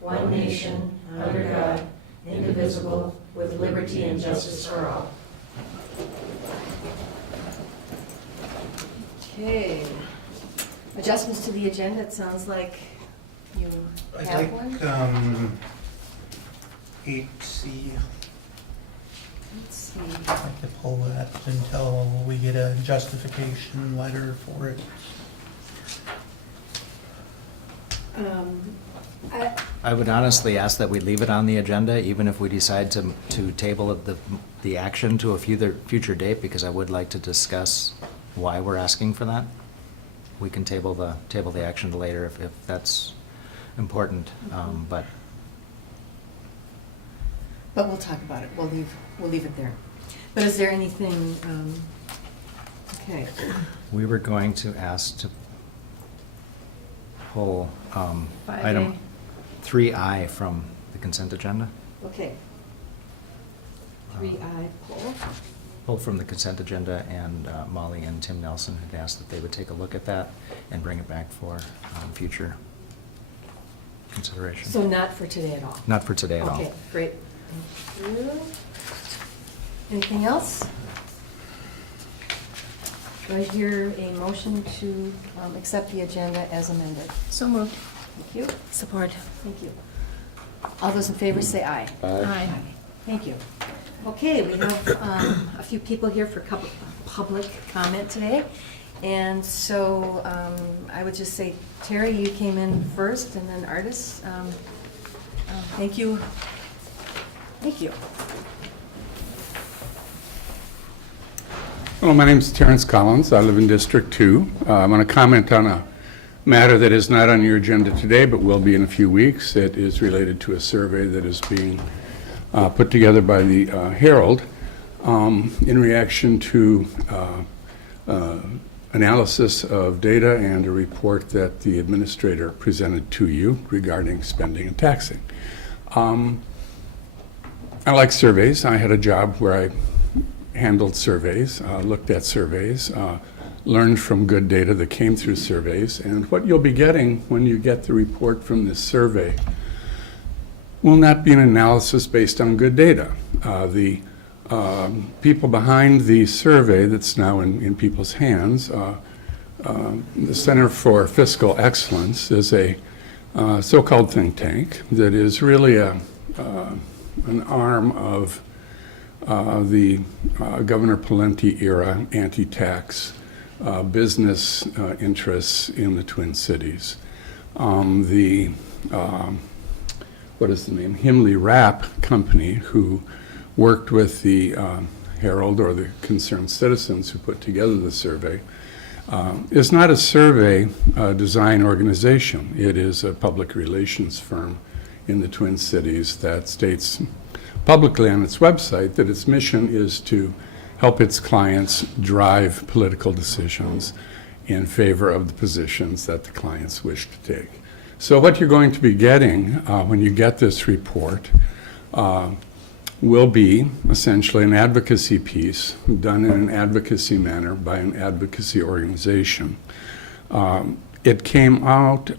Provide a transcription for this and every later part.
one nation, under God, indivisible, with liberty and justice for all. Okay. Adjustments to the agenda, it sounds like you I'd have like, one? 8C, Let's see. I'd like to pull that until we get a justification letter for it. I would honestly ask that we leave it on the agenda, even if we decide to table the action to a future date, because I would like to discuss why we're asking for that. We can table the action later if that's important, but But we'll talk about it. We'll leave it there. But is there anything, okay. we were going to ask to pull 5A. item 3I from the consent agenda. Okay. 3I poll. Pull from the consent agenda, and Molly and Tim Nelson had asked that they would take a look at that and bring it back for future consideration. So not for today at all? Not for today at all. Okay, great. Thank you. Anything else? Do I hear a motion to accept the agenda as amended? So moved. Thank you. Support. Thank you. All those in favor say aye. Aye. Thank you. Okay, we have a few people here for public comment today. And so I would just say, Terry, you came in first, and then Artis. Thank you. Thank you. Hello, my name is Terrence Collins. I live in District 2. I want to comment on a matter that is not on your agenda today, but will be in a few weeks. It is related to a survey that is being put together by the Herald in reaction to analysis of data and a report that the administrator presented to you regarding spending and taxing. I like surveys. I had a job where I handled surveys, looked at surveys, learned from good data that came through surveys. And what you'll be getting when you get the report from this survey will not be an analysis based on good data. The people behind the survey that's now in people's hands, the Center for Fiscal Excellence is a so-called think tank that is really an arm of the Governor Pawlenty era anti-tax business interests in the Twin Cities. What is the name? Himley Rapp Company, who worked with the Herald or the concerned citizens who put together the survey, is not a survey design organization. It is a public relations firm in the Twin Cities that states publicly on its website that its mission is to help its clients drive political decisions in favor of the positions that the clients wish to take. So what you're going to be getting when you get this report will be essentially an advocacy piece done in an advocacy manner by an advocacy organization. It came out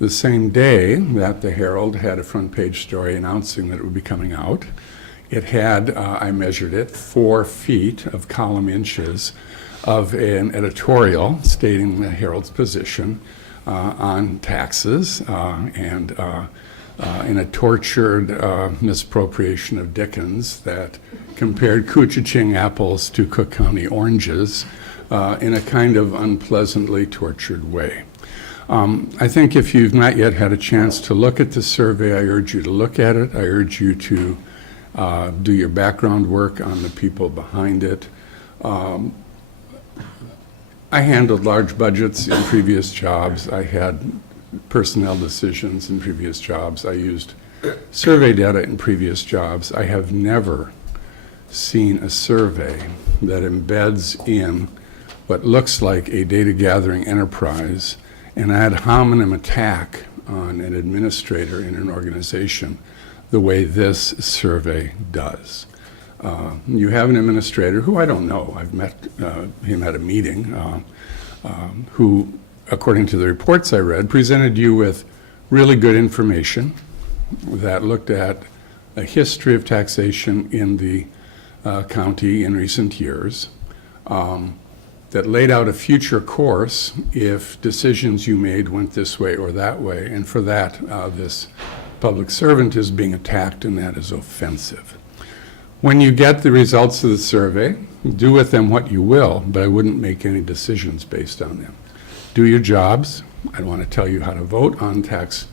the same day that the Herald had a front page story announcing that it would be coming out. It had, I measured it, 4 feet of column inches of an editorial stating the Herald's position on taxes and in a tortured misappropriation of Dickens that compared Koochiching apples to Cook County oranges in a kind of unpleasantly tortured way. I think if you've not yet had a chance to look at the survey, I urge you to look at it. I urge you to do your background work on the people behind it. I handled large budgets in previous jobs. I had personnel decisions in previous jobs. I used survey data in previous jobs. I have never seen a survey that embeds in what looks like a data gathering enterprise an ad hominem attack on an administrator in an organization the way this survey does. You have an administrator who I don't know, I've met him at a meeting, who, according to the reports I read, presented you with really good information that looked at a history of taxation in the county in recent years, that laid out a future course if decisions you made went this way or that way. And for that, this public servant is being attacked, and that is offensive. When you get the results of the survey, do with them what you will, but I wouldn't make any decisions based on them. Do your jobs. I don't want to tell you how to vote on tax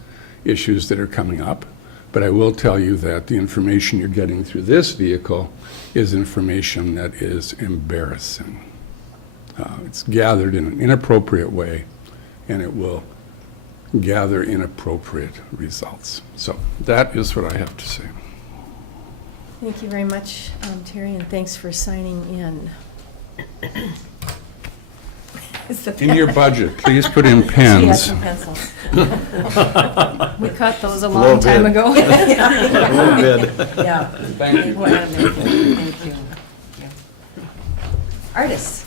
issues that are coming up, but I will tell you that the information you're getting through this vehicle is information that is embarrassing. It's gathered in an inappropriate way, and it will gather inappropriate results. So that is what I have to say. Thank you very much, Terry, and thanks for signing in. In your budget, please put in She has pens. some pencils. We cut those a long time ago. Yeah. Thank you. We'll add them in. Thank you. Yeah. Artists.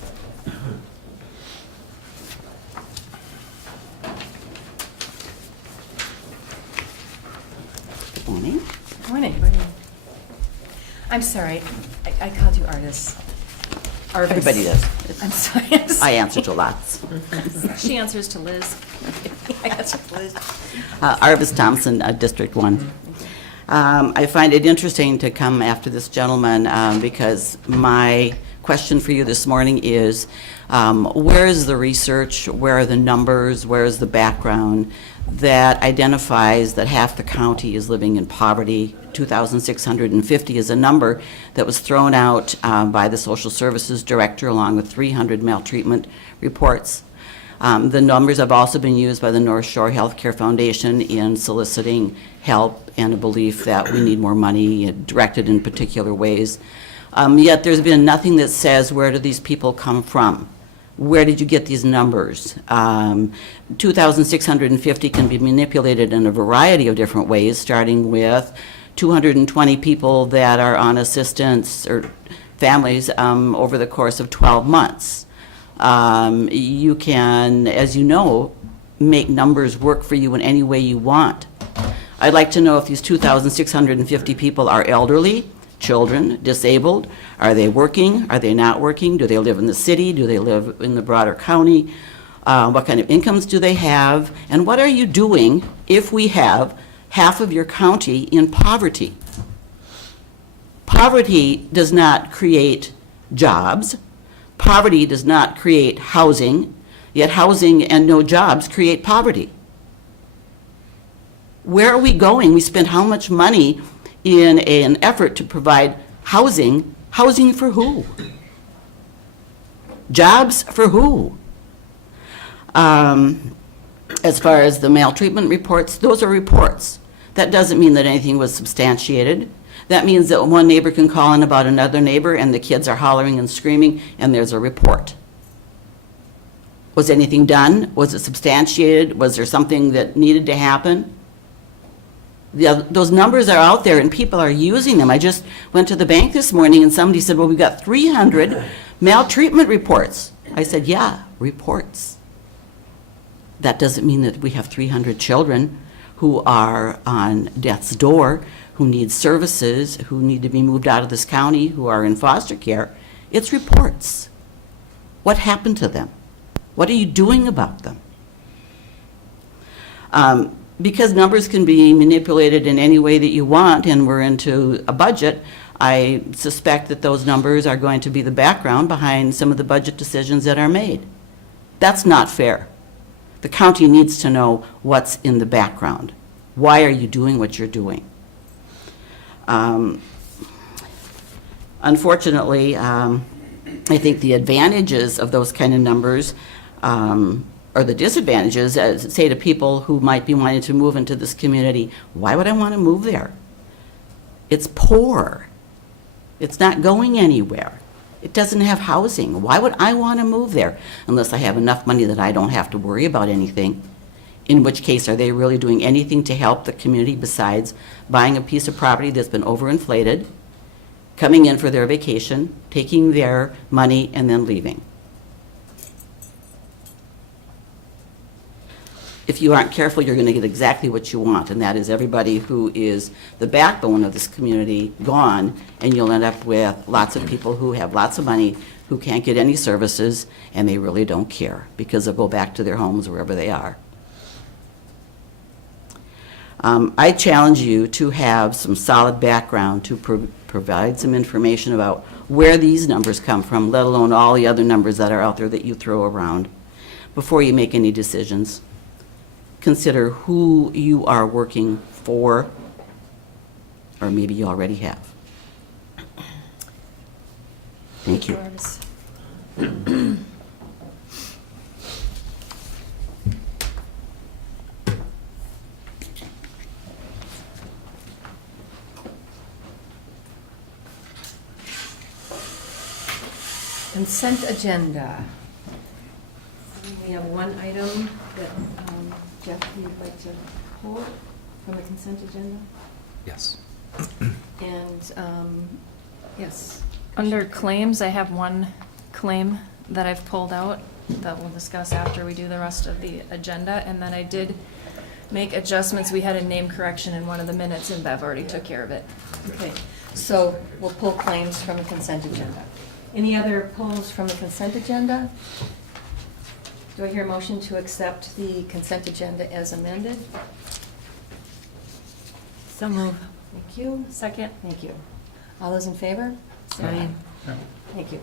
Morning. Morning. I'm sorry, I called you artists. Arvis. Everybody does. I'm sorry. I answer to lots. She answers to Liz. I answer to Liz. Arvis Thompson, District 1. I find it interesting to come after this gentleman because my question for you this morning is, where is the research, where are the numbers, where is the background that identifies that half the county is living in poverty? 2,650 is a number that was thrown out by the social services director along with 300 maltreatment reports. The numbers have also been used by the North Shore Healthcare Foundation in soliciting help and a belief that we need more money directed in particular ways. Yet there's been nothing that says, where do these people come from? Where did you get these numbers? 2,650 can be manipulated in a variety of different ways, starting with 220 people that are on assistance or families over the course of 12 months. You can, as you know, make numbers work for you in any way you want. I'd like to know if these 2,650 people are elderly, children, disabled. Are they working? Are they not working? Do they live in the city? Do they live in the broader county? What kind of incomes do they have? And what are you doing if we have half of your county in poverty? Poverty does not create jobs. Poverty does not create housing, yet housing and no jobs create poverty. Where are we going? We spend how much money in an effort to provide housing? Housing for who? Jobs for who? As far as the maltreatment reports, those are reports. That doesn't mean that anything was substantiated. That means that one neighbor can call in about another neighbor and the kids are hollering and screaming and there's a report. Was anything done? Was it substantiated? Was there something that needed to happen? Those numbers are out there and people are using them. I just went to the bank this morning and somebody said, well, we've got 300 maltreatment reports. I said, yeah, reports. That doesn't mean that we have 300 children who are on death's door, who need services, who need to be moved out of this county, who are in foster care. It's reports. What happened to them? What are you doing about them? Because numbers can be manipulated in any way that you want, and we're into a budget, I suspect that those numbers are going to be the background behind some of the budget decisions that are made. That's not fair. The county needs to know what's in the background. Why are you doing what you're doing? Unfortunately, I think the advantages of those kind of numbers or the disadvantages, say to people who might be wanting to move into this community, why would I want to move there? It's poor. It's not going anywhere. It doesn't have housing. Why would I want to move there unless I have enough money that I don't have to worry about anything? In which case, are they really doing anything to help the community besides buying a piece of property that's been overinflated, coming in for their vacation, taking their money, and then leaving? if you aren't careful, you're going to get exactly what you want, and that is everybody who is the backbone of this community gone, and you'll end up with lots of people who have lots of money, who can't get any services, and they really don't care, because they'll go back to their homes wherever they are. I challenge you to have some solid background to provide some information about where these numbers come from, let alone all the other numbers that are out there that you throw around, before you make any decisions. Consider who you are working for, or maybe you already have. Thank you. Yours. Consent agenda. We have one item that, Jeff, you'd like to pull from the consent agenda? Yes. And, yes. Under claims, I have one claim that I've pulled out that we'll discuss after we do the rest of the agenda. And then I did make adjustments. We had a name correction in one of the minutes, and Bev already took care of it. Okay, so we'll pull claims from the consent agenda. Any other pulls from the consent agenda? Do I hear a motion to accept the consent agenda as amended? So move. Thank you. Second. Thank you. All those in favor? Say Aye. Thank you.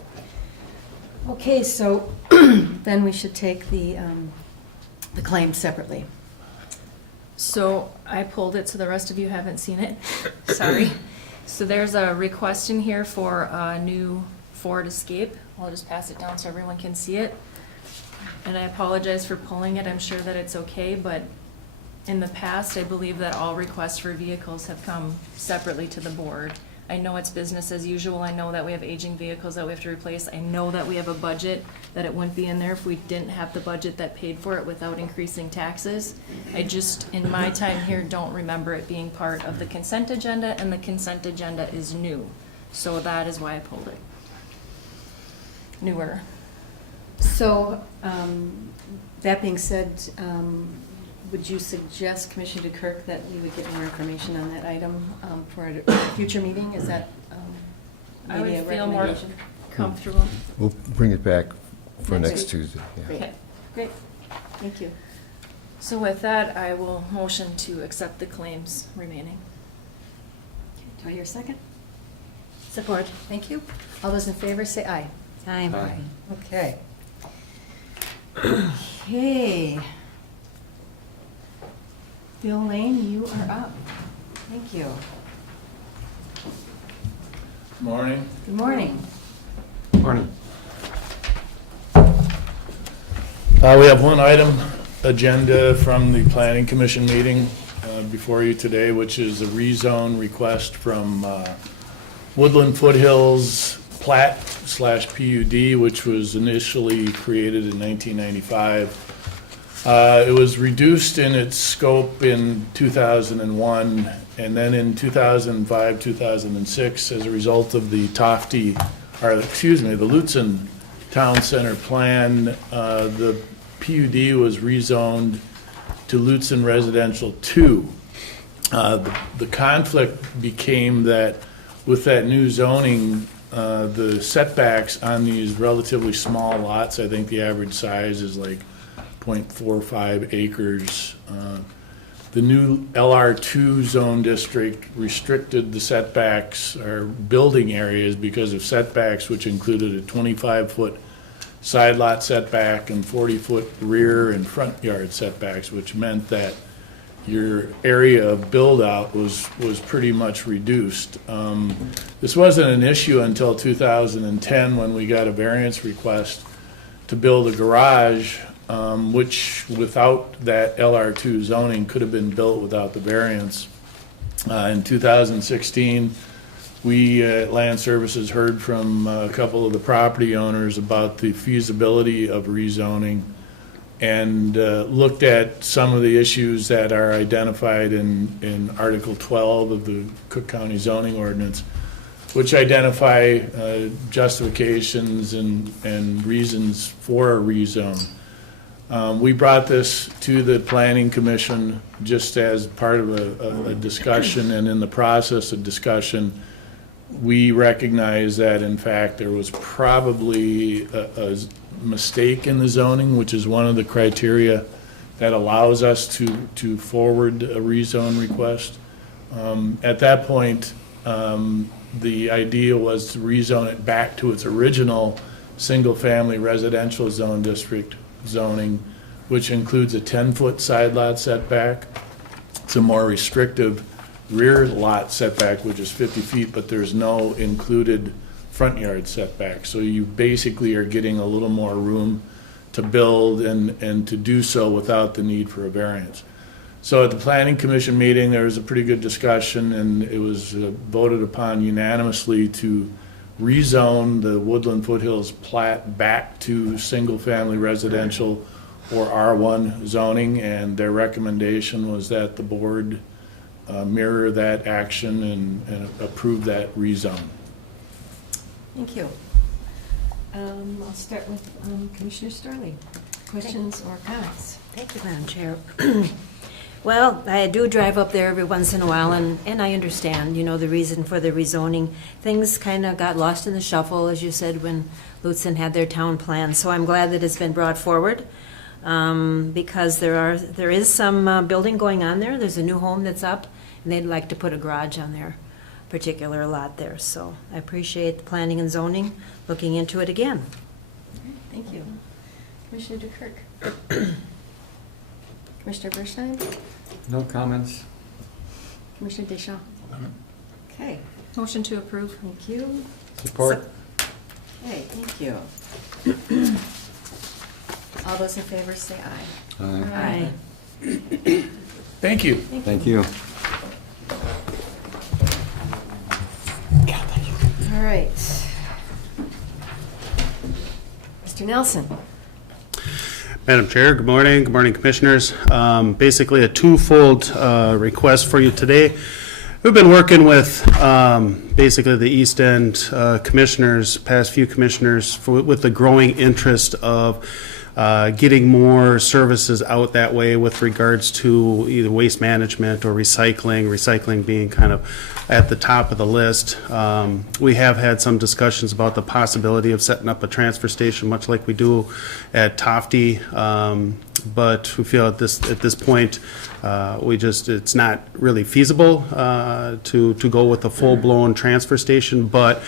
Okay, so then we should take the claims separately. So I pulled it, so the rest of you haven't seen it. Sorry. So there's a request in here for a new Ford Escape. I'll just pass it down so everyone can see it. And I apologize for pulling it. I'm sure that it's okay, but in the past, I believe that all requests for vehicles have come separately to the board. I know it's business as usual. I know that we have aging vehicles that we have to replace. I know that we have a budget, that it wouldn't be in there if we didn't have the budget that paid for it without increasing taxes. I just, in my time here, don't remember it being part of the consent agenda, and the consent agenda is new. So that is why I pulled it. Newer. So, that being said, would you suggest, Commissioner DeKirk, that we would get more information on that item for a future meeting? Is that I maybe a would feel more recommendation? comfortable. We'll bring it back for Next next week. Tuesday. yeah. Great, Okay. great, thank you. So with that, I will motion to accept the claims remaining. Do I hear a second? Support. Thank you. All those in favor say aye. Aye. Okay. Okay. Bill Lane, you are up. Thank you. Morning. Good morning. Morning. We have one item agenda from the Planning Commission meeting before you today, which is a rezone request from Woodland Foothills Plat/PUD, which was initially created in 1995. It was reduced in its scope in 2001, and then in 2005, 2006, as a result of the the Lutsen Town Center plan, the PUD was rezoned to Lutsen Residential 2. The conflict became that with that new zoning, the setbacks on these relatively small lots, I think the average size is like 0.45 acres. The new LR2 zone district restricted the setbacks or building areas because of setbacks, which included a 25-foot side lot setback and 40-foot rear and front yard setbacks, which meant that your area of build-out was pretty much reduced. This wasn't an issue until 2010 when we got a variance request to build a garage, which without that LR2 zoning could have been built without the variance. In 2016, we at Land Services heard from a couple of the property owners about the feasibility of rezoning and looked at some of the issues that are identified in Article 12 of the Cook County zoning ordinance, which identify justifications and reasons for a rezone. We brought this to the Planning Commission just as part of a discussion, and in the process of discussion, we recognize that in fact there was probably a mistake in the zoning, which is one of the criteria that allows us to forward a rezone request. At that point, the idea was to rezone it back to its original single-family residential zone district zoning, which includes a 10-foot side lot setback. It's a more restrictive rear lot setback, which is 50 feet, but there's no included front yard setback. So you basically are getting a little more room to build and to do so without the need for a variance. So at the Planning Commission meeting, there was a pretty good discussion, and it was voted upon unanimously to rezone the Woodland Foothills plat back to single-family residential or R1 zoning, and their recommendation was that the board mirror that action and approve that rezone. Thank you. I'll start with Commissioner Starley. Questions or comments? Thank you, Madam Chair. Well, I do drive up there every once in a while, and I understand, the reason for the rezoning. Things kind of got lost in the shuffle, as you said, when Lutsen had their town plan. So I'm glad that it's been brought forward, because there is some building going on there. There's a new home that's up, and they'd like to put a garage on their particular lot there. So I appreciate the planning and zoning looking into it again. Thank you. Commissioner DeKirk. Commissioner Bershine? No comments? Commissioner Deschamps? Okay, Motion to approve. thank you. Support? Okay, thank you. All those in favor say aye. Aye. Aye. Thank you. Thank you. All right. Mr. Nelson? Madam Chair, good morning. Good morning, Commissioners. Basically a twofold request for you today. We've been working with basically the East End commissioners, past few commissioners, with the growing interest of getting more services out that way with regards to either waste management or recycling being kind of at the top of the list. We have had some discussions about the possibility of setting up a transfer station, much like we do at Tofty, but we feel at this point it's not really feasible to go with a full-blown transfer station, but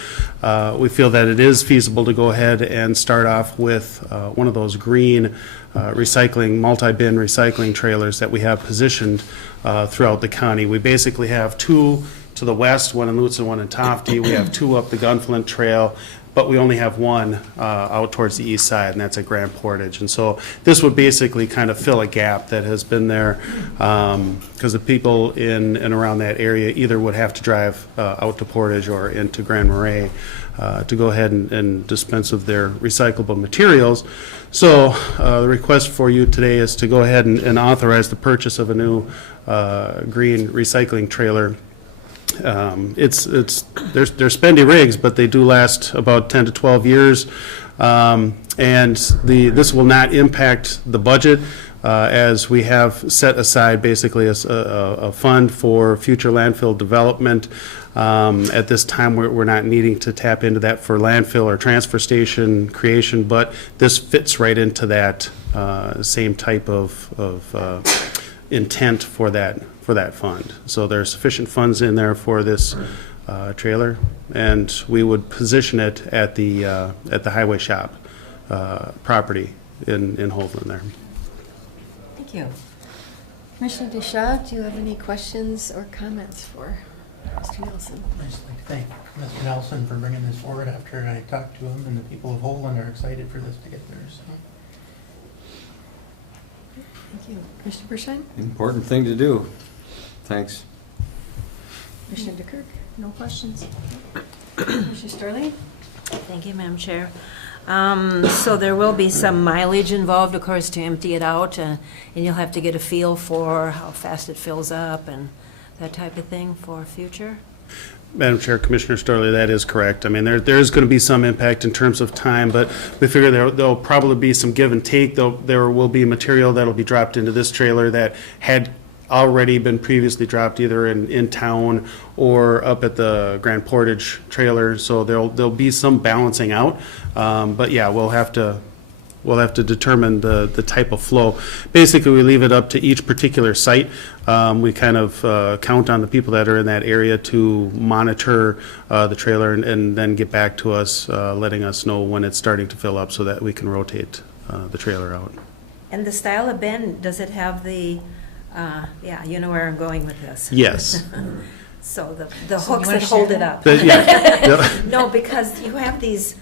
we feel that it is feasible to go ahead and start off with one of those green multi-bin recycling trailers that we have positioned throughout the county. We basically have two to the west, one in Lutsen, one in Tofty. We have two up the Gunflint Trail, but we only have one out towards the east side, and that's at Grand Portage. And so this would basically kind of fill a gap that has been there, because the people in and around that area either would have to drive out to Portage or into Grand Marais to go ahead and dispense of their recyclable materials. So the request for you today is to go ahead and authorize the purchase of a new green recycling trailer. They're spendy rigs, but they do last about 10 to 12 years, and this will not impact the budget, as we have set aside basically a fund for future landfill development. At this time, we're not needing to tap into that for landfill or transfer station creation, but this fits right into that same type of intent for that fund. So there's sufficient funds in there for this trailer, and we would position it at the highway shop property in Hovland there. Thank you. Commissioner Deschamps, do you have any questions or comments for Mr. Nelson? I'd just like to thank Mr. Nelson for bringing this forward after I talked to him, and the people of Holland are excited for this to get there, so. Thank you. Commissioner Bershine? Important thing to do. Thanks. Commissioner DeKirk? No questions. Commissioner Sterling? Thank you, Madam Chair. So there will be some mileage involved, of course, to empty it out, and you'll have to get a feel for how fast it fills up and that type of thing for future? Madam Chair, Commissioner Starley, that is correct. I mean, there is going to be some impact in terms of time, but we figure there'll probably be some give and take. There will be material that'll be dropped into this trailer that had already been previously dropped either in town or up at the Grand Portage trailer. So there'll be some balancing out. But yeah, we'll have to determine the type of flow. Basically, we leave it up to each particular site. We kind of count on the people that are in that area to monitor the trailer and then get back to us, letting us know when it's starting to fill up so that we can rotate the trailer out. And the style of bin, does it have the, yeah, you know where I'm going with this. Yes. So the So you hooks wanna that hold share it up. Yeah. No, because you have these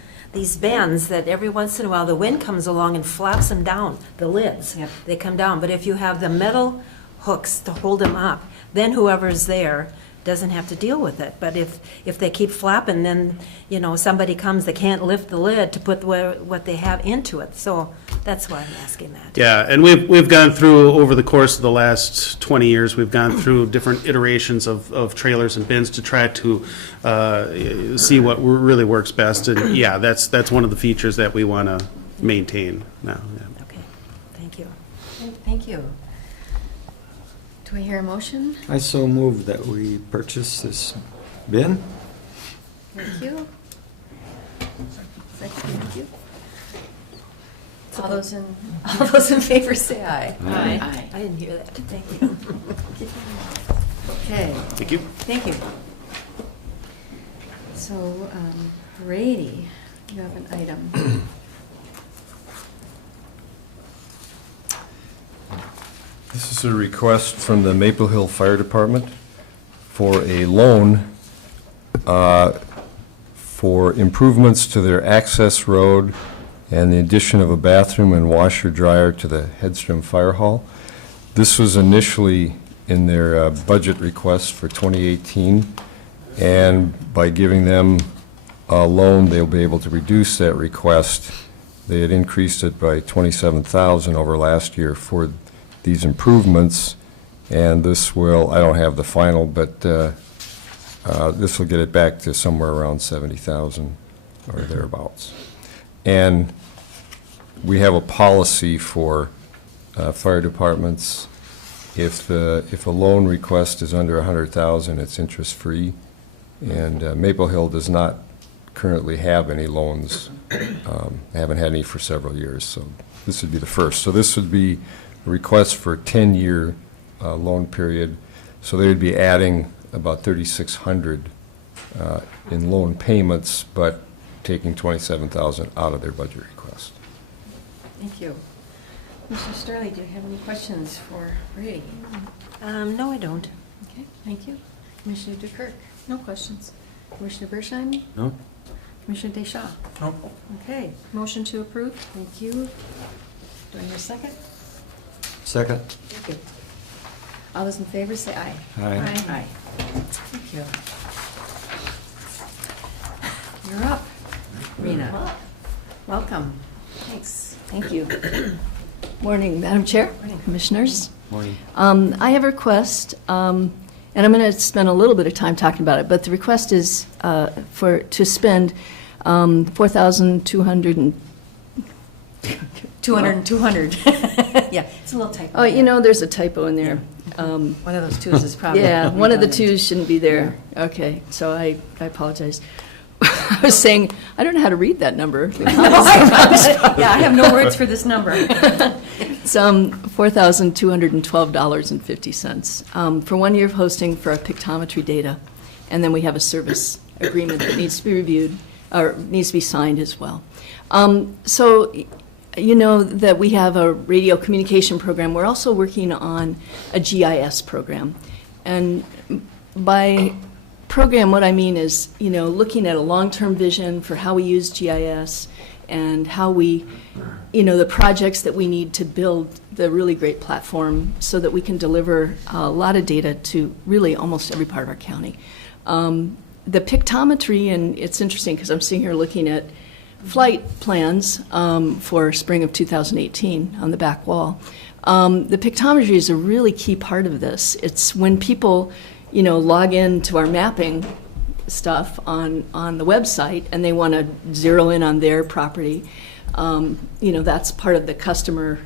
bands that every once in a while, the wind comes along and flaps them down, the lids. Yep. They come down, but if you have the metal hooks to hold them up, then whoever's there doesn't have to deal with it. But if they keep flapping, then, you know, somebody comes, they can't lift the lid to put what they have into it. So that's why I'm asking that. Yeah, and we've gone through, over the course of the last 20 years, we've gone through different iterations of trailers and bins to try to see what really works best. And yeah, that's one of the features that we want to maintain now. Yeah. Okay, thank you. Thank you. Do I hear a motion? I so move that we purchase this bin. Thank you. Second, thank you. All those in favor say aye. Aye. I didn't hear that. Thank you. Okay, Thank you. thank you. So, Brady, you have an item. This is a request from the Maple Hill Fire Department for a loan for improvements to their access road and the addition of a bathroom and washer dryer to the Hedstrom Fire Hall. This was initially in their budget request for 2018, and by giving them a loan, they'll be able to reduce that request. They had increased it by $27,000 over last year for these improvements, and this will, I don't have the final, but this will get it back to somewhere around $70,000 or thereabouts. And we have a policy for fire departments. If a loan request is under $100,000, it's interest-free, and Maple Hill does not currently have any loans. They haven't had any for several years, so this would be the first. So this would be a request for a 10-year loan period. So they would be adding about $3,600 in loan payments, but taking $27,000 out of their budget request. Thank you. Mr. Sterling, do you have any questions for Brady? No, I don't. Okay, thank you. Commissioner DeKirk? No questions. Commissioner Bersheim? No? Commissioner Deschamps? Nope. Okay, Motion to approve? thank you. Do I hear a second? Second? Thank you. All those in favor say aye. Aye. Aye. Thank you. You're up, Rena. Welcome. Thanks. Thank you. Morning, Madam Chair, Morning. Commissioners. Morning. I have a request, and I'm going to spend a little bit of time talking about it, but the request is to spend $4,200. 200 and 200. Yeah, it's a little typo. Oh, you know, there's a typo in there. One of those twos is probably. Yeah, one of the redundant. twos shouldn't be there. Okay, so I apologize. I was saying, I don't know how to read that number. Yeah, I have no words for this number. It's $4,212.50 for 1 year of hosting for our pictometry data. And then we have a service agreement that needs to be reviewed, or needs to be signed as well. So you know that we have a radio communication program. We're also working on a GIS program. And by program, what I mean is, you know, looking at a long-term vision for how we use GIS and how we, you know, the projects that we need to build the really great platform so that we can deliver a lot of data to really almost every part of our county. The pictometry, and it's interesting because I'm sitting here looking at flight plans for spring of 2018 on the back wall. The pictometry is a really key part of this. It's when people, you know, log in to our mapping stuff on the website and they want to zero in on their property, that's part of the customer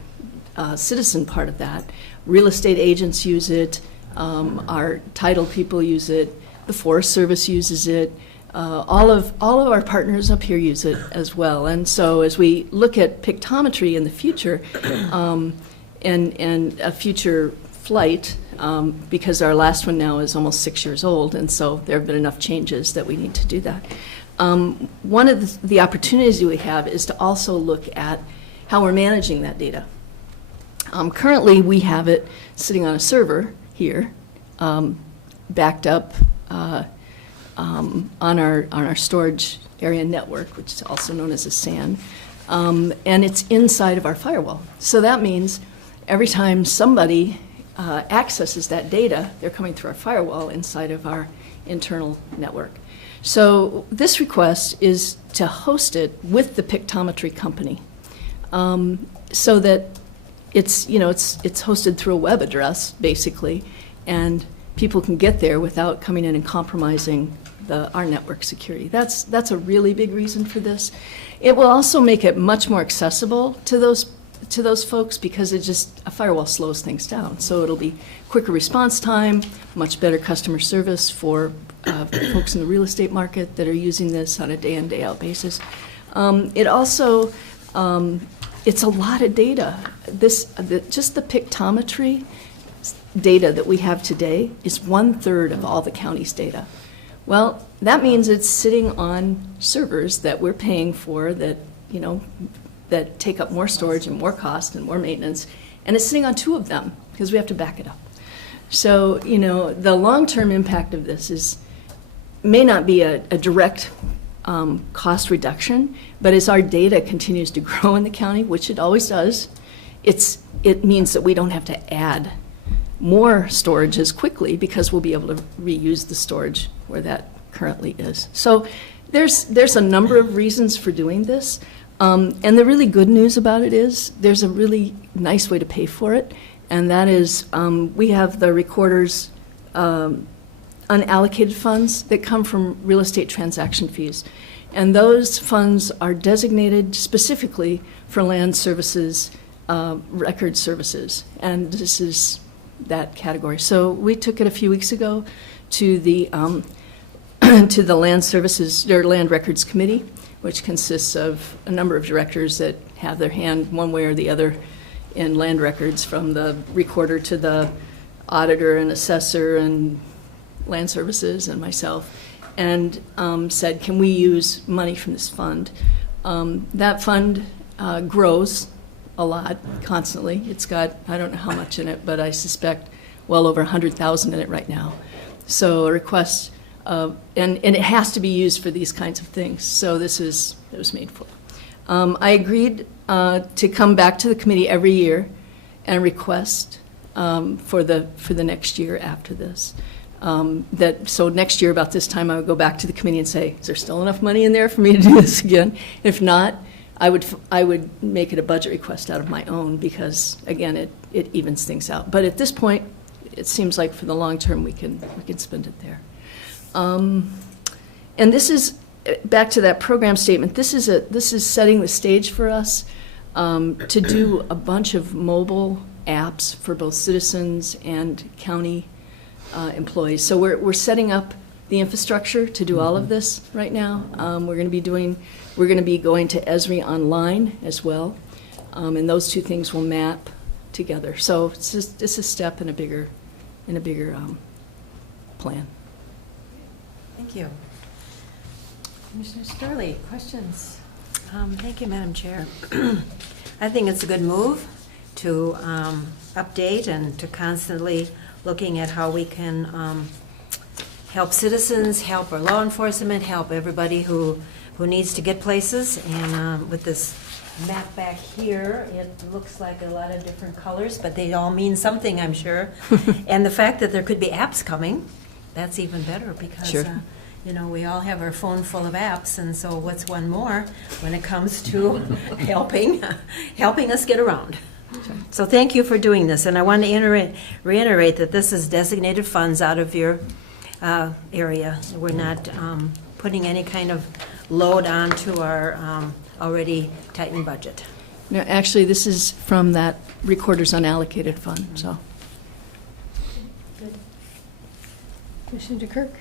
citizen part of that. Real estate agents use it, our title people use it, the Forest Service uses it, all of our partners up here use it as well. And so as we look at pictometry in the future, and a future flight, because our last one now is almost 6 years old, and so there have been enough changes that we need to do that. One of the opportunities we have is to also look at how we're managing that data. Currently, we have it sitting on a server here, backed up on our storage area network, which is also known as a SAN, and it's inside of our firewall. So that means every time somebody accesses that data, they're coming through our firewall inside of our internal network. So this request is to host it with the pictometry company, so that it's hosted through a web address, basically, and people can get there without coming in and compromising our network security. That's a really big reason for this. It will also make it much more accessible to those folks, because a firewall slows things down. So it'll be quicker response time, much better customer service for folks in the real estate market that are using this on a day in, day out basis. It also, it's a lot of data. Just the pictometry data that we have today is 1/3 of all the county's data. Well, that means it's sitting on servers that we're paying for that take up more storage and more cost and more maintenance, and it's sitting on 2 of them because we have to back it up. So, the long-term impact of this may not be a direct cost reduction, but as our data continues to grow in the county, which it always does, it means that we don't have to add more storage as quickly, because we'll be able to reuse the storage where that currently is. So there's a number of reasons for doing this. And the really good news about it is there's a really nice way to pay for it, and that is we have the recorder's unallocated funds that come from real estate transaction fees. And those funds are designated specifically for land services, record services, and this is that category. So we took it a few weeks ago to the to the Land Services or Land Records Committee, which consists of a number of directors that have their hand one way or the other in land records, from the recorder to the auditor and assessor and land services and myself, and said, can we use money from this fund? That fund grows a lot constantly. It's got, I don't know how much in it, but I suspect well over 100,000 in it right now. So a request, and it has to be used for these kinds of things. So it was made for. I agreed to come back to the committee every year and request for the next year after this. So next year about this time I would go back to the committee and say, is there still enough money in there for me to do this again? If not, I would make it a budget request out of my own, because again it evens things out. But at this point, it seems like for the long term we can spend it there. And this is back to that program statement. This is setting the stage for us to do a bunch of mobile apps for both citizens and county employees. So we're setting up the infrastructure to do all of this right now. We're going to be going to Esri Online as well, and those two things will map together. So it's a step in a bigger plan. Thank you. Commissioner Sterling, questions? Thank you, Madam Chair. I think it's a good move to update and to constantly looking at how we can help citizens, help our law enforcement, help everybody who needs to get places. And with this map back here, it looks like a lot of different colors, but they all mean something, I'm sure. And the fact that there could be apps coming, that's even better, because Sure. We all have our phone full of apps, and so what's one more when it comes to helping us get around. So thank you for doing this, and I want to reiterate that this is designated funds out of your area. We're not putting any kind of load onto our already tightened budget. No, actually, this is from that recorder's unallocated fund, so. Commissioner DeKirk?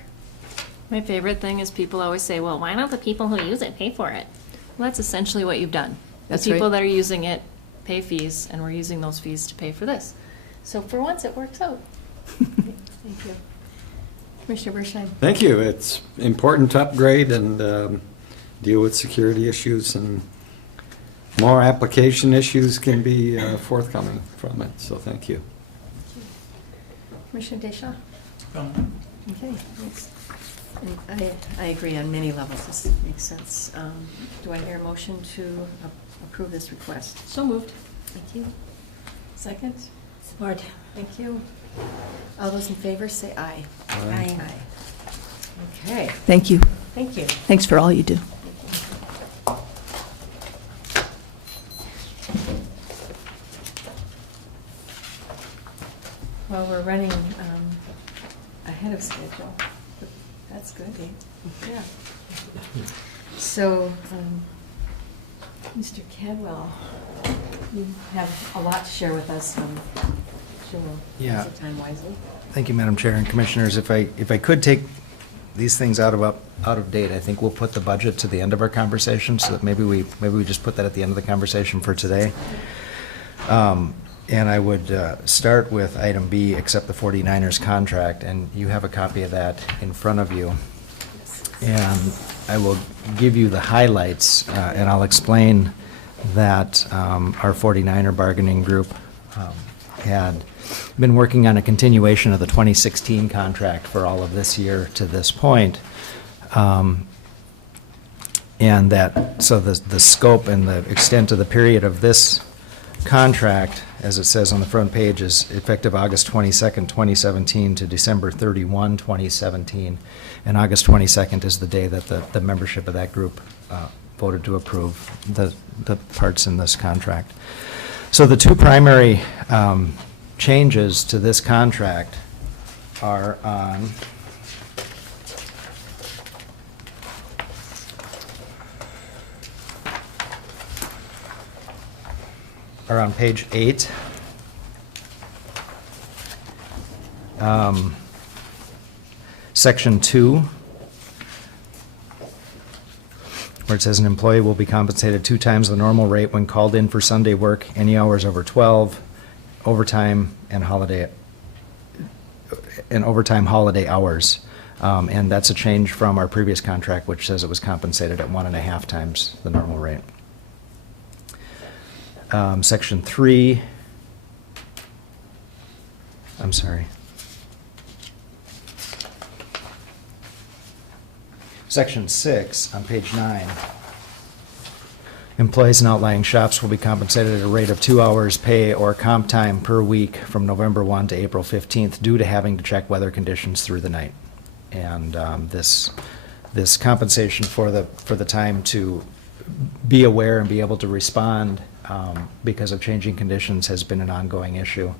My favorite thing is people always say, well, why don't the people who use it pay for it? Well, that's essentially what you've done. That's The people right. that are using it pay fees, and we're using those fees to pay for this. So for once, it works out. Thank you. Commissioner Bershine? Thank you. It's important to upgrade and deal with security issues, and more application issues can be forthcoming from it, so thank you. Commissioner Deschamps? Um, Okay, thanks. And I agree on many levels, this makes sense. Do I hear a motion to approve this request? So moved. Thank you. Second? Support. Thank you. All those in favor say aye. Aye. Okay, Thank you. thank you. Thanks for all you do. Well, we're running ahead of schedule. That's good. Yeah. So, Mr. Cadwell, you have a lot to share with us. Sure we'll Yeah. use the time wisely. Thank you, Madam Chair and Commissioners. If I could take these things out of date, I think we'll put the budget to the end of our conversation, so that maybe we just put that at the end of the conversation for today. And I would start with item B, accept the 49ers contract, and you have a copy of that in front of you. And I will give you the highlights, and I'll explain that our 49er bargaining group had been working on a continuation of the 2016 contract for all of this year to this point. And that, so the scope and the extent of the period of this contract, as it says on the front page, is effective August 22nd, 2017 to December 31, 2017. And August 22nd is the day that the membership of that group voted to approve the parts in this contract. So the two primary changes to this are on page 8. Section 2, where it says an employee will be compensated 2 times the normal rate when called in for Sunday work, any hours over 12, overtime and holiday hours. And that's a change from our previous contract, which says it was compensated at 1.5 times the normal rate. Section 3, I'm sorry. Section 6 on page 9. Employees in outlying shops will be compensated at a rate of 2 hours pay or comp time per week from November 1 to April 15th due to having to check weather conditions through the night. And this compensation for the time to be aware and be able to respond because of changing conditions has been an ongoing issue.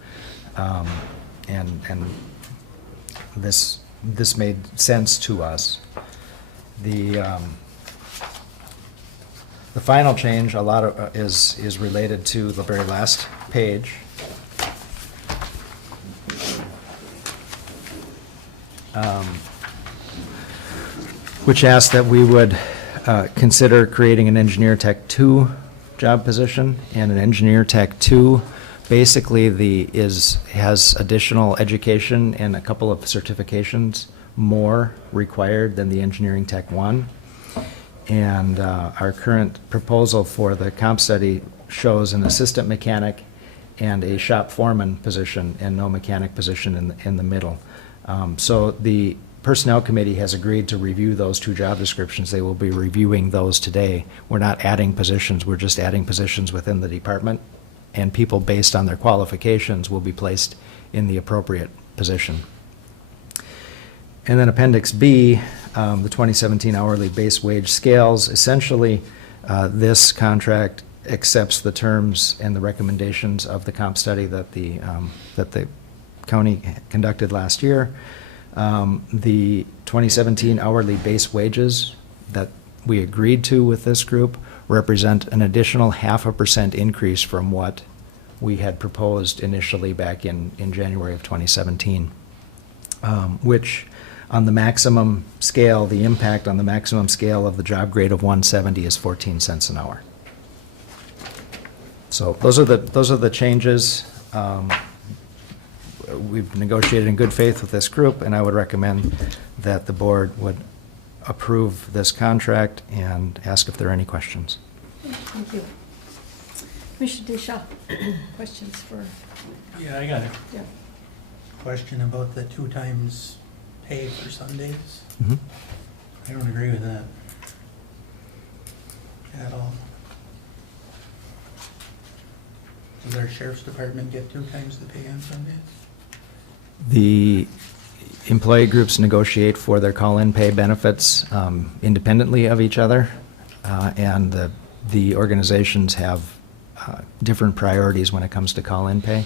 And this made sense to us. The final change, a lot of, is related to the very last page. Which asked that we would consider creating an Engineer Tech 2 job position, and an Engineer Tech 2 basically has additional education and a couple of certifications more required than the Engineering Tech 1. And our current proposal for the comp study shows an assistant mechanic and a shop foreman position and no mechanic position in the middle. So the Personnel Committee has agreed to review those 2 job descriptions. They will be reviewing those today. We're not adding positions, we're just adding positions within the department, and people based on their qualifications will be placed in the appropriate position. And then Appendix B, the 2017 hourly base wage scales. Essentially, this contract accepts the terms and the recommendations of the comp study that the county conducted last year. The 2017 hourly base wages that we agreed to with this group represent an additional 0.5% increase from what we had proposed initially back in January of 2017, which on the maximum scale, the impact on the maximum scale of the job grade of 170 is 14 cents an hour. So those are the changes. We've negotiated in good faith with this group, and I would recommend that the board would approve this contract and ask if there are any questions. Thank you. Commissioner DeShaw, questions for, Yeah, I got a yeah. question about the 2 times pay for Sundays. Mhm. I don't agree with that at all. Does our sheriff's department get 2 times the pay on Sundays? The employee groups negotiate for their call-in pay benefits independently of each other, and the organizations have different priorities when it comes to call-in pay.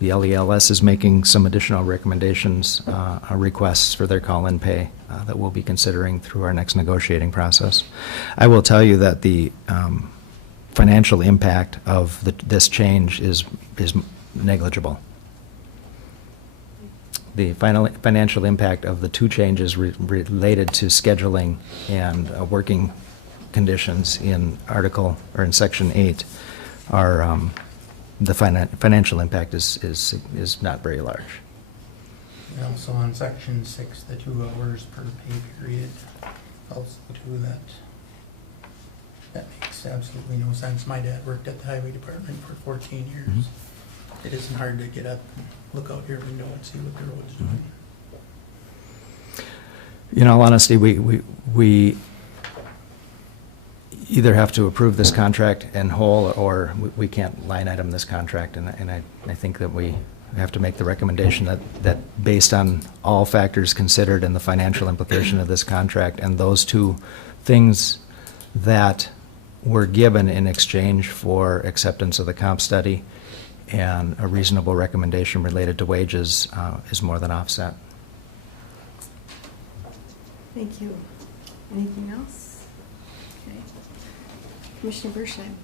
The LELS is making some additional recommendations, requests for their call-in pay that we'll be considering through our next negotiating process. I will tell you that the financial impact of this change is negligible. The financial impact of the 2 changes related to scheduling and working conditions in in Section 8 are, the financial impact is not very large. And also on Section 6, the 2 hours per pay period, also too, that makes absolutely no sense. My dad worked at the highway department for 14 years. Mhm. It isn't hard to get up and look out your window and see what the road's doing. In all honesty, we either have to approve this contract in whole, or we can't line item this contract, and I think that we have to make the recommendation that based on all factors considered and the financial implication of this contract, and those 2 things that were given in exchange for acceptance of the comp study and a reasonable recommendation related to wages is more than offset. Thank you. Anything else? Okay. Commissioner Bershheim,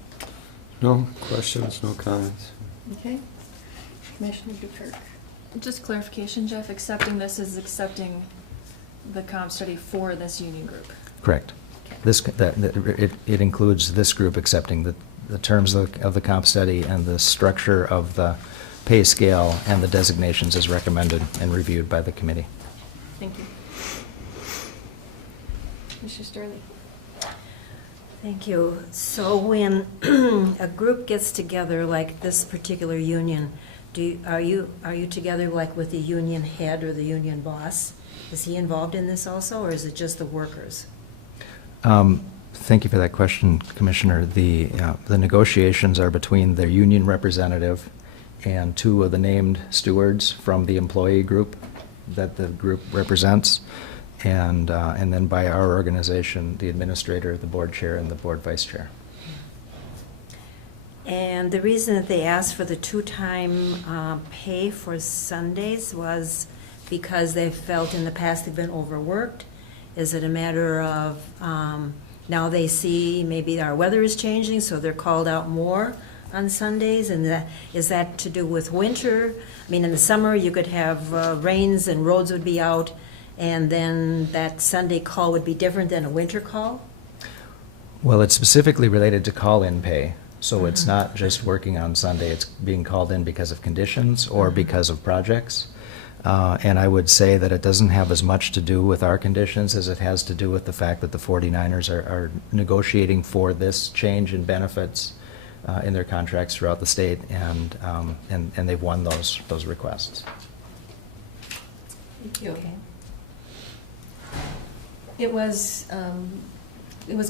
No questions, no comments. okay? Commissioner Dukert. Just clarification, Jeff, accepting this is accepting the comp study for this union group. Correct. It includes this group accepting the terms of the comp study and the structure of the pay scale and the designations as recommended and reviewed by the committee. Thank you. Commissioner Sterling. Thank you. So when a group gets together like this particular union, are you together like with the union head or the union boss? Is he involved in this also, or is it just the workers? Thank you for that question, Commissioner. The negotiations are between the union representative and 2 of the named stewards from the employee group that the group represents, and then by our organization, the administrator, the board chair, and the board vice chair. And the reason that they asked for the 2-time pay for Sundays was because they felt in the past they've been overworked? Is it a matter of now they see maybe our weather is changing, so they're called out more on Sundays? And is that to do with winter? I mean, in the summer, you could have rains and roads would be out, and then that Sunday call would be different than a winter call? Well, it's specifically related to call-in pay. So it's not just working on Sunday, it's being called in because of conditions or because of projects. And I would say that it doesn't have as much to do with our conditions as it has to do with the fact that the 49ers are negotiating for this change in benefits in their contracts throughout the state, and they've won those requests. Thank you. Okay. It was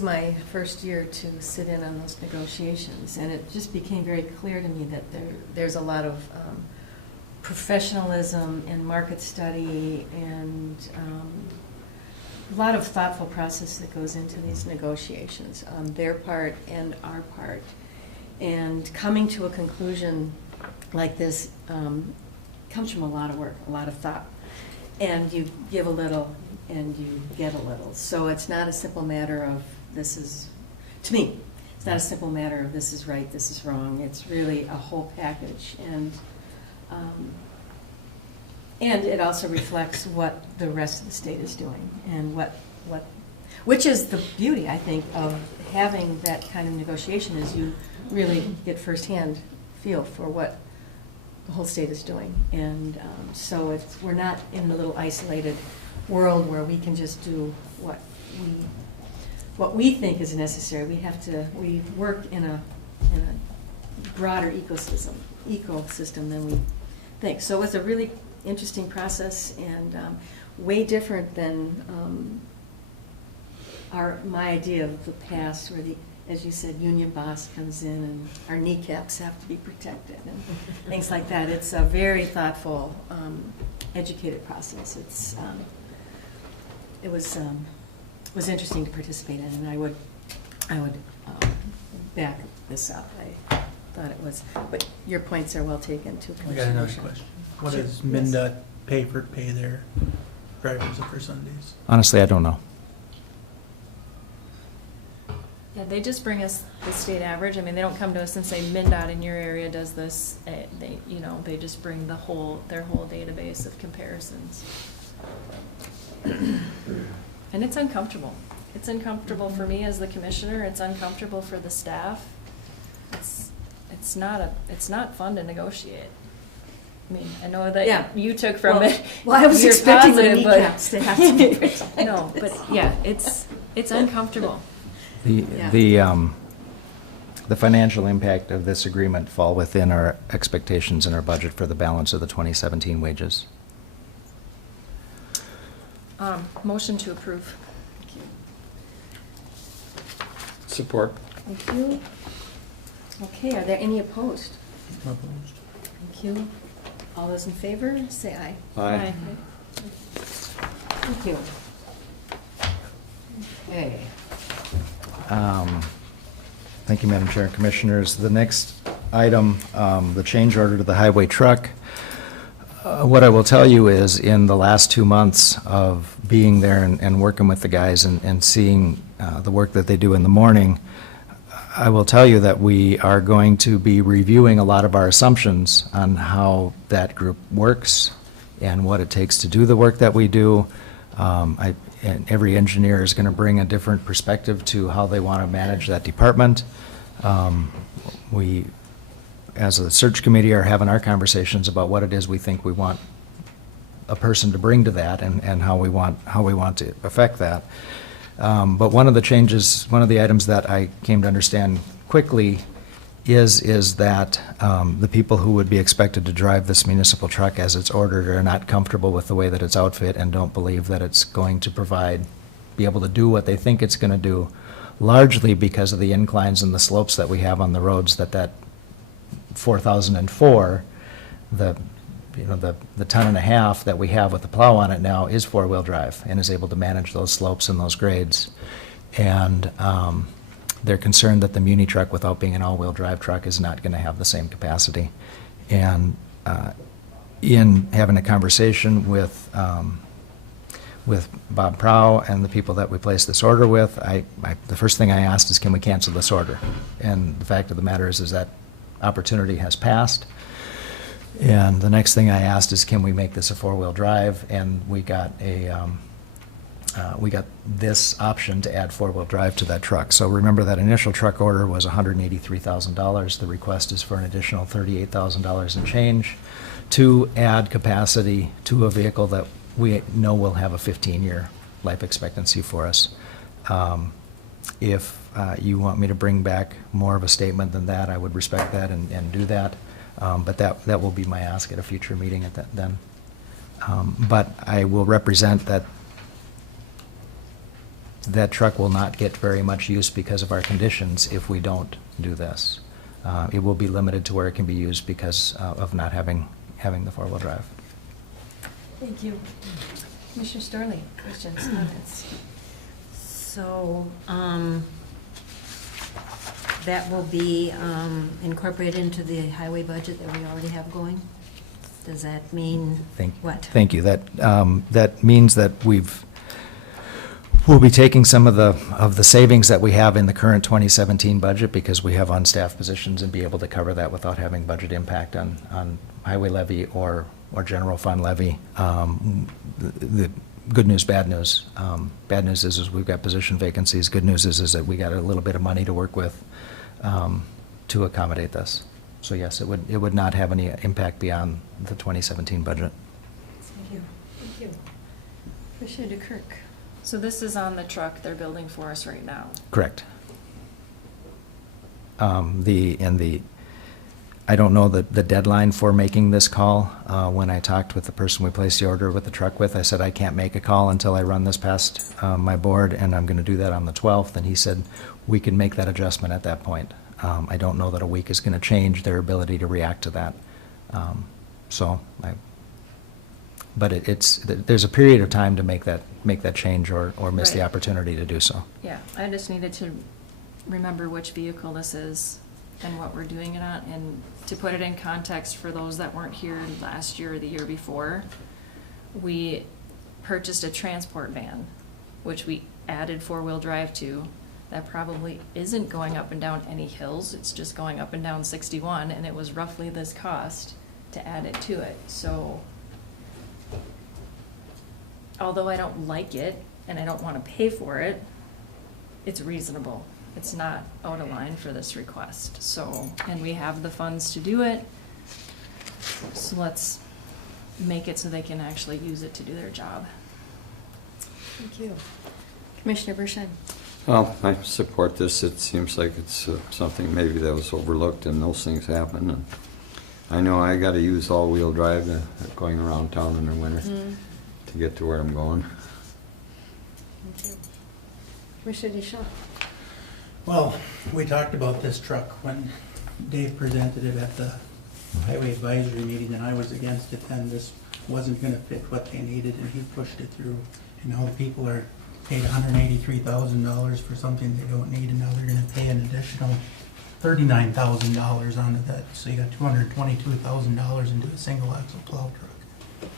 my first year to sit in on those negotiations, and it just became very clear to me that there's a lot of professionalism and market study and a lot of thoughtful process that goes into these negotiations on their part and our part. And coming to a conclusion like this comes from a lot of work, a lot of thought. and you give a little and you get a little. So it's not a simple matter of this is, to me, it's not a simple matter of this is right, this is wrong. It's really a whole package. And it also reflects what the rest of the state is doing and which is the beauty, I think, of having that kind of negotiation is you really get firsthand feel for what the whole state is doing. And so we're not in a little isolated world where we can just do what we think is necessary. We work in a broader ecosystem than we think. So it was a really interesting process and way different than my idea of the past, where as you said, union boss comes in and our kneecaps have to be protected and things like that. It's a very thoughtful, educated process. It was interesting to participate in, and I would back this up. I thought it was, but your points are well taken too. I got another question. What Sure. does MnDOT pay their drivers for Sundays? Honestly, I don't know. Yeah, they just bring us the state average. I mean, they don't come to us and say MnDOT in your area does this. They just bring their whole database of comparisons. And it's uncomfortable. It's uncomfortable for me as the commissioner. It's uncomfortable for the staff. It's not fun to negotiate. I mean, I know that Yeah. you took from it. Well, I was you're expecting the positive, but- kneecaps to have to be protected. No, but yeah, it's uncomfortable. The financial impact of this agreement fall within our expectations in our budget for the balance of the 2017 wages. Motion to approve. Thank you. Support. Thank you. Okay, are there any opposed? Opposed? Thank you. All those in favor, say aye. Aye. Thank you. Okay. Thank you, Madam Chair and Commissioners. The next item, the change order to the highway truck. What I will tell you is, in the last 2 months of being there and working with the guys and seeing the work that they do in the morning, I will tell you that we are going to be reviewing a lot of our assumptions on how that group works and what it takes to do the work that we do. And every engineer is going to bring a different perspective to how they want to manage that department. We, as a search committee, are having our conversations about what it is we think we want a person to bring to that and how we want to affect that. But one of the changes, one of the items that I came to understand quickly is that the people who would be expected to drive this municipal truck as it's ordered are not comfortable with the way that it's outfit and don't believe that it's going to be able to do what they think it's going to do, largely because of the inclines and the slopes that we have on the roads. That 4004, the ton and a half that we have with the plow on it now is four-wheel drive and is able to manage those slopes and those grades. And they're concerned that the Muni truck, without being an all-wheel drive truck, is not going to have the same capacity. And in having a conversation with Bob Prow and the people that we placed this order with, the first thing I asked is, can we cancel this order? And the fact of the matter is that opportunity has passed. And the next thing I asked is, can we make this a four-wheel drive? And we got this option to add four-wheel drive to that truck. So remember, that initial truck order was $183,000. The request is for an additional $38,000 and change to add capacity to a vehicle that we know will have a 15-year life expectancy for us. If you want me to bring back more of a statement than that, I would respect that and do that. But that will be my ask at a future meeting at then. But I will represent that truck will not get very much use because of our conditions if we don't do this. It will be limited to where it can be used because of not having the four-wheel drive. Thank you. Commissioner Storley, questions, comments? So, that will be incorporated into the highway budget that we already have going? Does that mean what? Thank you. That means that we'll be taking some of the savings that we have in the current 2017 budget because we have on-staff positions and be able to cover that without having budget impact on highway levy or general fund levy. The good news, bad news. Bad news is we've got position vacancies. Good news is that we got a little bit of money to work with to accommodate this. So yes, it would not have any impact beyond the 2017 budget. Thank you. Thank you. Commissioner DeKirk. So this is on the truck they're building for us right now. Correct. I don't know the deadline for making this call. When I talked with the person we placed the order with the truck with, I said, I can't make a call until I run this past my board, and I'm going to do that on the 12th. And he said, we can make that adjustment at that point. I don't know that a week is going to change their ability to react to that. But there's a period of time to make that change or miss the Right. opportunity to do so. Yeah, I just needed to remember which vehicle this is and what we're doing it on, and to put it in context for those that weren't here last year or the year before, we purchased a transport van, which we added four-wheel drive to. That probably isn't going up and down any hills, it's just going up and down 61, and it was roughly this cost to add it to it. So although I don't like it and I don't want to pay for it, it's reasonable. It's not out of line for this request. So, and we have the funds to do it. So let's make it so they can actually use it to do their job. Thank you. Commissioner Bershon. Well, I support this. It seems like it's something maybe that was overlooked, and those things happen. And I know I got to use all-wheel drive going around town in the winter to get to where I'm going. Thank you. Commissioner Deschamps. Well, we talked about this truck when Dave presented it at the Highway Advisory meeting, and I was against it then. This wasn't gonna fit what they needed, and he pushed it through. And now the people are paid $183,000 for something they don't need, and now they're gonna pay an additional $39,000 onto that. So you got $222,000 into a single axle plow truck.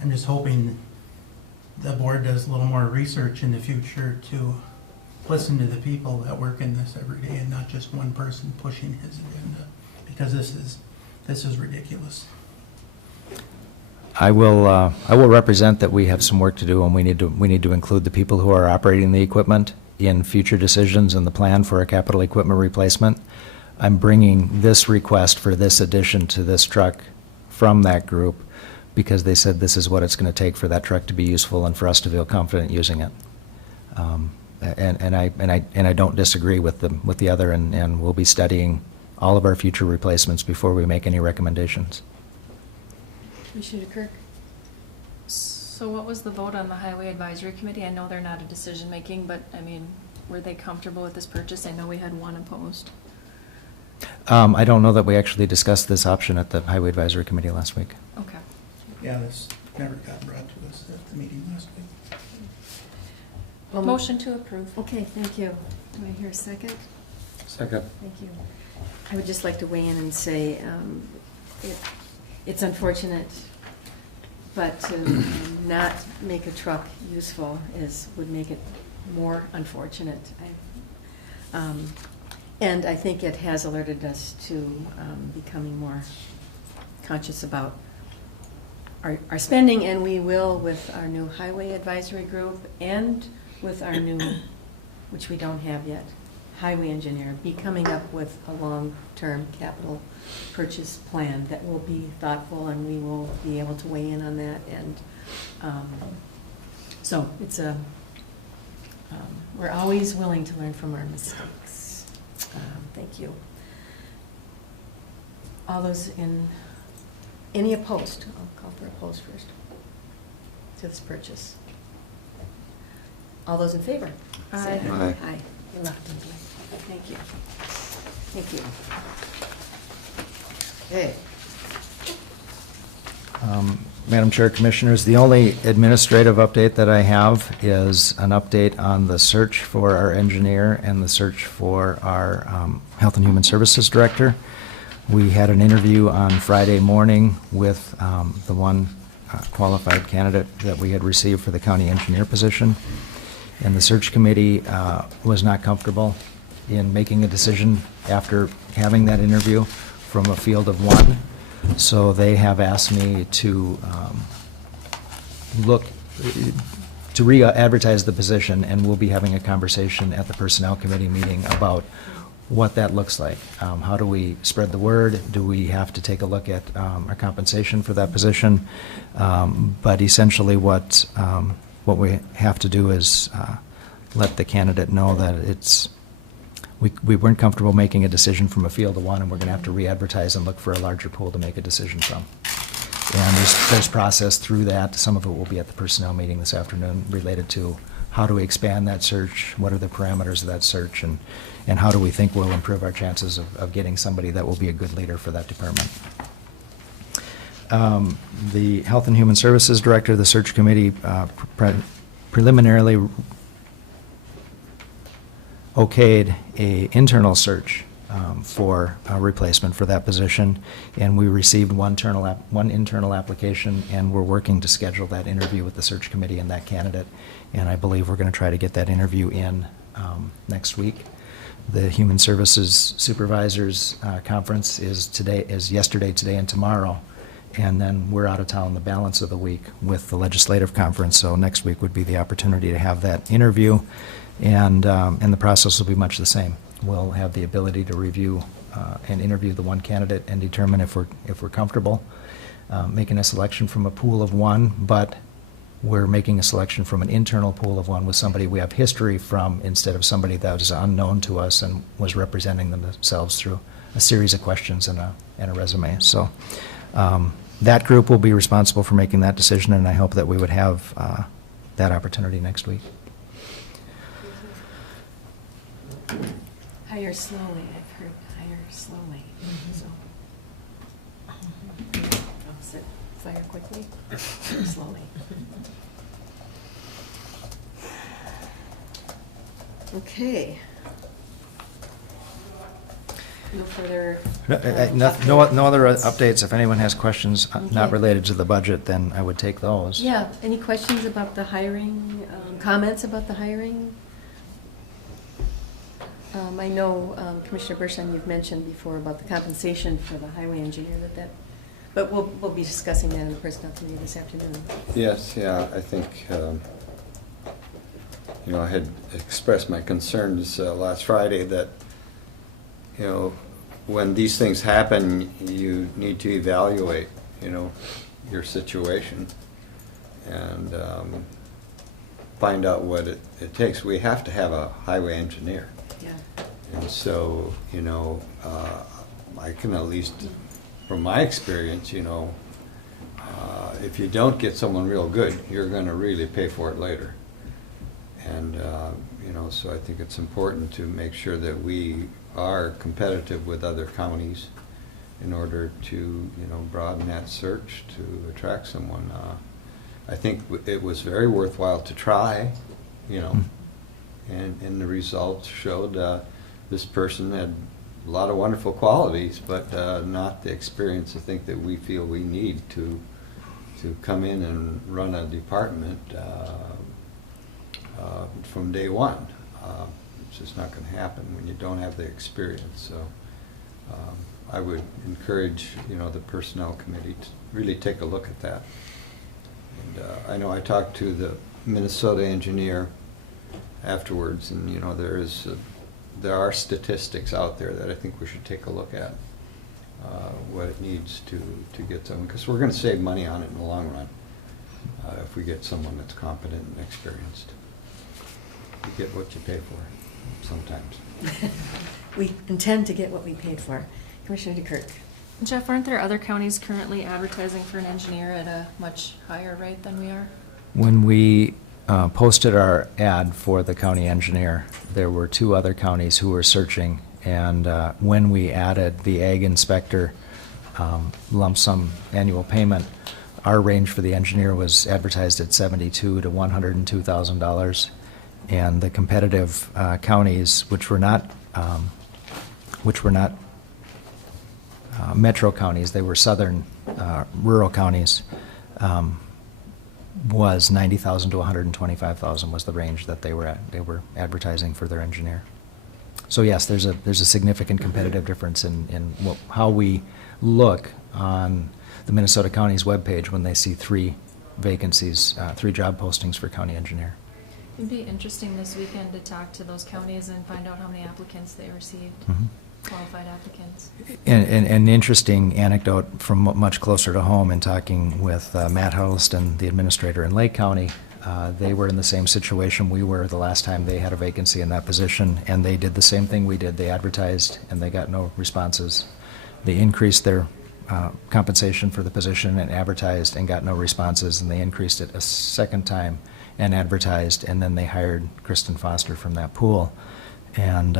I'm just hoping the board does a little more research in the future to listen to the people that work in this every day and not just one person pushing his agenda, because this is ridiculous. I will represent that we have some work to do, and we need to include the people who are operating the equipment in future decisions and the plan for a capital equipment replacement. I'm bringing this request for this addition to this truck from that group because they said this is what it's going to take for that truck to be useful and for us to feel confident using it. And I don't disagree with the other, and we'll be studying all of our future replacements before we make any recommendations. Commissioner DeKirk. So what was the vote on the Highway Advisory Committee? I know they're not a decision-making, but I mean, were they comfortable with this purchase? I know we had one opposed. I don't know that we actually discussed this option at the Highway Advisory Committee last week. Okay. Yeah, this never got brought to us at the meeting last week. Well, Motion to approve. Okay, thank you. Do I hear a second? Second. Thank you. I would just like to weigh in and say it's unfortunate, but to not make a truck useful would make it more unfortunate. And I think it has alerted us to becoming more conscious about our spending, and we will with our new highway advisory group and with our new, which we don't have yet, highway engineer, be coming up with a long-term capital purchase plan that will be thoughtful, and we will be able to weigh in on that. And so it's we're always willing to learn from our mistakes. Thank you. All those any opposed? I'll call for opposed first to this purchase. All those in favor? Say Aye. Aye. Aye. Reluctantly. Thank you. Thank you. Okay. Madam Chair, Commissioners, the only administrative update that I have is an update on the search for our engineer and the search for our Health and Human Services Director. We had an interview on Friday morning with the one qualified candidate that we had received for the county engineer position. And the search committee was not comfortable in making a decision after having that interview from a field of one. So they have asked me to to re-advertise the position, and we'll be having a conversation at the Personnel Committee meeting about what that looks like. How do we spread the word? Do we have to take a look at our compensation for that position? But essentially what we have to do is let the candidate know that we weren't comfortable making a decision from a field of one, and we're going to have to re-advertise and look for a larger pool to make a decision from. And there's process through that. Some of it will be at the personnel meeting this afternoon related to how do we expand that search, what are the parameters of that search, and how do we think we'll improve our chances of getting somebody that will be a good leader for that department. The Health and Human Services Director, the search committee preliminarily okayed a internal search for a replacement for that position, and we received one internal application, and we're working to schedule that interview with the search committee and that candidate, and I believe we're going to try to get that interview in next week. The Human Services Supervisors Conference is yesterday, today, and tomorrow, and then we're out of town the balance of the week with the Legislative Conference, so next week would be the opportunity to have that interview, and the process will be much the same. We'll have the ability to review and interview the one candidate and determine if we're comfortable making a selection from a pool of one, but we're making a selection from an internal pool of one with somebody we have history from instead of somebody that is unknown to us and was representing themselves through a series of questions and a resume. So that group will be responsible for making that decision, and I hope that we would have that opportunity next week. Hire slowly, I've heard, hire slowly, so. Opposite, fire quickly, hire slowly. Okay. No further. No other updates. If anyone has questions not Okay. related to the budget, then I would take those. Yeah, any questions about the hiring, comments about the hiring? I know, Commissioner Bershon, you've mentioned before about the compensation for the highway engineer, but we'll be discussing that in the personnel committee this afternoon. Yes, yeah, I think, I had expressed my concerns last Friday that, when these things happen, you need to evaluate, your situation and find out what it takes. We have to have a highway engineer. Yeah. And so, I can at least, from my experience, if you don't get someone real good, you're going to really pay for it later. And, so I think it's important to make sure that we are competitive with other counties in order to, broaden that search to attract someone. I think it was very worthwhile to try, and the results showed this person had a lot of wonderful qualities, but not the experience I think that we feel we need to come in and run a department from day one. It's just not going to happen when you don't have the experience. So I would encourage, the personnel committee to really take a look at that. And I know I talked to the Minnesota engineer afterwards, and there are statistics out there that I think we should take a look at, what it needs to get someone, because we're going to save money on it in the long run if we get someone that's competent and experienced. You get what you pay for sometimes. We intend to get what we paid for. Commissioner DeKirk. Jeff, aren't there other counties currently advertising for an engineer at a much higher rate than we are? When we posted our ad for the county engineer, there were 2 other counties who were searching, and when we added the ag inspector lump sum annual payment, our range for the engineer was advertised at $72,000 to $102,000, and the competitive counties, which were not metro counties, they were southern rural counties, was 90,000 to 125,000 was the range that they were advertising for their engineer. So yes, there's a significant competitive difference in how we look on the Minnesota County's webpage when they see 3 vacancies, 3 job postings for county engineer. It'd be interesting this weekend to talk to those counties and find out how many applicants they received, Mhm. qualified applicants. An interesting anecdote from much closer to home in talking with Matt Huddleston, the administrator in Lake County. They were in the same situation we were the last time they had a vacancy in that position, and they did the same thing we did. They advertised, and they got no responses. They increased their compensation for the position and advertised and got no responses, and they increased it a second time and advertised, and then they hired Kristen Foster from that pool. And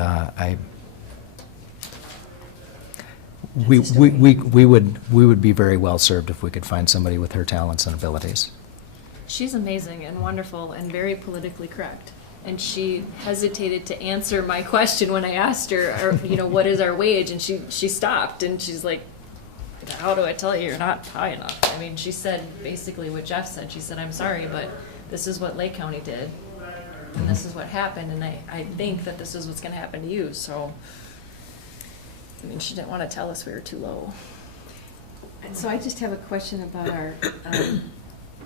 we would be very well served if we could find somebody with her talents and abilities. She's amazing and wonderful and very politically correct. And she hesitated to answer my question when I asked her, what is our wage? And she stopped and she's like, how do I tell you you're not high enough? I mean, she said basically what Jeff said. She said, I'm sorry, but this is what Lake County did. And this is what happened. And I think that this is what's going to happen to you. So, I mean, she didn't want to tell us we were too low. And so I just have a question about our,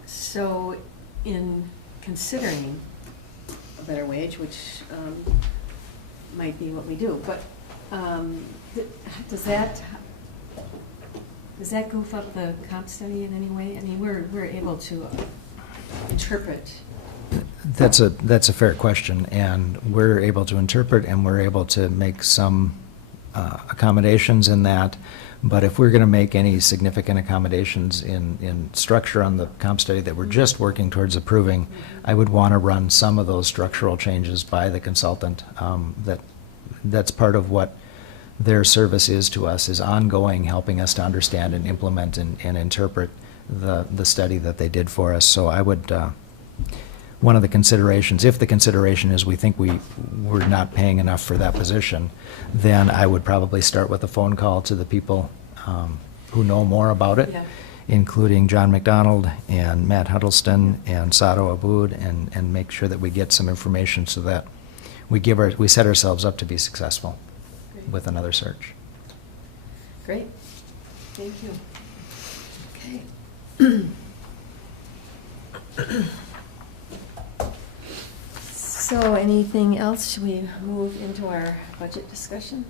so in considering a better wage, which might be what we do, but does that goof up the comp study in any way? I mean, we're able to interpret. That's a fair question, and we're able to interpret and we're able to make some accommodations in that. But if we're going to make any significant accommodations in structure on the comp study that we're just working towards approving, I would want to run some of those structural changes by the consultant. That's part of what their service is to us, is ongoing, helping us to understand and implement and interpret the study that they did for us. So I would, one of the considerations, if the consideration is we think we're not paying enough for that position, then I would probably start with a phone call to the people who know more about it, Yeah. including John McDonald and Matt Huddleston and Sato Abood, and make sure that we get some information so that we set ourselves up to be successful Great. with another search. Great, thank you. Okay. So anything else? Should we move into our budget discussion?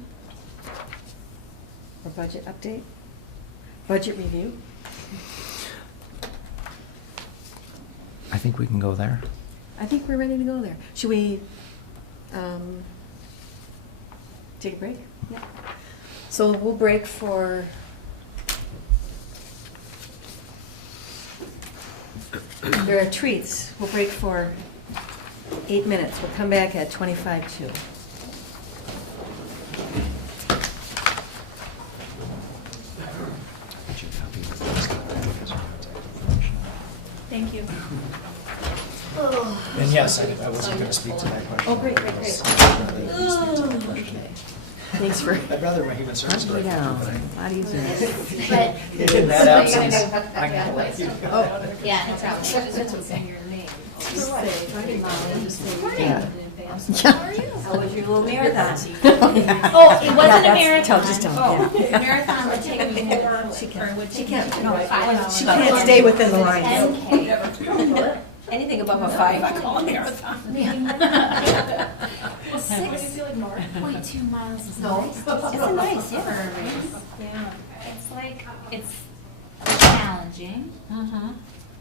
Or budget update? Budget review? I think we can go there. I think we're ready to go there. Should we take a break? Yeah. So we'll break for there are treats. We'll break for 8 minutes. We'll come back at 25:02. Thank you. And yes, I wasn't going to speak to that question. Oh, great. Thanks for. I'd rather my human service director. A lot easier. But. In that absence, Oh, Yeah, no problem. How was your little marathon? Oh, it wasn't a marathon. Just tell them, yeah. Marathon would take me more, or would take me She can't stay within the lines. 10K. Anything above a 5, I call a marathon. 6.2 miles is nice. It's nice, yeah. For a race. Yeah. It's like, it's challenging. Mm-hmm.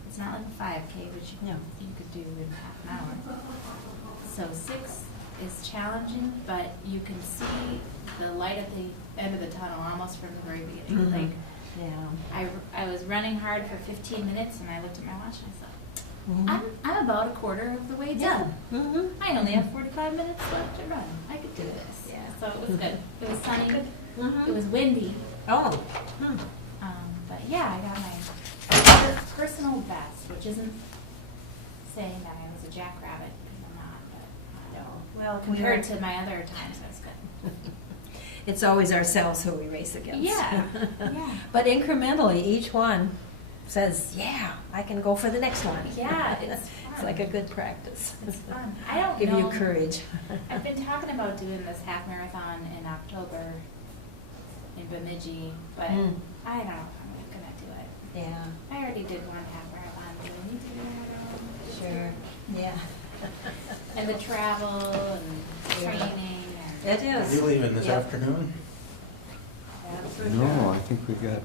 It's not like a 5K, which No. you could do in half an hour. So 6 is challenging, but you can see the light at the end of the tunnel almost from the very beginning. Mhm. Like, Yeah. I was running hard for 15 minutes and I looked at my watch and I thought, Mhm. I'm about a quarter of the way done. Mhm. I only have 45 minutes left to run. I could do this. Yeah. So it was good. It was sunny. Mhm. It was windy. Oh. Hmm. But yeah, I got my personal best, which isn't saying that I was a jackrabbit, because I'm not, but Well, compared to my other times, I was good. it's always ourselves who we race against. Yeah, yeah. But incrementally, each one says, yeah, I can go for the next one. Yeah, it's It's fun. like a good practice. It's fun. I don't Give know. you courage. I've been talking about doing this half marathon in October in Bemidji, but Mm. I don't know if I'm gonna do it. Yeah, I already did one half marathon. Do I need to do another one? sure, yeah. And the travel and Yeah. training. It And is. You leaving this Yep. afternoon? No, I think we got,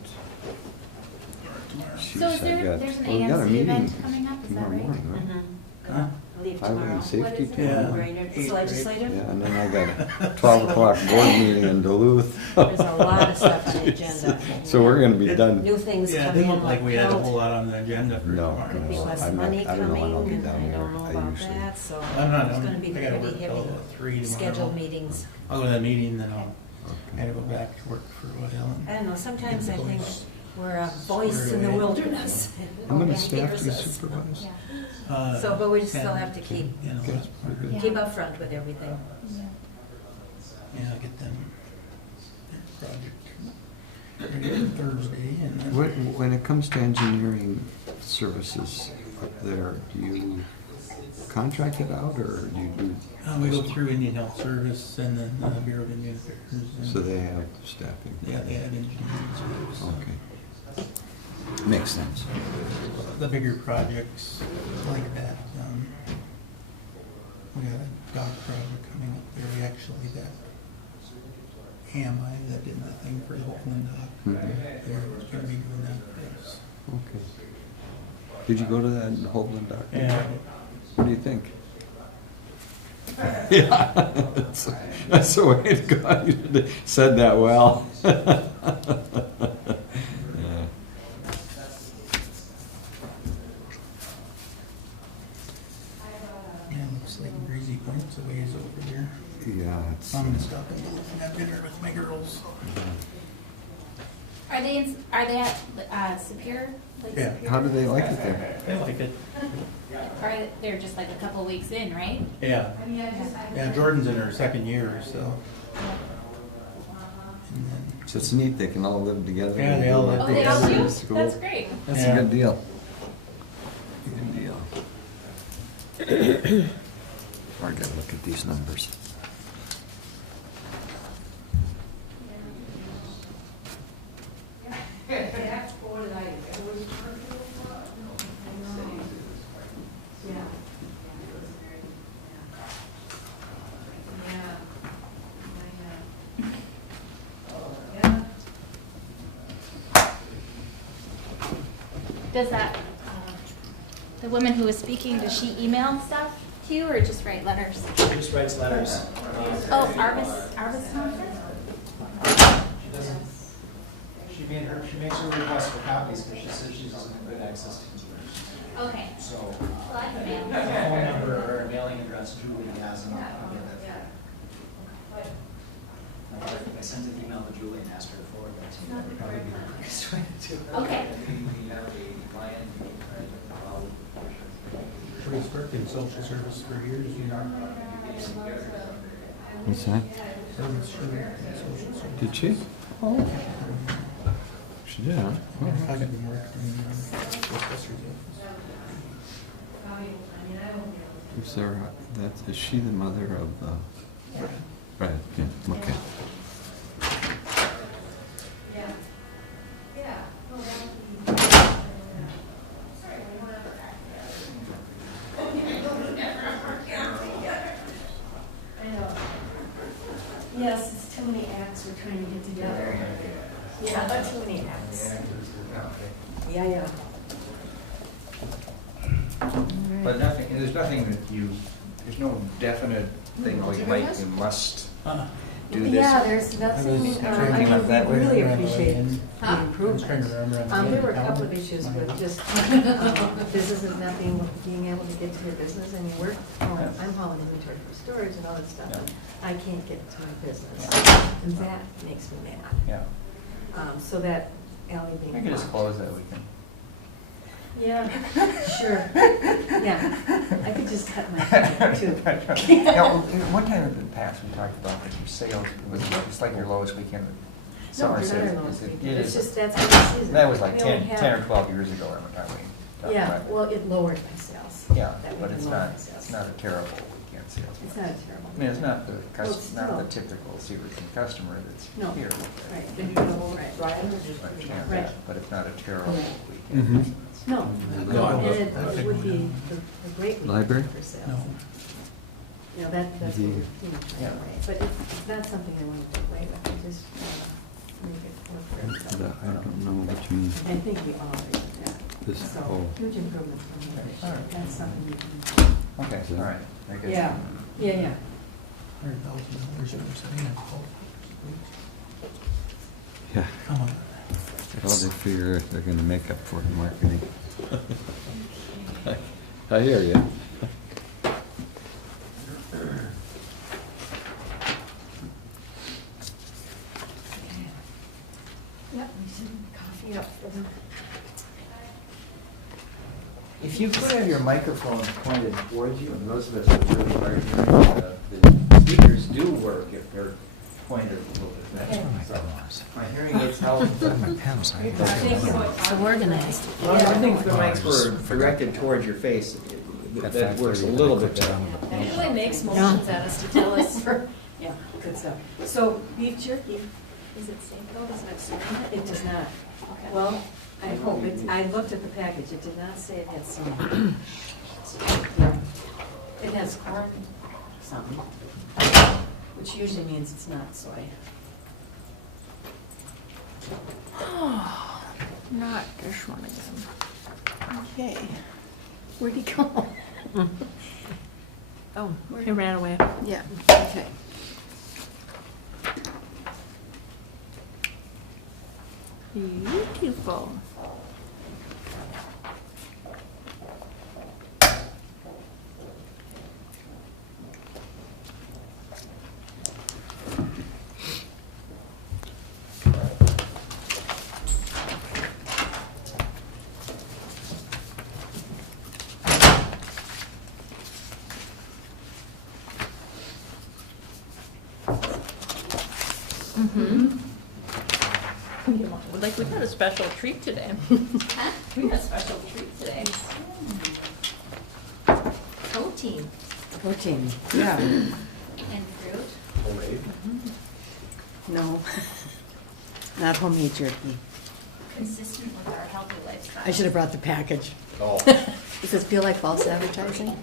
So is there's an we got a AMC meeting event coming up? Is that tomorrow right? morning, right? Mhm. Huh? Leave Highway tomorrow. and safety What is it? tomorrow. Brainerd. It's Yeah. legislative? Yeah, and then I got a 12 o'clock board meeting in Duluth. There's a lot of stuff on the agenda. So we're gonna be done. New things Yeah, it coming didn't in look like we had a Pelt. whole lot on the agenda for No, tomorrow. Could be no, less I'm not- money I don't know when I'll coming, be and down I there. don't know I about usually- that, so I'm not, it's gonna be I gotta work pretty till heavy 3 tomorrow. scheduled meetings. I'll go to that meeting, then I'll kind of go back to work for a while. I don't know, sometimes I think Voice. we're a voice in the wilderness. How many Nobody staff do you hears us. supervise? Yeah. So, but we still 10, have to keep- you know, Okay. that's part of it. Keep up front with everything. Yeah, I'll get them their project ready for Thursday and then. When it comes to engineering services up there, do you contract it out or do you do? We go through Indian Health Service and then Bureau of Indian Affairs. and- So they have staffing? Yeah, they have engineering service. Okay. Makes sense. The bigger projects like that, we got a dock project coming up there, we actually got AMI that did the thing for the Hopeland dock. Mhm. They're gonna be doing that for us. Okay. Did you go to that Hoagland Dock? Yeah. What do you think? Yeah, that's the way to go. You said that well. Yeah. Yeah, looks like Breezy Point's a ways over there. Yeah, it's. I'm gonna stop and have dinner with my girls. Are they at Superior? Lake Yeah. Superior? How do they like it there? They like it. Or they're just like a couple weeks in, right? Yeah. Yeah, Jordan's in her second year, so. And then, So it's neat, they can all live together. Yeah, they all live Oh, they all together do? in School. That's great. That's Yeah. a good deal. Good deal. I gotta look at these numbers. Does that, the woman who was speaking, does she email stuff to you or just write letters? Just writes letters. Oh, Arvis Thompson? She doesn't, she makes her request for copies because she says she doesn't have good access to computers. Okay. So, Well, I can mail. a phone number or a mailing address Julie has, and I'll get that. I sent an email to Julie and asked her to forward that to me. That would probably be the quickest way to do it. Okay. She's worked in social service for years, you know. What's that? She worked in social service. Did she? Oh. She did, huh? My husband worked in the assessor's office. Is there, is she the mother of, right, yeah, okay. Yes, it's too many acts we're trying to get together. Yeah, too many acts. Yeah. But nothing, there's nothing that there's no definite thing like, Mike, you must do this. Yeah, there's nothing, I Anything like that? mean, we really Around the way appreciate in. the I was improvement. trying to remember. on the There were a end. couple of issues with just businesses not being able to get to your business, and you work, I'm hauling inventory for storage and all that stuff, and I can't get to my business, and that makes me mad. Yeah, So that alley being. we can just blocked. close that, we can. Yeah, sure, yeah, I could just cut my finger too. Now, one time in the past, we talked about that your sales, it's like your lowest weekend. No, Summer it's not our sales. lowest It weekend. It's is. just, that's the season. That was like We only 10 have- or 12 years ago, aren't we? Yeah, well, it lowered my sales. Yeah, That but weekend it's lowered not, my sales. it's not a terrible weekend sales. It's not terrible. I mean, it's not the, Well, it's not the still- typical Severson customer that's No, here. right. Right. Right. But it's not a terrible Correct. weekend. No, No, and but it I think would be we- a great weekend Library? for sales. No. You know, that's what, The- yeah, right, but it's not something I want to play with, I just make it work for everybody. I don't know what you mean. I think we all agree with that. This- So, oh. huge improvement for me, All right. that's something you can, Okay, all right. I guess- yeah, yeah. $100,000 for Sabina. Yeah. Come on. Well, they figure they're gonna make up for it in marketing. I hear you. Yep, we should coffee up for them. If you could have your microphone pointed towards you, and those of us that really hard hearing, the speakers do work if they're pointed a little bit better. So my hearing aids help. My pens, I- So organized. Well, I think if the mics were directed towards your face, that works a little bit better. It usually makes motions at us to tell us. Yeah, good stuff. So beef jerky, Is it safe though? Does it have sodium in it? it does not. Okay. Well, I hope it, I looked at the package, it did not say it had some. Yeah. It has corn something, which usually means it's not soy. Not this one again. Okay. Where'd he go? Oh, he ran away. Yeah, okay. Beautiful. Like we got a special treat today. We got a special treat today. Protein. Protein, yeah. And fruit. No, not homemade jerky. Consistent with our healthy lifestyle. I should have brought the package. Does this feel like false advertising?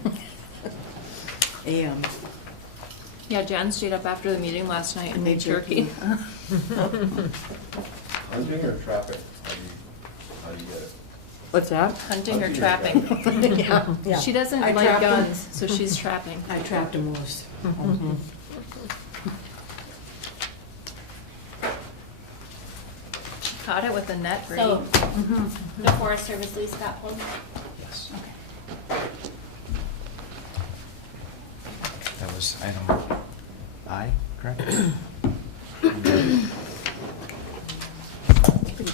Yeah, Jen stayed up after the meeting last night and And made made jerky. Hunting or trapping? How do you get it? What's that? Hunting or trapping. Yeah. She doesn't I like trapped 'em. guns, so she's trapping. I trapped a moose. Caught it with a net, Brady. So, the Forest Service lease got pulled? Yes. Okay. That was item I, correct? Pretty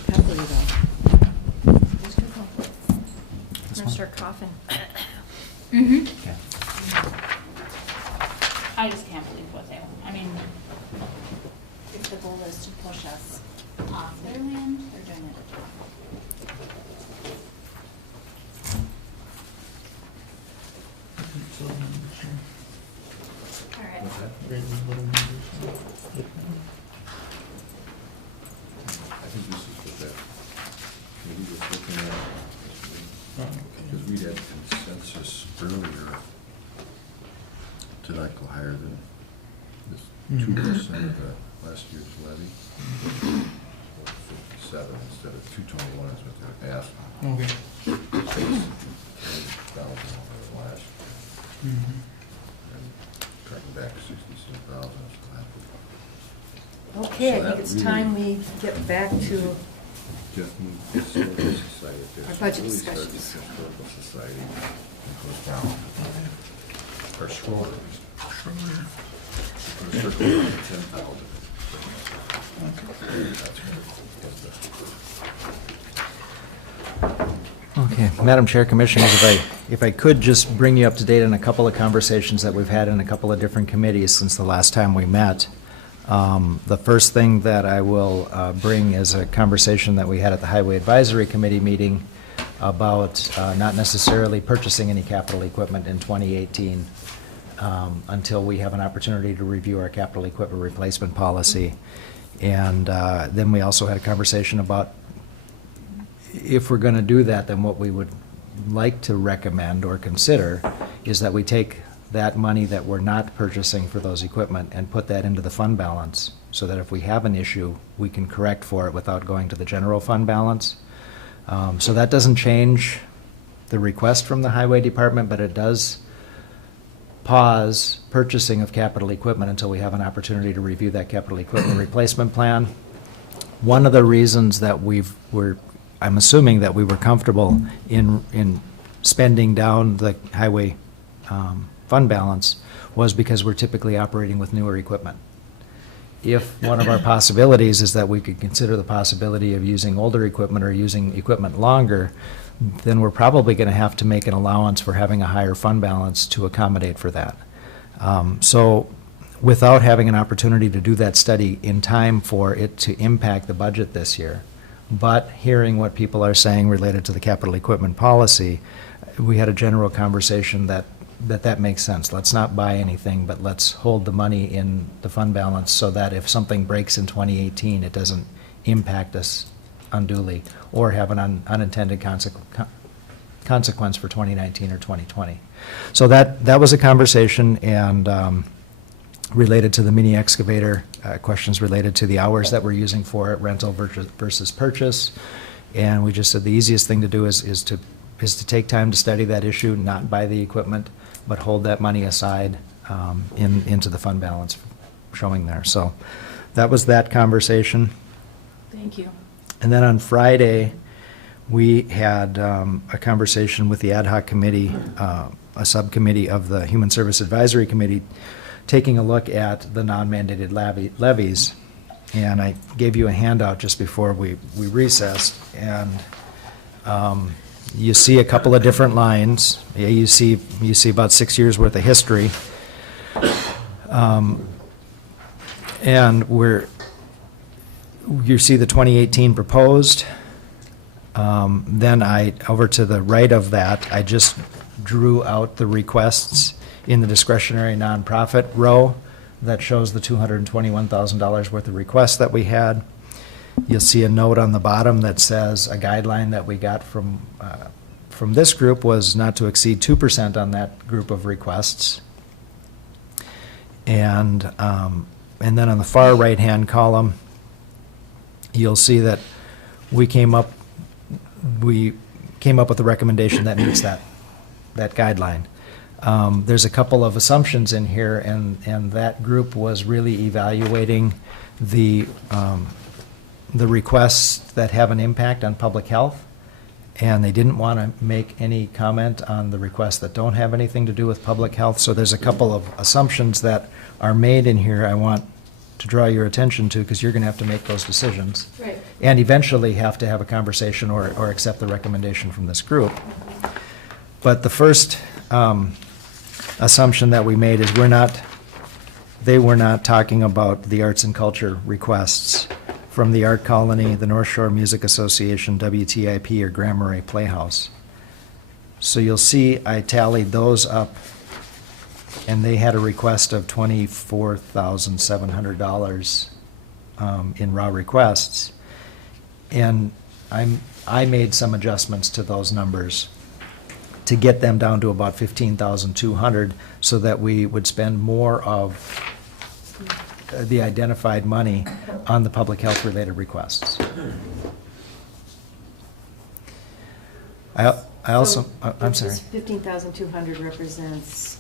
peppery though. Just gonna go. I'm This gonna one? start coughing. Okay. I just can't believe what they, I mean, if the goal is to push us off their land, they're doing it at all. All right. I think this is what that, maybe was looking at, because we had consensus earlier to not go higher than this 2% of the last year's levy. 57 instead of 221 is what they're asking. Okay. Down over the last, Mhm. and cutting back 66,000, so that would. Okay, So I that think it's really- time we get back to, Just in Historical Society, if there's Our budget really starts with discussions. Historical Society, it goes down. Or Schroeder. Put a circle around 10,000. That's what it is. Okay, Madam Chair, Commissioners, if I could just bring you up to date on a couple of conversations that we've had in a couple of different committees since the last time we met. The first thing that I will bring is a conversation that we had at the Highway Advisory Committee meeting about not necessarily purchasing any capital equipment in 2018 until we have an opportunity to review our capital equipment replacement policy. And then we also had a conversation about if we're going to do that, then what we would like to recommend or consider is that we take that money that we're not purchasing for those equipment and put that into the fund balance, so that if we have an issue, we can correct for it without going to the general fund balance. So that doesn't change the request from the Highway Department, but it does pause purchasing of capital equipment until we have an opportunity to review that capital equipment replacement plan. One of the reasons that I'm assuming that we were comfortable in spending down the highway fund balance was because we're typically operating with newer equipment. If one of our possibilities is that we could consider the possibility of using older equipment or using equipment longer, then we're probably going to have to make an allowance for having a higher fund balance to accommodate for that. So without having an opportunity to do that study in time for it to impact the budget this year, but hearing what people are saying related to the capital equipment policy, we had a general conversation that makes sense. Let's not buy anything, but let's hold the money in the fund balance so that if something breaks in 2018, it doesn't impact us unduly or have an unintended consequence for 2019 or 2020. So that was a conversation, and related to the mini excavator, questions related to the hours that we're using for it, rental versus purchase. And we just said the easiest thing to do is to take time to study that issue, not buy the equipment, but hold that money aside into the fund balance showing there. So that was that conversation. Thank you. And then on Friday, we had a conversation with the ad hoc committee, a subcommittee of the Human Service Advisory Committee, taking a look at the non-mandated levies. And I gave you a handout just before we recessed, and you see a couple of different lines. Yeah, you see about 6 years worth of history. And you see the 2018 proposed. Then over to the right of that, I just drew out the requests in the discretionary nonprofit row that shows the $221,000 worth of requests that we had. You'll see a note on the bottom that says a guideline that we got from this group was not to exceed 2% on that group of requests. And then on the far right-hand column, you'll see that we came up with a recommendation that meets that guideline. There's a couple of assumptions in here, and that group was really evaluating the requests that have an impact on public health, and they didn't want to make any comment on the requests that don't have anything to do with public health. So there's a couple of assumptions that are made in here I want to draw your attention to, because you're going to have to make those decisions. Right. And eventually have to have a conversation or accept the recommendation from this group. But the first assumption that we made is they were not talking about the arts and culture requests from the Art Colony, the North Shore Music Association, WTIP, or Grand Marais Playhouse. So you'll see I tallied those up, and they had a request of $24,700 in raw requests. And I made some adjustments to those numbers to get them down to about $15,200, so that we would spend more of the identified money on the public health related requests. I also, I'm sorry. 15,200 represents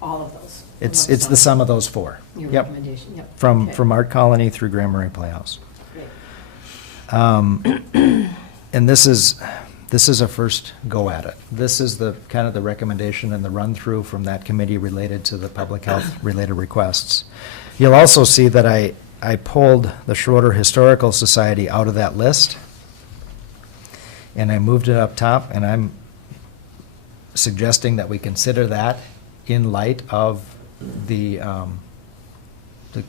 all of those. It's the sum of those four. Your Yep. recommendation, yep. From Okay. Art Colony through Grand Marais Playhouse. Great. And this is a first go at it. This is the kind of the recommendation and the run-through from that committee related to the public health-related requests. You'll also see that I pulled the Schroeder Historical Society out of that list. And I moved it up top, and I'm suggesting that we consider that in light of the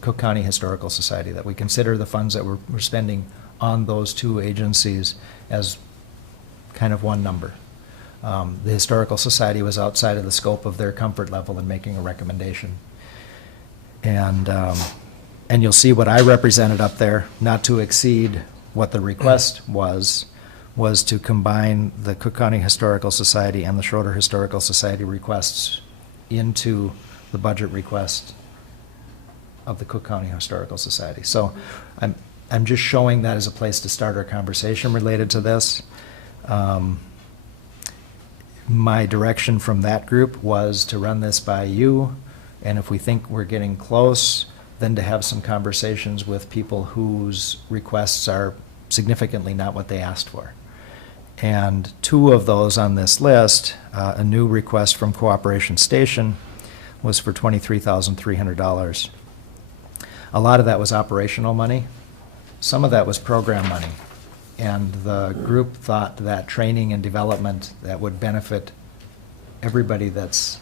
Cook County Historical Society, that we consider the funds that we're spending on those two agencies as kind of one number. The Historical Society was outside of the scope of their comfort level in making a recommendation. And you'll see what I represented up there, not to exceed what the request was to combine the Cook County Historical Society and the Schroeder Historical Society requests into the budget request of the Cook County Historical Society. So I'm just showing that as a place to start our conversation related to this. My direction from that group was to run this by you, and if we think we're getting close, then to have some conversations with people whose requests are significantly not what they asked for. And two of those on this list, a new request from Cooperation Station was for $23,300. A lot of that was operational money. Some of that was program money. And the group thought that training and development that would benefit everybody that's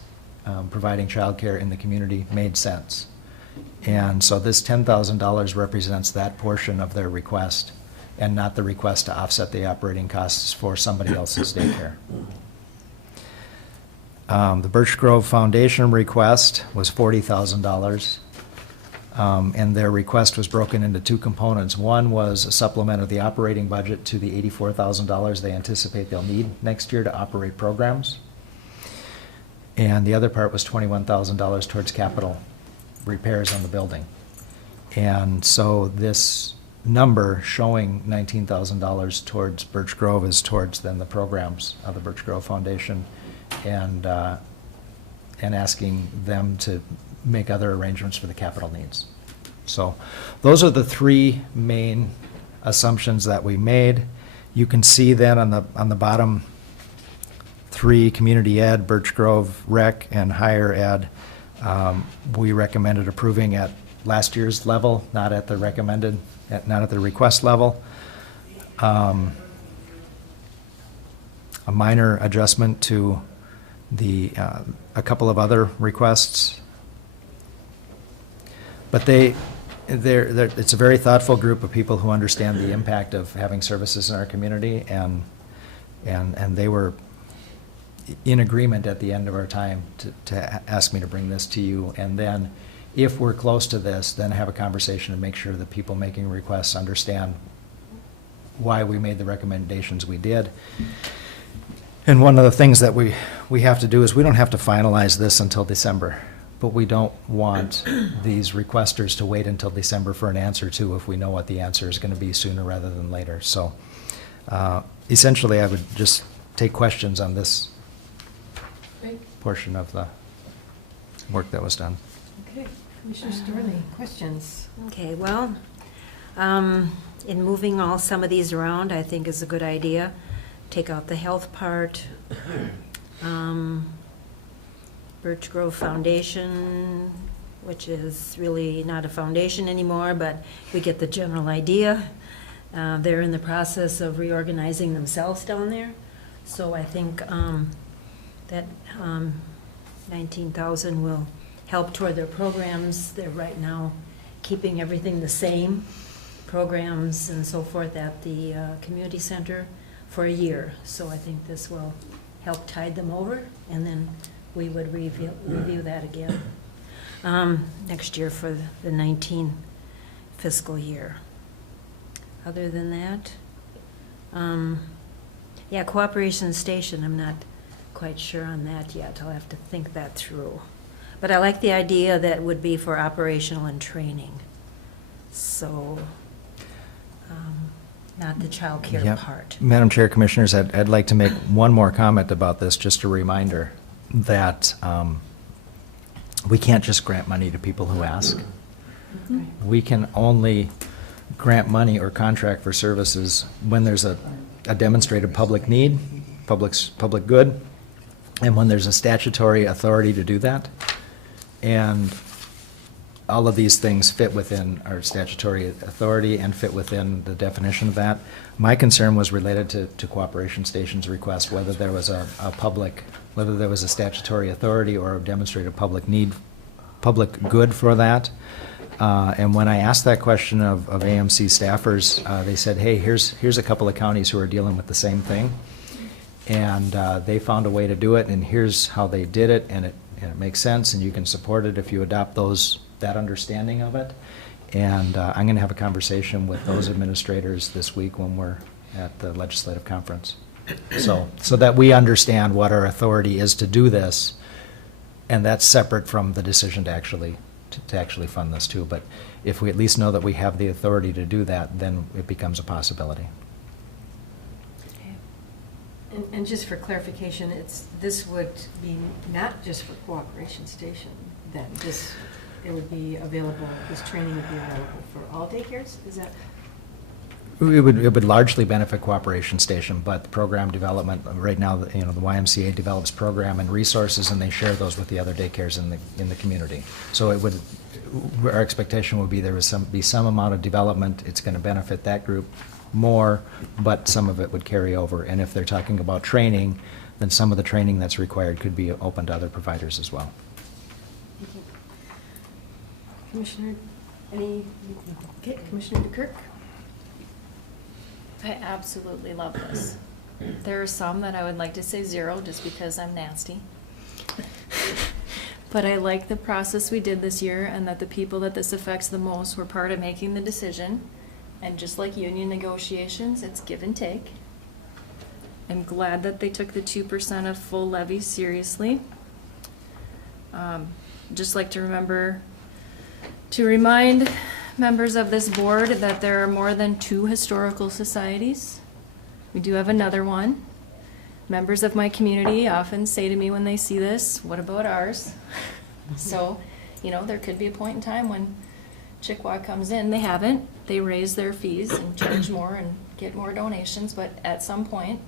providing childcare in the community made sense. And so this $10,000 represents that portion of their request, and not the request to offset the operating costs for somebody else's daycare. The Birch Grove Foundation request was $40,000. And their request was broken into two components. One was a supplement of the operating budget to the $84,000 they anticipate they'll need next year to operate programs. And the other part was $21,000 towards capital repairs on the building. And so this number showing $19,000 towards Birch Grove is towards then the programs of the Birch Grove Foundation, and asking them to make other arrangements for the capital needs. So those are the three main assumptions that we made. You can see then on the bottom three, community ed, Birch Grove Rec, and higher ed, we recommended approving at last year's level, not at the recommended, not at the request level. A minor adjustment to the a couple of other requests. But it's a very thoughtful group of people who understand the impact of having services in our community, and they were in agreement at the end of our time to ask me to bring this to you. And then, if we're close to this, then have a conversation and make sure that people making requests understand why we made the recommendations we did. And one of the things that we have to do is we don't have to finalize this until December. But we don't want these requesters to wait until December for an answer too, if we know what the answer is going to be sooner rather than later. So essentially, I would just take questions on this portion of the work that was done. Okay, Commissioner Storley, questions? Okay, well, in moving some of these around, I think is a good idea. Take out the health part. Birch Grove Foundation, which is really not a foundation anymore, but we get the general idea. They're in the process of reorganizing themselves down there. So I think that $19,000 will help toward their programs. They're right now keeping everything the same, programs and so forth at the community center for a year. So I think this will help tide them over, and then we would review that again next year for the 19 fiscal year. Other than that, yeah, Cooperation Station, I'm not quite sure on that yet. I'll have to think that through. But I like the idea that would be for operational and training. So, not the child care Yep. part. Madam Chair, Commissioners, I'd like to make one more comment about this, just a reminder that we can't just grant money to people who ask. We can only grant money or contract for services when there's a demonstrated public need, public good, and when there's a statutory authority to do that. And all of these things fit within our statutory authority and fit within the definition of that. My concern was related to Cooperation Station's request, whether there was a public, whether there was a statutory authority or a demonstrated public need, public good for that. And when I asked that question of AMC staffers, they said, hey, here's a couple of counties who are dealing with the same thing. And they found a way to do it, and here's how they did it, and it makes sense, and you can support it if you adopt that understanding of it. And I'm going to have a conversation with those administrators this week when we're at the legislative conference. So that we understand what our authority is to do this, and that's separate from the decision to actually fund this too. But if we at least know that we have the authority to do that, then it becomes a possibility. And just for clarification, this would be not just for Cooperation Station, then it would be available, this training would be available for all daycares, is that? It would largely benefit Cooperation Station, but program development, right now, the YMCA develops program and resources, and they share those with the other daycares in the community. So our expectation would be there would be some amount of development. It's going to benefit that group more, but some of it would carry over. And if they're talking about training, then some of the training that's required could be open to other providers as well. Thank you. Commissioner, Commissioner DeKirk? I absolutely love this. There are some that I would like to say 0 just because I'm nasty. But I like the process we did this year, and that the people that this affects the most were part of making the decision. And just like union negotiations, it's give and take. I'm glad that they took the 2% of full levy seriously. Just like to remind members of this board that there are more than 2 historical societies. We do have another one. Members of my community often say to me when they see this, what about ours? So, there could be a point in time when Chippewa comes in. They haven't. They raise their fees and charge more and get more donations, but at some point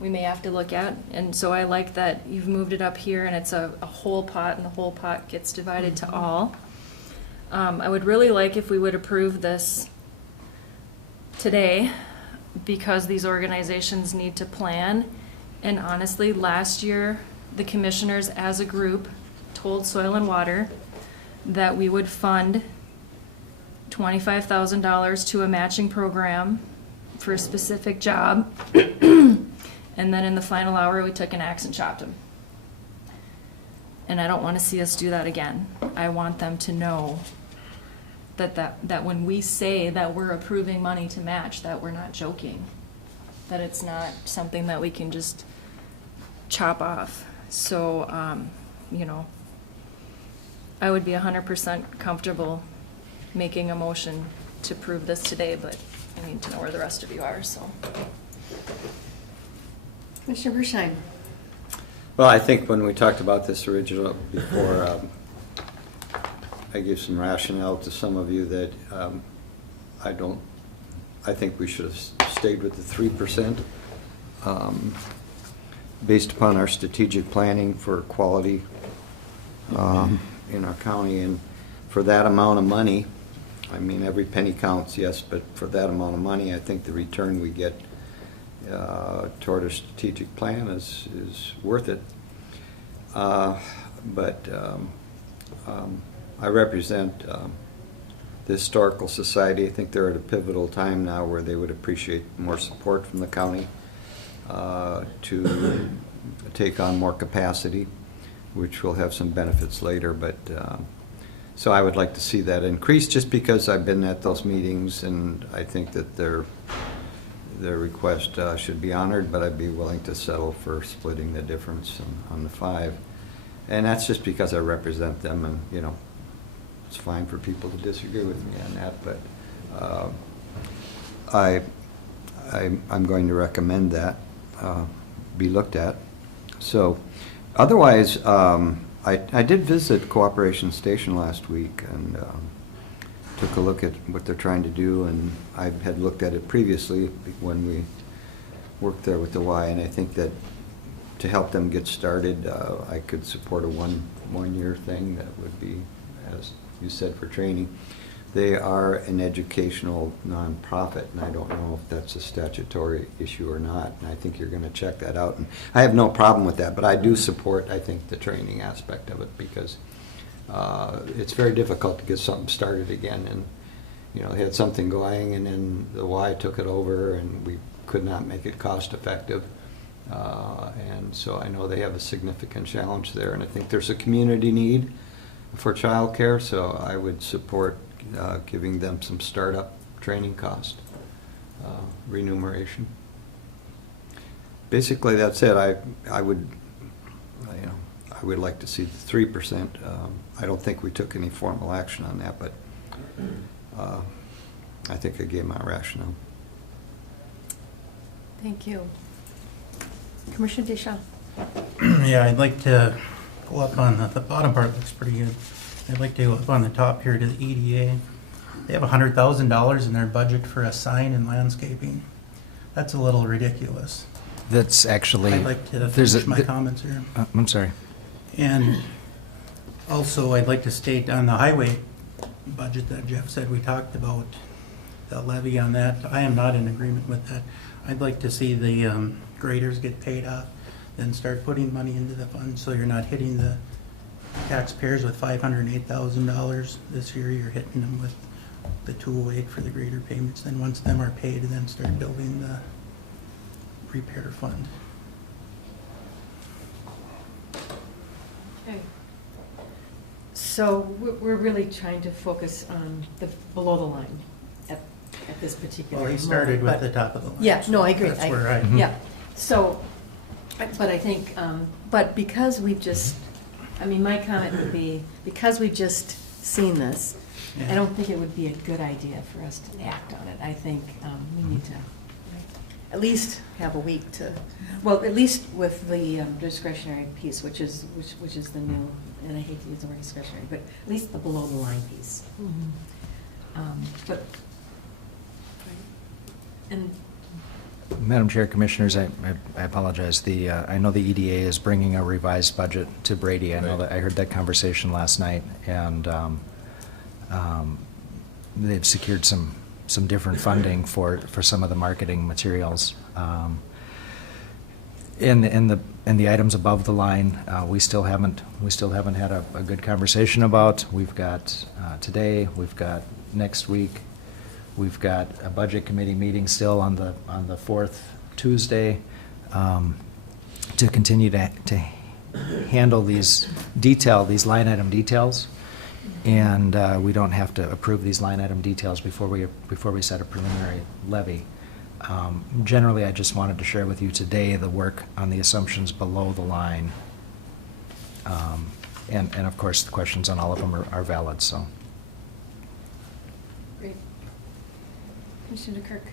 we may have to look at. And so I like that you've moved it up here, and it's a whole pot, and the whole pot gets divided to all. I would really like if we would approve this today, because these organizations need to plan. And honestly, last year, the commissioners as a group told Soil and Water that we would fund $25,000 to a matching program for a specific job. And then in the final hour, we took an axe and chopped them. And I don't want to see us do that again. I want them to know that when we say that we're approving money to match, that we're not joking, that it's not something that we can just chop off. So, I would be 100% comfortable making a motion to approve this today, but I need to know where the rest of you are, so. Commissioner Bersheim? Well, I think when we talked about this originally before, I gave some rationale to some of you that I think we should have stayed with the 3%. Based upon our strategic planning for quality in our county, and for that amount of money, I mean, every penny counts, yes, but for that amount of money, I think the return we get toward a strategic plan is worth it. But I represent the Historical Society. I think they're at a pivotal time now where they would appreciate more support from the county to take on more capacity, which will have some benefits later. But so I would like to see that increase, just because I've been at those meetings, and I think that their request should be honored, but I'd be willing to settle for splitting the difference on the 5. And that's just because I represent them, and it's fine for people to disagree with me on that, but I'm going to recommend that be looked at. So otherwise, I did visit Cooperation Station last week and took a look at what they're trying to do, and I had looked at it previously when we worked there with the Y, and I think that to help them get started, I could support a one-year thing that would be as you said, for training. They are an educational nonprofit, and I don't know if that's a statutory issue or not, and I think you're going to check that out. And I have no problem with that, but I do support, I think, the training aspect of it, because it's very difficult to get something started again. And, you know, they had something going, and then the Y took it over, and we could not make it cost effective. And so I know they have a significant challenge there, and I think there's a community need for childcare, so I would support giving them some startup training cost remuneration. Basically, that's it. I would, you know, I would like to see the 3%. I don't think we took any formal action on that, but I think I gave my rationale. Thank you. Commissioner Deschamps. Yeah, I'd like to go up on the bottom part, looks pretty good. I'd like to go up on the top here to the EDA. They have $100,000 in their budget for a sign and landscaping. That's a little ridiculous. That's actually. I'd like to there's finish my comments here. I'm sorry. And also, I'd like to state on the highway budget that Jeff said we talked about, the levy on that, I am not in agreement with that. I'd like to see the graders get paid off, then start putting money into the fund, so you're not hitting the taxpayers with $508,000 this year. You're hitting them with the 208 for the grader payments. Then once them are paid, then start building the repair fund. Okay. So we're really trying to focus on the below the line at this particular Well, he moment. started with but- the top of the line. Yeah, no, I agree. That's where I. Yeah, so, but I think, but because we've just, I mean, my comment would be, because we've just seen this, I Yeah. don't think it would be a good idea for us to act on it. I think we need to at least have a week to, well, at least with the discretionary piece, which is the new, and I hate to use the word discretionary, but at least the below the line piece. But, and Madam Chair, Commissioners, I apologize. I know the EDA is bringing a revised budget to Brady. I know that I heard that conversation last night, and they've secured some different funding for some of the marketing materials. In the items above the line, we still haven't had a good conversation about. We've got today, we've got next week. We've got a budget committee meeting still on the fourth Tuesday to continue to handle these line item details, and we don't have to approve these line item details before we set a preliminary levy. Generally, I just wanted to share with you today the work on the assumptions below the line, and of course the questions on all of them are valid. So. great. Commissioner Kirk.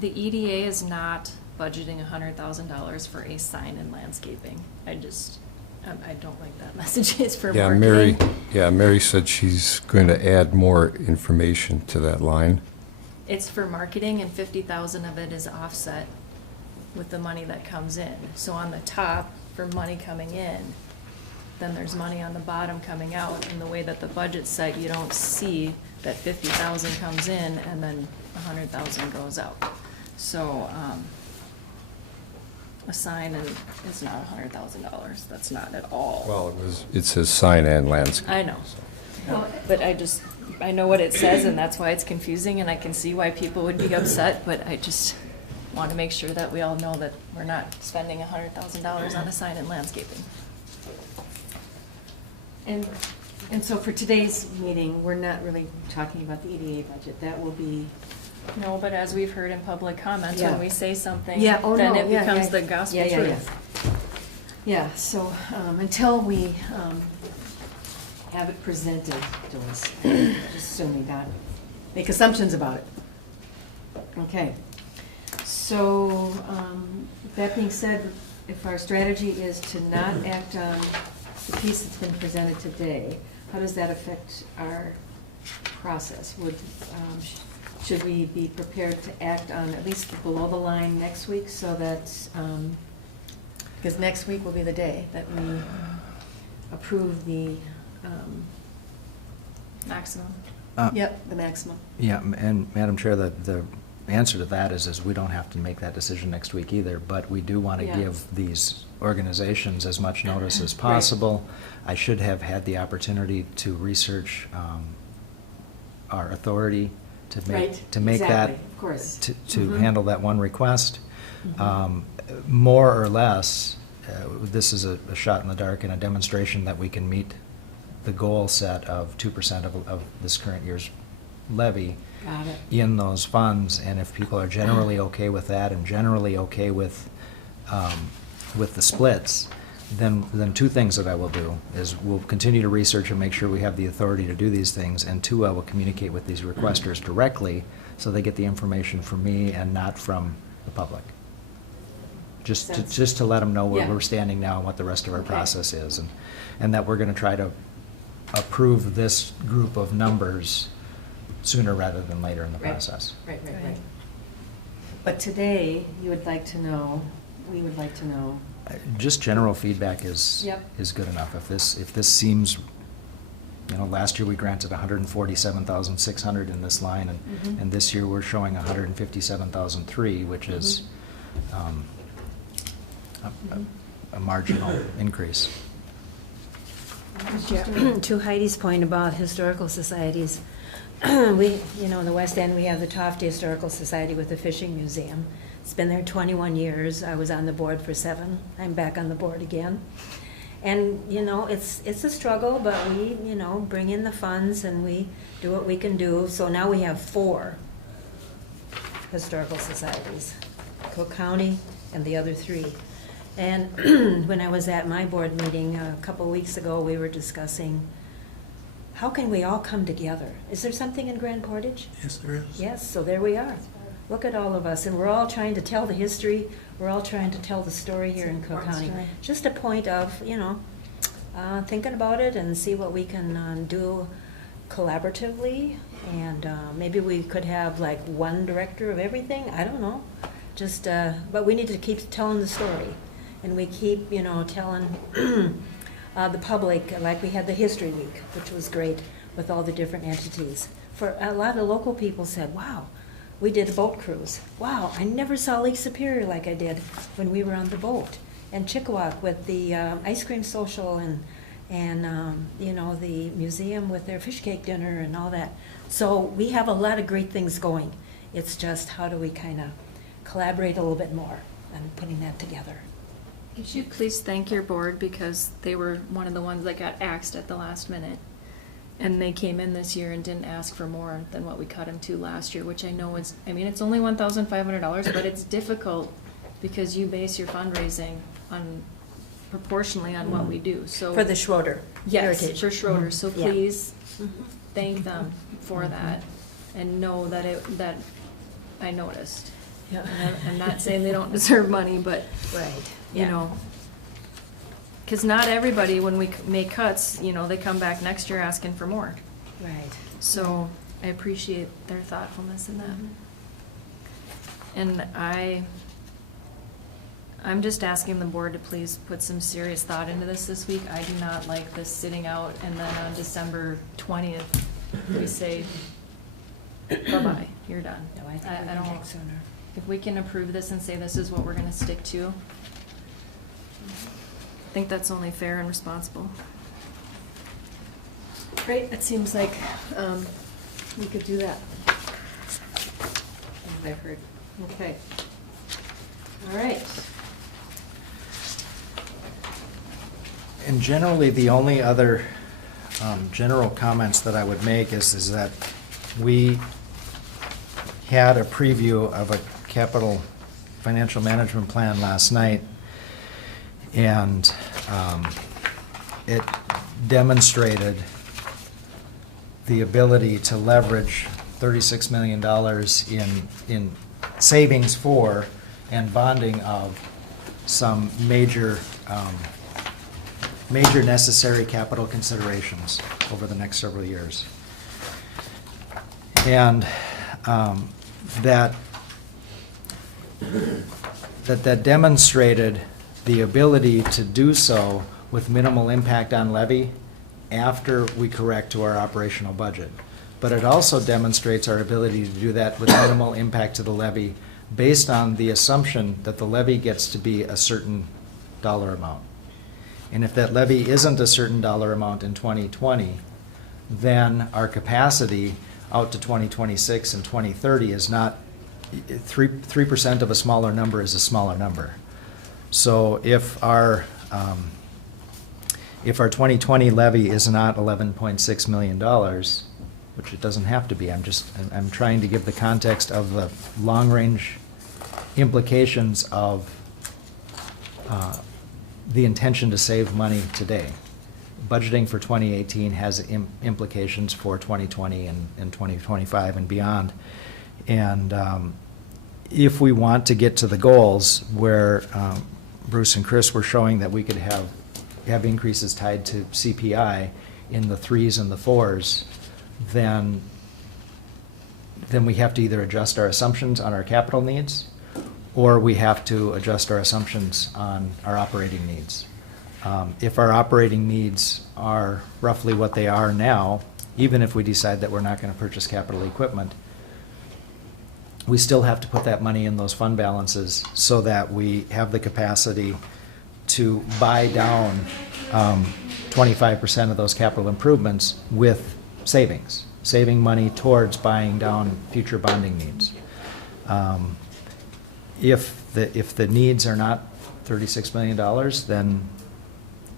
The EDA is not budgeting $100,000 for a sign and landscaping. I don't like that message. It's for Yeah, marketing. Mary said she's going to add more information to that line. It's for marketing, and 50,000 of it is offset with the money that comes in. So on the top, for money coming in, then there's money on the bottom coming out. And the way that the budget's set, you don't see that 50,000 comes in and then 100,000 goes out. So a sign is not $100,000. That's not at all. Well, it says sign and landscape. I know. But I know what it says, and that's why it's confusing, and I can see why people would be upset, but I just want to make sure that we all know that we're not spending $100,000 on a sign and landscaping. And so for today's meeting, we're not really talking about the EDA budget. That will be, No, but as we've heard in public comments, Yeah. when we say something, yeah, oh, no, then it yeah, becomes yeah. the gospel Yeah, truth. Yeah, so until we have it presented to us, just assume we got, make assumptions about it. Okay. So that being said, if our strategy is to not act on the piece that's been presented today, how does that affect our process? Should we be prepared to act on at least the below the line next week, so that, because next week will be the day that we approve the, Maximum. yep, the maximum. Yeah, and Madam Chair, the answer to that is we don't have to make that decision next week either, but we do want to Yeah. give these organizations as much notice as possible. I should have had the opportunity to research our authority to Right, make that, exactly, of course. to Mhm. handle that one request. More or less, this is a shot in the dark and a demonstration that we can meet the goal set of 2% of this current year's levy Got it. in those funds, and if people are generally okay with that and generally okay with the splits, then two things that I will do is we'll continue to research and make sure we have the authority to do these things, and two, I will communicate with these requesters directly so they get the information from me and not from the public. Just to let them know where Yeah. we're standing now and what the rest of our Okay. process is, and that we're gonna try to approve this group of numbers sooner rather than later in the Right. process. Right. But today, you would like to know, we would like to know. Just general feedback is Yep. good enough. If this seems, last year we granted 147,600 in this line, Mhm. and this year we're showing 157,003, which is a marginal increase. To Heidi's point about historical societies, we, in the West End, we have the Toft Historical Society with the Fishing Museum. It's been there 21 years. I was on the board for 7. I'm back on the board again. And, it's a struggle, but we, bring in the funds and we do what we can do. So now we have 4 historical societies, Cook County and the other 3. And when I was at my board meeting a couple of weeks ago, we were discussing, how can we all come together? Is there something in Grand Portage? Yes, there is. Yes, so there we are. Look at all of us, and we're all trying to tell the history, we're all trying to tell the story here in Cook County. Just a point of, thinking about it and see what we can do collaboratively, and maybe we could have like one director of everything, I don't know. Just, but we need to keep telling the story, and we keep, telling the public, like we had the History Week, which was great with all the different entities. For a lot of local people said, wow, we did a boat cruise. Wow, I never saw Lake Superior like I did when we were on the boat. And Chickawauk with the ice cream social and the museum with their fish cake dinner and all that. So we have a lot of great things going. It's just how do we kind of collaborate a little bit more on putting that together. Could you please thank your board, because they were one of the ones that got axed at the last minute. And they came in this year and didn't ask for more than what we cut them to last year, which I know is, it's only $1,500, but it's difficult because you base your fundraising on, proportionally on what we do, so. For the Schroeder Yes, Heritage. for Schroeder, so Yeah. please thank them for that and know that that I noticed. Yeah. And I'm not saying they don't deserve money, but, Right. because not everybody, when we make cuts, they come back next year asking for more. Right. So I appreciate their thoughtfulness in that. And I'm just asking the board to please put some serious thought into this week. I do not like this sitting out, and then on December 20th, we say, bye-bye, you're done. No, I think we can don't- take sooner. If we can approve this and say this is what we're gonna stick to, I think that's only fair and responsible. Great, it seems like we could do that. I've heard. Okay. All right. And generally, the only other general comments that I would make is that we had a preview of a capital financial management plan last night, and it demonstrated the ability to leverage $36 million in savings for and bonding of some major necessary capital considerations over the next several years. And that demonstrated the ability to do so with minimal impact on levy after we correct to our operational budget. But it also demonstrates our ability to do that with minimal impact to the levy based on the assumption that the levy gets to be a certain dollar amount. And if that levy isn't a certain dollar amount in 2020, then our capacity out to 2026 and 2030 is not, 3% of a smaller number is a smaller number. So if our 2020 levy is not $11.6 million, which it doesn't have to be, I'm trying to give the context of the long-range implications of the intention to save money today. Budgeting for 2018 has implications for 2020 and 2025 and beyond. And if we want to get to the goals where Bruce and Chris were showing that we could have increases tied to CPI in the 3s and the 4s, then we have to either adjust our assumptions on our capital needs, or we have to adjust our assumptions on our operating needs. If our operating needs are roughly what they are now, even if we decide that we're not going to purchase capital equipment, we still have to put that money in those fund balances so that we have the capacity to buy down 25% of those capital improvements with saving money towards buying down future bonding needs. If the needs are not $36 million,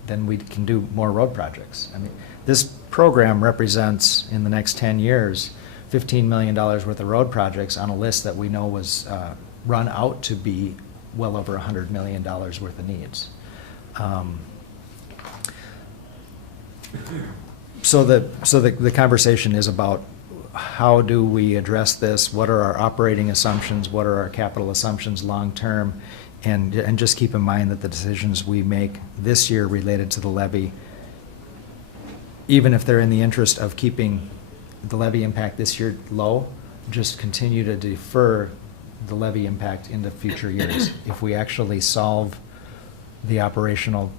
then we can do more road projects. I mean, this program represents, in the next 10 years, $15 million worth of road projects on a list that we know was run out to be well over $100 million worth of needs. So the conversation is about how do we address this? What are our operating assumptions? What are our capital assumptions long-term? And just keep in mind that the decisions we make this year related to the levy, even if they're in the interest of keeping the levy impact this year low, just continue to defer the levy impact into future years. If we actually solve the operational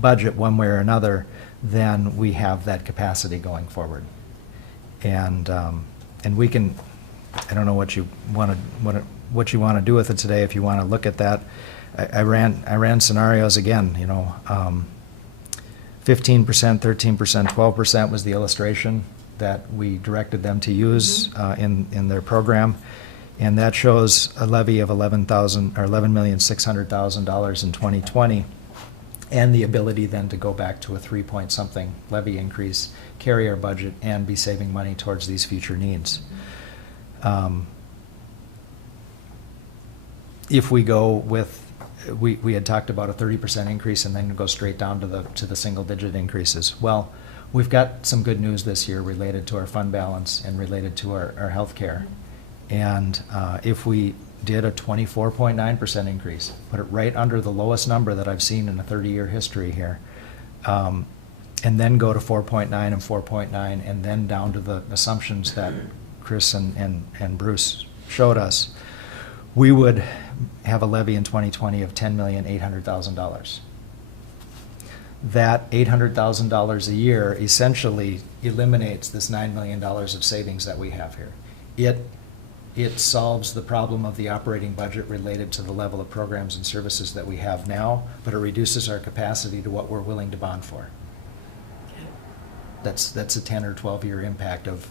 budget one way or another, then we have that capacity going forward. And we can, I don't know what you want to do with it today. If you want to look at that, I ran scenarios again. 15%, 13%, 12% was the illustration that we directed them to use in their program, and that shows a levy of $11,600,000 in 2020, and the ability then to go back to a 3-point-something levy increase, carry our budget, and be saving money towards these future needs. If we go with, we had talked about a 30% increase and then go straight down to the single-digit increases. Well, we've got some good news this year related to our fund balance and related to our health care. And if we did a 24.9% increase, put it right under the lowest number that I've seen in a 30-year history here, and then go to 4.9 and 4.9, and then down to the assumptions that Chris and Bruce showed us, we would have a levy in 2020 of $10,800,000. That $800,000 a year essentially eliminates this $9 million of savings that we have here. It solves the problem of the operating budget related to the level of programs and services that we have now, but it reduces our capacity to what we're willing to bond for. That's a 10 or 12-year impact of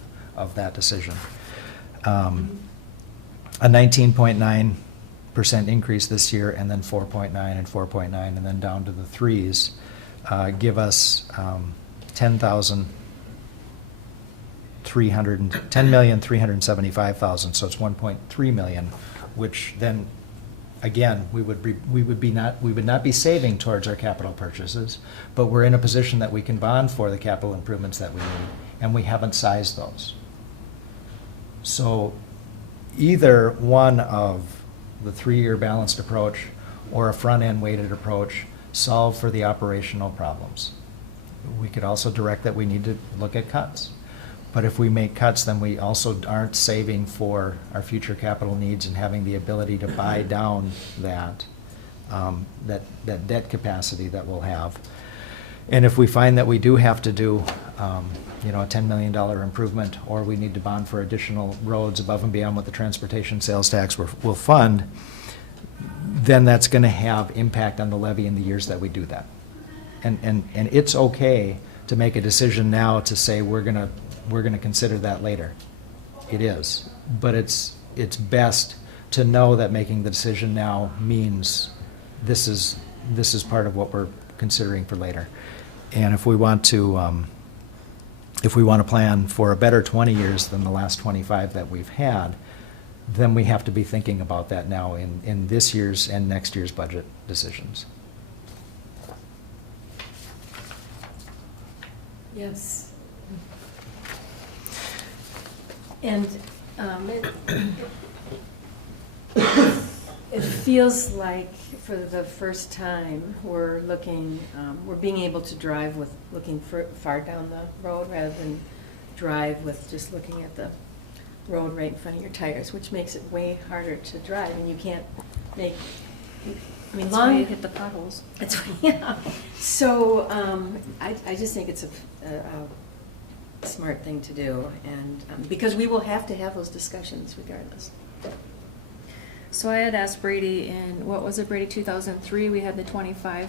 that decision. A 19.9% increase this year, and then 4.9 and 4.9, and then down to the 3s, give us $10,375,000, so it's 1.3 million, which then, again, we would not be saving towards our capital purchases, but we're in a position that we can bond for the capital improvements that we need, and we haven't sized those. So either one of the 3-year balanced approach or a front-end weighted approach solve for the operational problems. We could also direct that we need to look at cuts. But if we make cuts, then we also aren't saving for our future capital needs and having the ability to buy down that that debt capacity that we'll have. And if we find that we do have to do, a $10 million improvement, or we need to bond for additional roads above and beyond what the transportation sales tax will fund, then that's going to have impact on the levy in the years that we do that. And it's okay to make a decision now to say we're gonna consider that later. It is, but it's best to know that making the decision now means this is part of what we're considering for later. And if we want to plan for a better 20 years than the last 25 that we've had, then we have to be thinking about that now in this year's and next year's budget decisions. Yes. And it feels like for the first time, we're being able to drive with looking far down the road rather than drive with just looking at the road right in front of your tires, which makes it way harder to drive, and you can't make, That's why you hit the potholes. That's yeah. So I just think it's a smart thing to do, and because we will have to have those discussions regardless. So I had asked Brady in, what was it, Brady, 2003, we had the 25%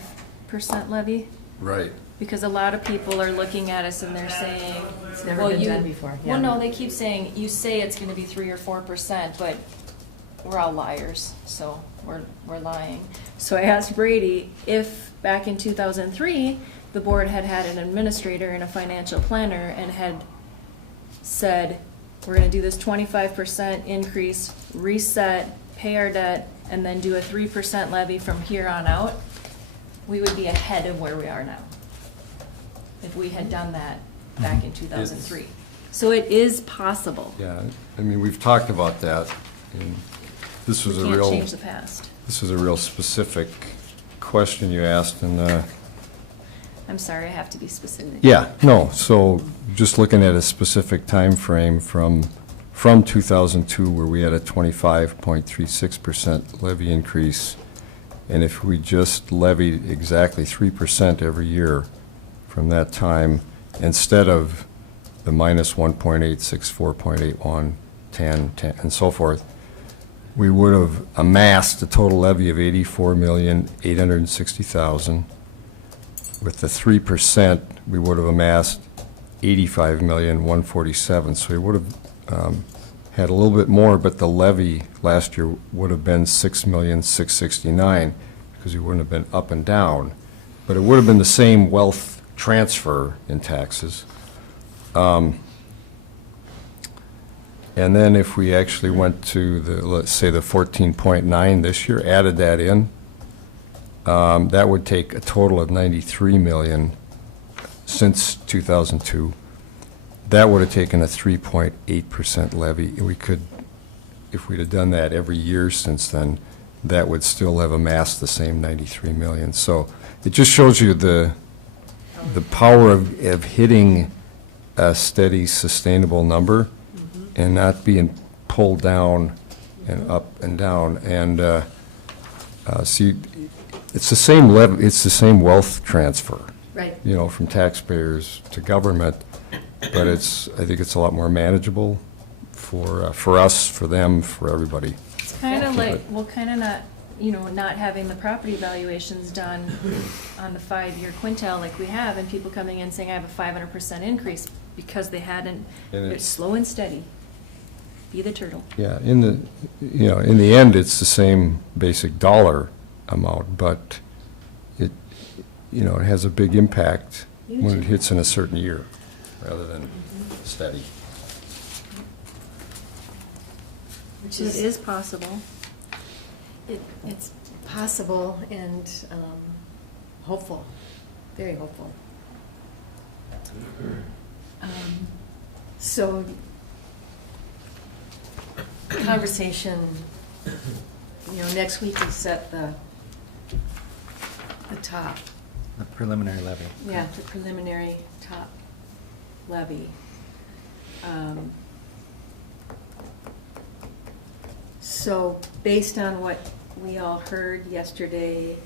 levy? Right. Because a lot of people are looking at us and they're saying, It's never well, been you, done before. Yeah. well, no, they keep saying, you say it's gonna be 3 or 4%, but we're all liars, so we're lying. So I asked Brady if back in 2003, the board had had an administrator and a financial planner and had said, we're gonna do this 25% increase, reset, pay our debt, and then do a 3% levy from here on out, we would be ahead of where we are now, if we had done that back in 2003. So it is possible. Yeah, I mean, we've talked about that, and this was We a can't real... change the past. This is a real specific question you asked, and, I'm sorry, I have to be specific. yeah, no, so just looking at a specific time frame from 2002, where we had a 25.36% levy increase, and if we just levied exactly 3% every year from that time, instead of the minus 1.86, 4.81, 10, and so forth, we would have amassed a total levy of $84,860,000. With the 3%, we would have amassed $85,147,000. So we would have had a little bit more, but the levy last year would have been $6,669,000 because we wouldn't have been up and down. But it would have been the same wealth transfer in taxes. And then if we actually went to the, let's say, the 14.9 this year, added that in, that would take a total of $93 million since 2002. That would have taken a 3.8% levy. We could, if we'd have done that every year since then, that would still have amassed the same $93 million. So it just shows you the power of hitting a steady, sustainable number and not being pulled down and up and down. And see, it's the same it's the same wealth transfer. Right. You know, from taxpayers to government, but I think it's a lot more manageable for us, for them, for everybody. It's kind of like, well, kind of not, not having the property valuations done on the 5-year quintile like we have, and people coming in saying, I have a 500% increase, because they hadn't, And it's slow and steady. Be the turtle. Yeah, in the end, it's the same basic dollar amount, but it has a big impact when it hits in a certain year, rather than steady. Which is possible. It's possible and hopeful, very hopeful. So, conversation, next week we set the top. The preliminary levy. Yeah, the preliminary top levy. So based on what we all heard yesterday,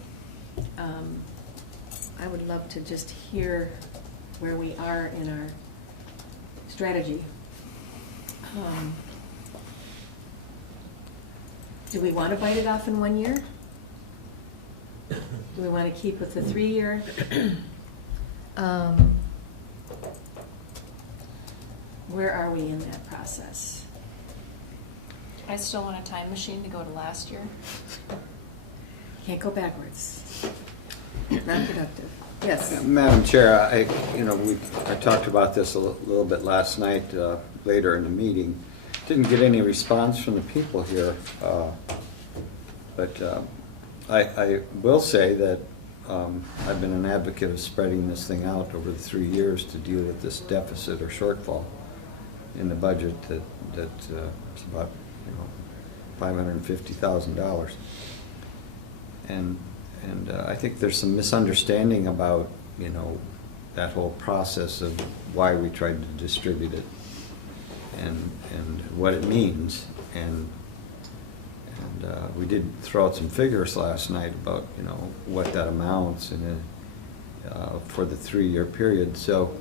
I would love to just hear where we are in our strategy. Do we want to bite it off in 1 year? Do we want to keep with the 3-year? Where are we in that process? I still want a time machine to go to last year. Can't go backwards. Not productive. Yes. Madam Chair, I talked about this a little bit last night, later in the meeting. Didn't get any response from the people here, but I will say that I've been an advocate of spreading this thing out over the 3 years to deal with this deficit or shortfall in the budget that's about $550,000. And I think there's some misunderstanding about, that whole process of why we tried to distribute it and what it means. And we did throw out some figures last night about, what that amounts for the 3-year period. So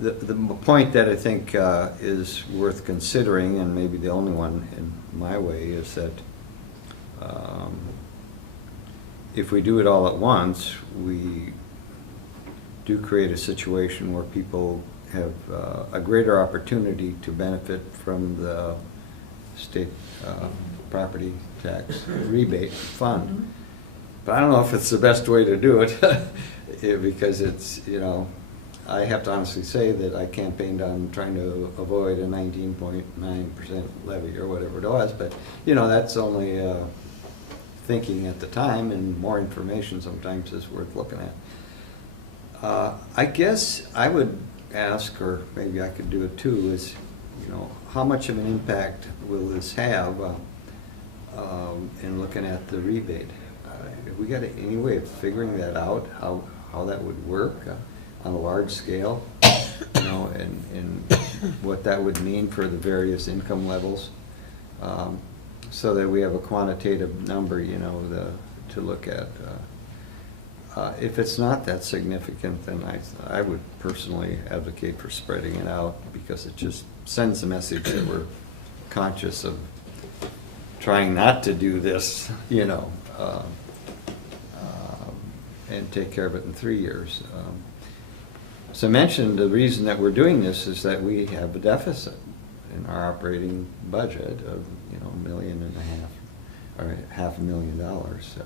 the point that I think is worth considering, and maybe the only one in my way, is that if we do it all at once, we do create a situation where people have a greater opportunity to benefit from the state property tax rebate fund. But I don't know if it's the best way to do it because it's, I have to honestly say that I campaigned on trying to avoid a 19.9% levy or whatever it was, but that's only thinking at the time, and more information sometimes is worth looking at. I guess I would ask, or maybe I could do it too, is how much of an impact will this have in looking at the rebate? Have we got any way of figuring that out, how that would work on a large scale, and what that would mean for the various income levels, so that we have a quantitative number, to look at. If it's not that significant, then I would personally advocate for spreading it out, because it just sends a message that we're conscious of trying not to do this, and take care of it in 3 years. So I mentioned the reason that we're doing this is that we have a deficit in our operating budget of $1.5 million or $500,000. So,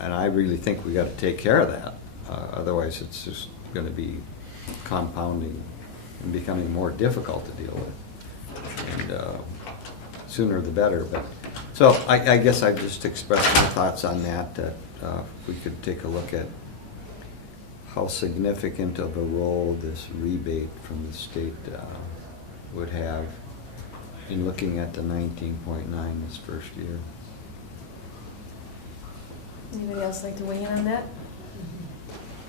and I really think we got to take care of that. Otherwise, it's just going to be compounding and becoming more difficult to deal with. And sooner the better. But so I guess I just expressed my thoughts on that. That we could take a look at how significant of a role this rebate from the state would have in looking at the 19.9 this first year. Anybody else like to weigh in on that?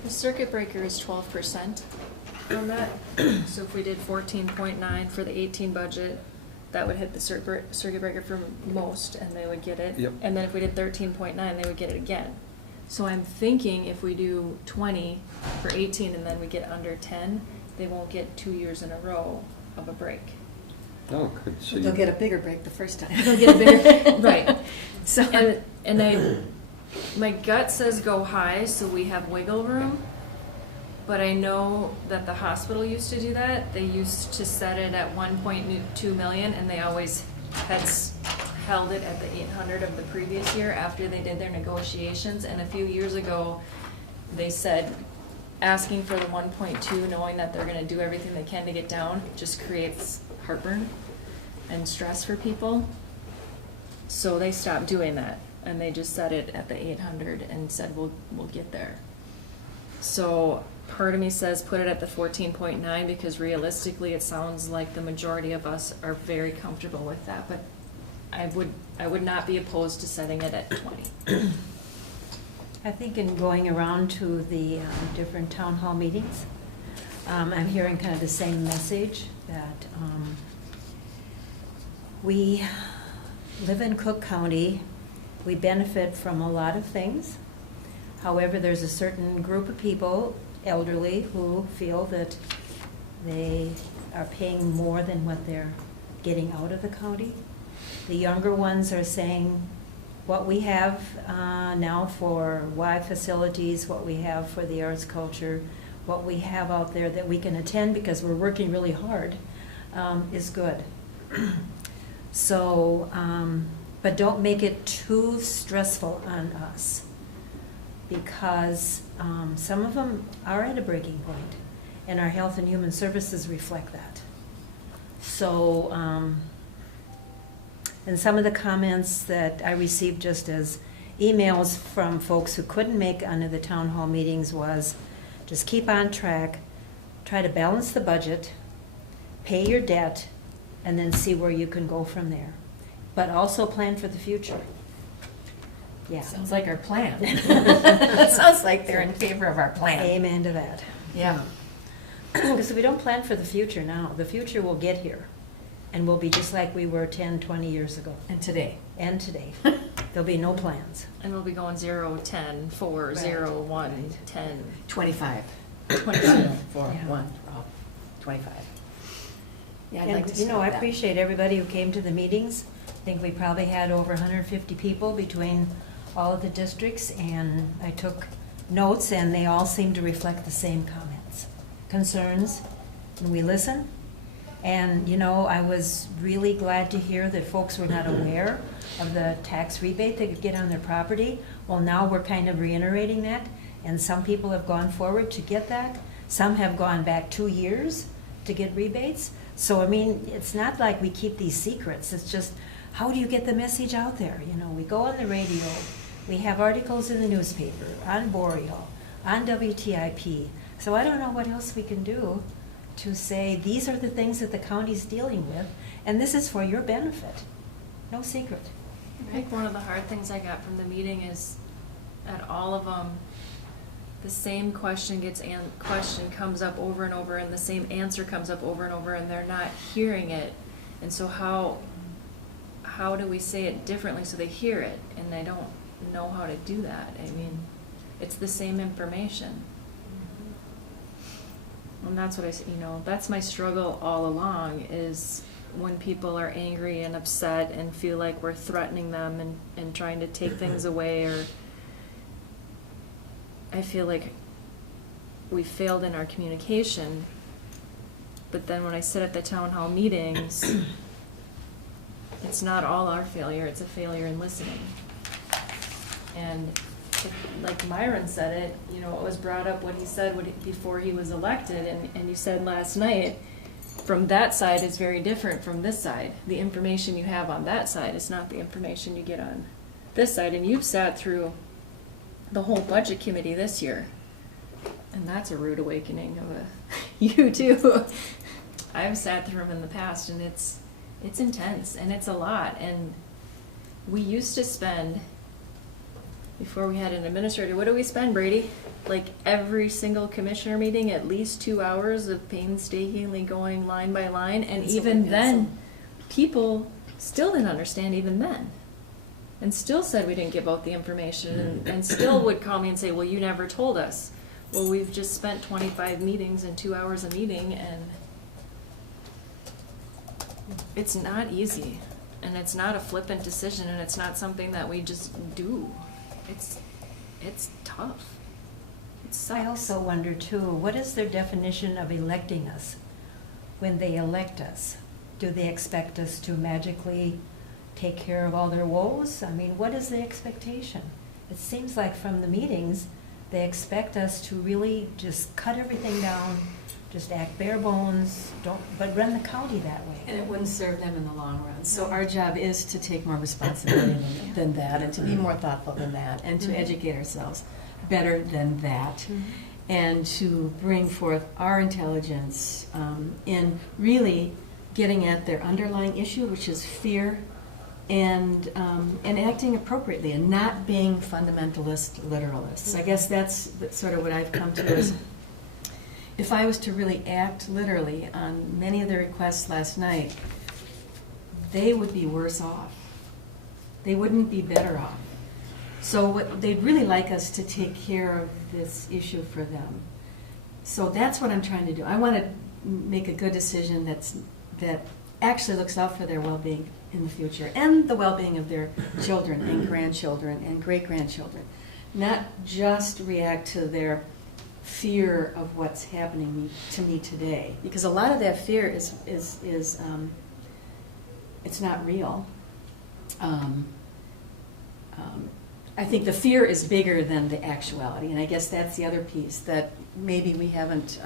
The circuit breaker is 12% on that. So if we did 14.9 for the 18 budget, that would hit the circuit breaker for most, and they would get it. Yep. And then if we did 13.9, they would get it again. So I'm thinking if we do 20 for 18 and then we get under 10, they won't get 2 years in a row of a break. Oh, good. So They'll get a bigger break the first time. They'll get a bigger, right. So, My gut says go high, so we have wiggle room. But I know that the hospital used to do that. They used to set it at 1.2 million, and they always had held it at the 800 of the previous year after they did their negotiations. And a few years ago, they said asking for the 1.2, knowing that they're going to do everything they can to get down, just creates heartburn and stress for people. So they stopped doing that, and they just set it at the 800 and said we'll get there. So part of me says put it at the 14.9 because realistically it sounds like the majority of us are very comfortable with that, but I would not be opposed to setting it at 20. I think in going around to the different town hall meetings, I'm hearing kind of the same message, that we live in Cook County. We benefit from a lot of things. However, there's a certain group of people, elderly, who feel that they are paying more than what they're getting out of the county. The younger ones are saying what we have now for Y facilities, what we have for the arts culture, what we have out there that we can attend because we're working really hard is good. So, but don't make it too stressful on us, because some of them are at a breaking point, and our Health and Human Services reflect that. So, and some of the comments that I received just as emails from folks who couldn't make onto the town hall meetings was, just keep on track, try to balance the budget, pay your debt, and then see where you can go from there. But also plan for the future. Yeah. Sounds like our plan. It sounds like they're in favor of our plan. Amen to that. Yeah. Because if we don't plan for the future now, the future will get here. And we'll be just like we were 10, 20 years ago. And today. And today. There'll be no plans. And we'll be going 0, 10, 4, Right. 0, 1, 10. 25. 25. 4, Yeah. 1, 25. Yeah, I'd And, like to you know, start I that. appreciate everybody who came to the meetings. I think we probably had over 150 people between all of the districts, and I took notes, and they all seemed to reflect the same comments, concerns, and we listen. And, you know, I was really glad to hear that folks were not aware of the tax rebate they could get on their property. Well, now we're kind of reiterating that, and some people have gone forward to get that. Some have gone back 2 years to get rebates. So, I mean, it's not like we keep these secrets. It's just, how do you get the message out there? You know, we go on the radio, we have articles in the newspaper, on Boreal, on WTIP. So I don't know what else we can do to say, these are the things that the county's dealing with, and this is for your benefit. No secret. I think one of the hard things I got from the meeting is at all of them, the same question comes up over and over, and the same answer comes up over and over, and they're not hearing it. And so how do we say it differently so they hear it? And I don't know how to do that. I mean, it's the same information. And that's what that's my struggle all along, is when people are angry and upset and feel like we're threatening them and trying to take things away, or I feel like we failed in our communication. But then when I sit at the town hall meetings, it's not all our failure, it's a failure in listening. And like Myron said it, it was brought up what he said before he was elected, and you said last night, from that side is very different from this side. The information you have on that side is not the information you get on this side, and you've sat through the whole budget committee this year, and that's a rude awakening of you too. I've sat through them in the past, and it's intense, and it's a lot, and we used to spend, before we had an administrator, what do we spend, Brady? Like every single commissioner meeting, at least 2 hours of painstakingly going line by line, and even then, people still didn't understand even then. And still said we didn't give out the information, and still would call me and say, well, you never told us. Well, we've just spent 25 meetings and 2 hours a meeting, and it's not easy. And it's not a flippant decision, and it's not something that we just do. It's tough. It sucks. I also wonder too, what is their definition of electing us? When they elect us, do they expect us to magically take care of all their woes? I mean, what is the expectation? It seems like from the meetings, they expect us to really just cut everything down, just act bare bones, but run the county that way. And it wouldn't serve them in the long run. So our job is to take more responsibility than that, and to be more thoughtful than that, and to educate ourselves better than that, and to bring forth our intelligence in really getting at their underlying issue, which is fear, and acting appropriately, and not being fundamentalist literalists. I guess that's sort of what I've come to is, if I was to really act literally on many of the requests last night, they would be worse off they wouldn't be better off. So they'd really like us to take care of this issue for them. So that's what I'm trying to do. I want to make a good decision that actually looks out for their well-being in the future and the well-being of their children and grandchildren and great-grandchildren. Not just react to their fear of what's happening to me today. Because a lot of that fear is it's not real. I think the fear is bigger than the actuality, and I guess that's the other piece, that maybe we haven't,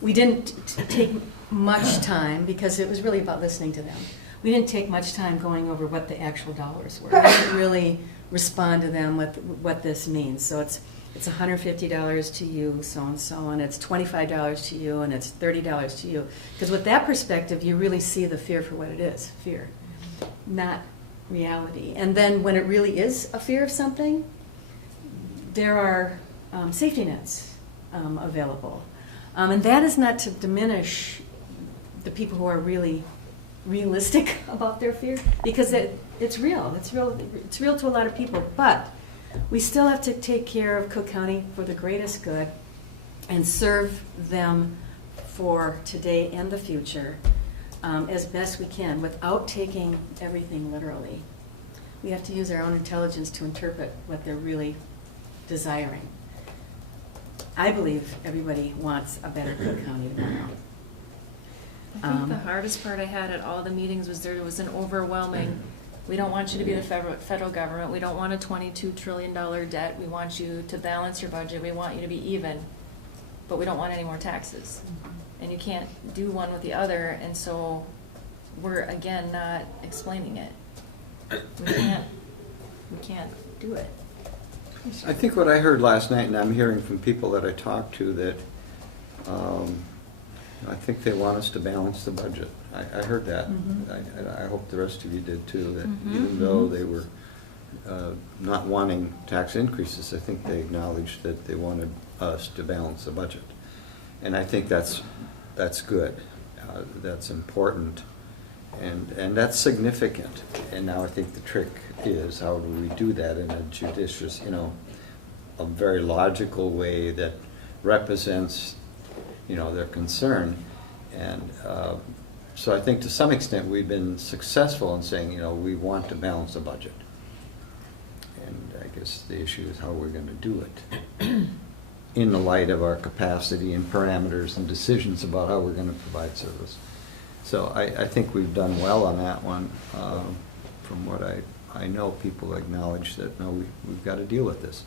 we didn't take much time, because it was really about listening to them. We didn't take much time going over what the actual dollars were. We didn't really respond to them with what this means. So it's $150 to you, so-and-so, and it's $25 to you, and it's $30 to you. Because with that perspective, you really see the fear for what it is, fear, not reality. And then when it really is a fear of something, there are safety nets available. And that is not to diminish the people who are really realistic about their fear, because it's real. It's real to a lot of people. But we still have to take care of Cook County for the greatest good and serve them for today and the future as best we can without taking everything literally. We have to use our own intelligence to interpret what they're really desiring. I believe everybody wants a better Cook County tomorrow. I think the hardest part I had at all the meetings was there was an overwhelming, we don't want you to be the federal government, we don't want a $22 trillion debt, we want you to balance your budget, we want you to be even, but we don't want any more taxes. And you can't do one with the other, and so we're, again, not explaining it. We can't do it. I think what I heard last night, and I'm hearing from people that I talked to, that I think they want us to balance the budget. I heard that. I hope the rest of you did too, that even though they were not wanting tax increases, I think they acknowledged that they wanted us to balance the budget. And I think that's good. That's important. And that's significant. And now I think the trick is, how do we do that in a judicious, a very logical way that represents, their concern. And so I think to some extent we've been successful in saying, we want to balance the budget. And I guess the issue is how we're going to do it in the light of our capacity and parameters and decisions about how we're going to provide service. So I think we've done well on that one. From what I know, people acknowledge that, no, we've got to deal with this,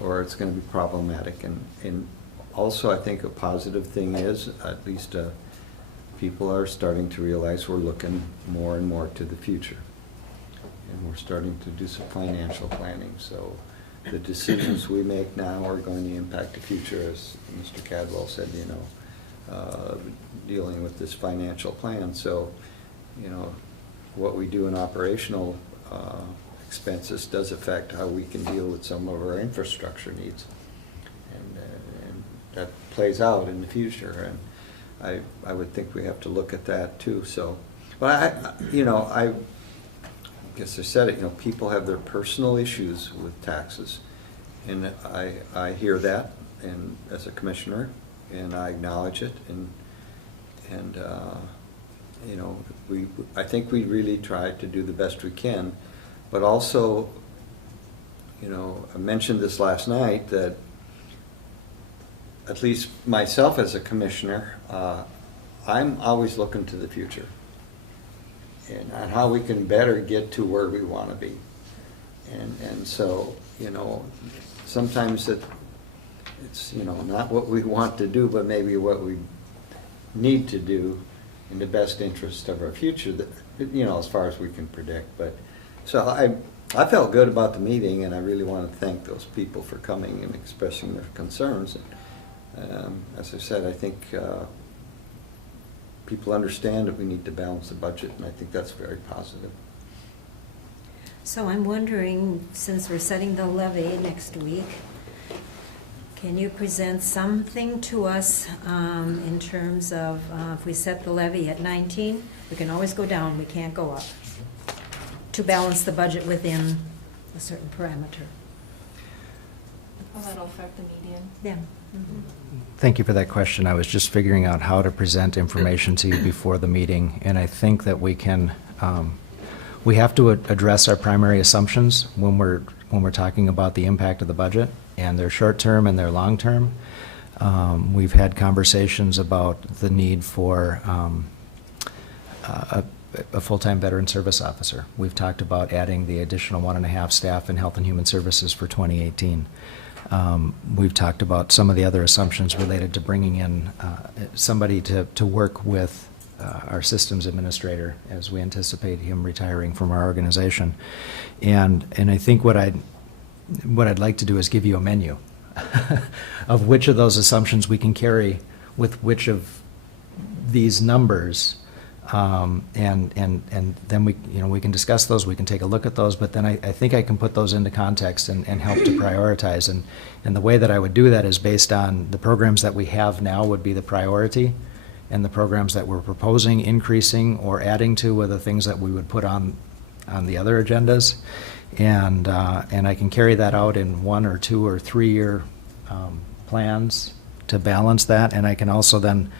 or it's going to be problematic. And also, I think a positive thing is, at least people are starting to realize we're looking more and more to the future. And we're starting to do some financial planning. So the decisions we make now are going to impact the future, as Mr. Cadwell said, dealing with this financial plan. So, what we do in operational expenses does affect how we can deal with some of our infrastructure needs. And that plays out in the future. And I would think we have to look at that too. So, but I guess I said it, people have their personal issues with taxes. And I hear that, and as a commissioner, and I acknowledge it, and I think we really tried to do the best we can, but also, I mentioned this last night, that at least myself as a commissioner, I'm always looking to the future and on how we can better get to where we want to be. And so, sometimes it's not what we want to do, but maybe what we need to do in the best interest of our future, that, as far as we can predict. But so I felt good about the meeting, and I really want to thank those people for coming and expressing their concerns. And, as I said, I think people understand that we need to balance the budget, and I think that's very positive. So I'm wondering, since we're setting the levy next week, can you present something to us in terms of if we set the levy at 19, we can always go down, we can't go up. to balance the budget within a certain parameter. How that'll affect the median. Yeah. Thank you for that question. I was just figuring out how to present information to you before the meeting, and I think that we can, we have to address our primary assumptions when we're talking about the impact of the budget, and their short-term and their long-term. We've had conversations about the need for a full-time veteran service officer. We've talked about adding the additional 1.5 staff in Health and Human Services for 2018. We've talked about some of the other assumptions related to bringing in somebody to work with our systems administrator as we anticipate him retiring from our organization. And I think what I'd like to do is give you a menu of which of those assumptions we can carry with which of these numbers. And then we can discuss those, we can take a look at those, but then I think I can put those into context and help to prioritize. And the way that I would do that is based on the programs that we have now would be the priority, and the programs that we're proposing increasing or adding to are the things that we would put on the other agendas. And I can carry that out in 1 or 2 or 3 year plans to balance that. And I can also then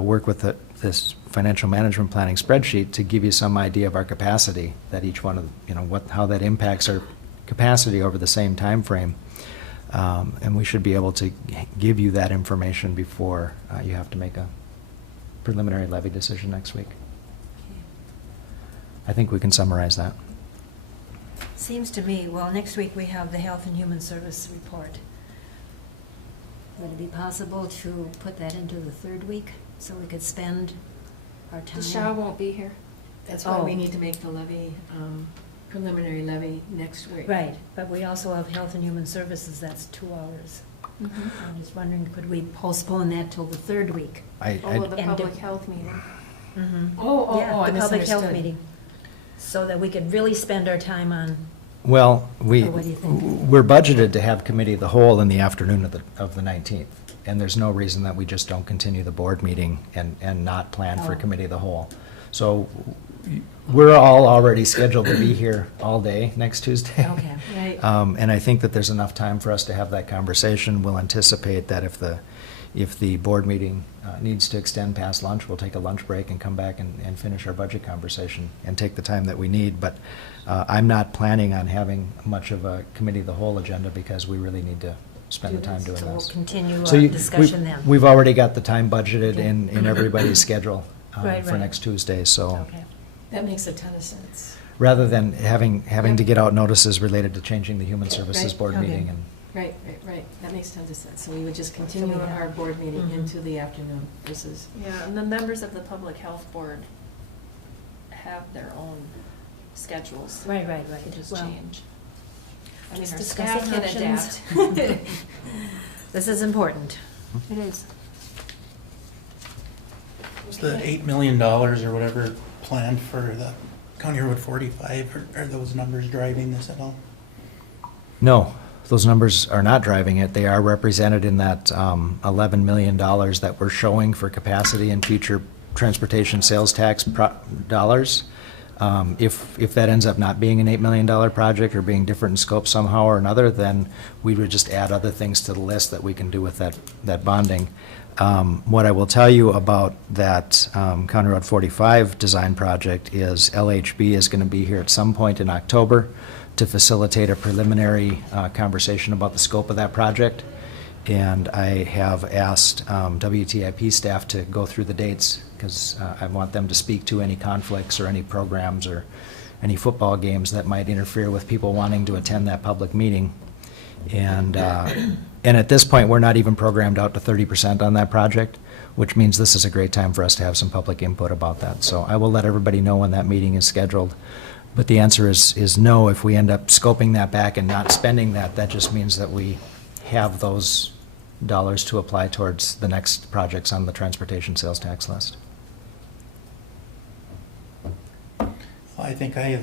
work with this financial management planning spreadsheet to give you some idea of our capacity, that each one of, how that impacts our capacity over the same time frame. And we should be able to give you that information before you have to make a preliminary levy decision next week. I think we can summarize that. Seems to me, well, next week we have the Health and Human Service report. Would it be possible to put that into the 3rd week so we could spend our time? Shaw won't be here. That's why we Oh. need to make the levy, preliminary levy next week. Right, but we also have Health and Human Services, that's 2 hours. I'm just wondering, could we postpone that till the 3rd week? Oh, the And public do- health meeting. Oh, I The public health misunderstood. meeting, so that we could really spend our time on, Well, Or what do you think? we're budgeted to have committee of the whole in the afternoon of the 19th. And there's no reason that we just don't continue the board meeting and not plan for Oh. committee of the whole. So we're all already scheduled to be here all day next Tuesday. okay. Right. And I think that there's enough time for us to have that conversation. We'll anticipate that if the board meeting needs to extend past lunch, we'll take a lunch break and come back and finish our budget conversation and take the time that we need. But I'm not planning on having much of a committee of the whole agenda because we really need to spend the time doing So we'll this. continue So our you- discussion then. We've already got the time budgeted in everybody's schedule Right, for right. next Tuesday, so Okay. That makes a ton of sense. rather than having to get out notices related to changing the Human Services Right, Board okay. meeting and Right. That makes tons of sense. So we would just continue we have- our board meeting Mhm. into the afternoon versus, Yeah, and the members of the public health board have their own schedules. Right. They just Well, change. I mean, just our discussing staff can options. adapt. This is important. It is. Was the $8 million or whatever planned for the County Road 45, are those numbers driving this at all? No, those numbers are not driving it. They are represented in that $11 million that we're showing for capacity and future transportation sales tax dollars. If that ends up not being an $8 million project or being different in scope somehow or another, then we would just add other things to the list that we can do with that bonding. What I will tell you about that County Road 45 design project is LHB is going to be here at some point in October to facilitate a preliminary conversation about the scope of that project. And I have asked WTIP staff to go through the dates because I want them to speak to any conflicts or any programs or any football games that might interfere with people wanting to attend that public meeting. And at this point, we're not even programmed out to 30% on that project, which means this is a great time for us to have some public input about that. So I will let everybody know when that meeting is scheduled. But the answer is no. If we end up scoping that back and not spending that, that just means that we have those dollars to apply towards the next projects on the transportation sales tax list. I think I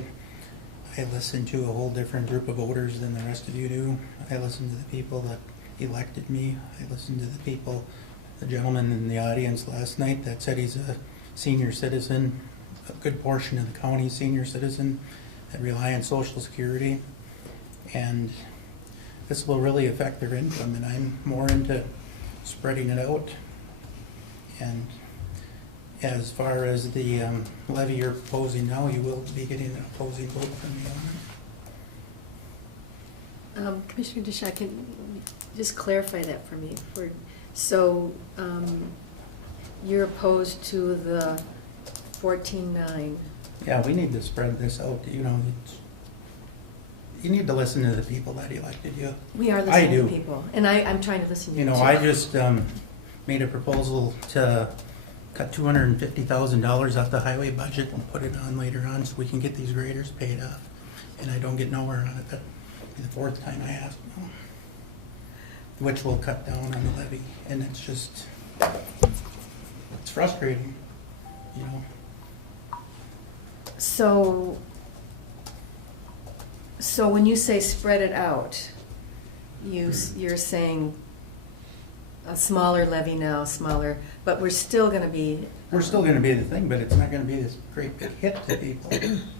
listen to a whole different group of voters than the rest of you do. I listen to the people that elected me. I listen to the people, the gentleman in the audience last night that said he's a senior citizen, a good portion of the county senior citizen, that rely on Social Security, and this will really affect their income, and I'm more into spreading it out. And as far as the levy you're proposing now, you will be getting an opposing vote from the owner. Commissioner DeShaw, can you just clarify that for me? So you're opposed to the 14.9? Yeah, we need to spread this out, you know, you need to listen to the people that elected you. We are I listening to do. people, and I'm trying to listen to You you know, too. I just made a proposal to cut $250,000 off the highway budget and put it on later on so we can get these graders paid off. And I don't get nowhere on it. That'd be the fourth time I asked, which will cut down on the levy. And it's just, it's frustrating, you know. So when you say spread it out, you're saying a smaller levy now, smaller, but we're still gonna be. We're still gonna be the thing, but it's not gonna be this great big hit to people.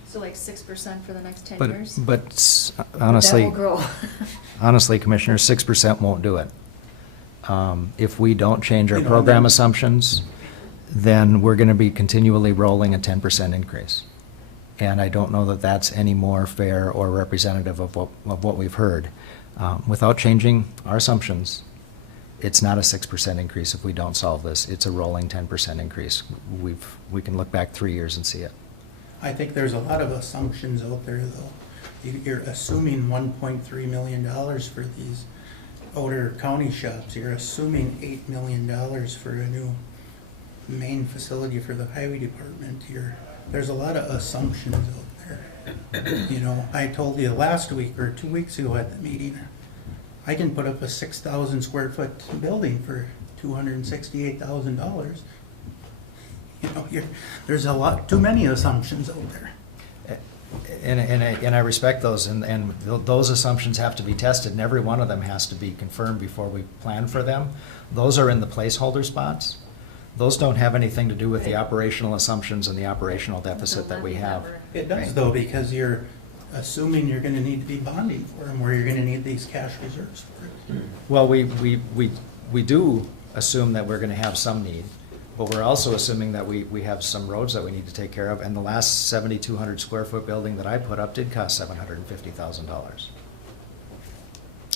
So like 6% for the next 10 years? But honestly, That will grow. honestly, Commissioner, 6% won't do it. If we don't change our You know, program then- assumptions, then we're going to be continually rolling a 10% increase. And I don't know that that's any more fair or representative of what we've heard. Without changing our assumptions, it's not a 6% increase if we don't solve this. It's a rolling 10% increase. We can look back 3 years and see it. I think there's a lot of assumptions out there, though. You're assuming $1.3 million for these outer county shops. You're assuming $8 million for a new main facility for the highway department. There's a lot of assumptions out there. You know, I told you last week or 2 weeks ago at the meeting, I can put up a 6,000 square foot building for $268,000. You know, there's a lot, too many assumptions out there. And I respect those, and those assumptions have to be tested, and every one of them has to be confirmed before we plan for them. Those are in the placeholder spots. Those don't have anything to do with the operational assumptions and the operational deficit that we have. It does though, because you're assuming you're gonna need to be bonding for them, where you're gonna need these cash reserves for it. Well, we do assume that we're gonna have some need, but we're also assuming that we have some roads that we need to take care of, and the last 7,200 square foot building that I put up did cost $750,000.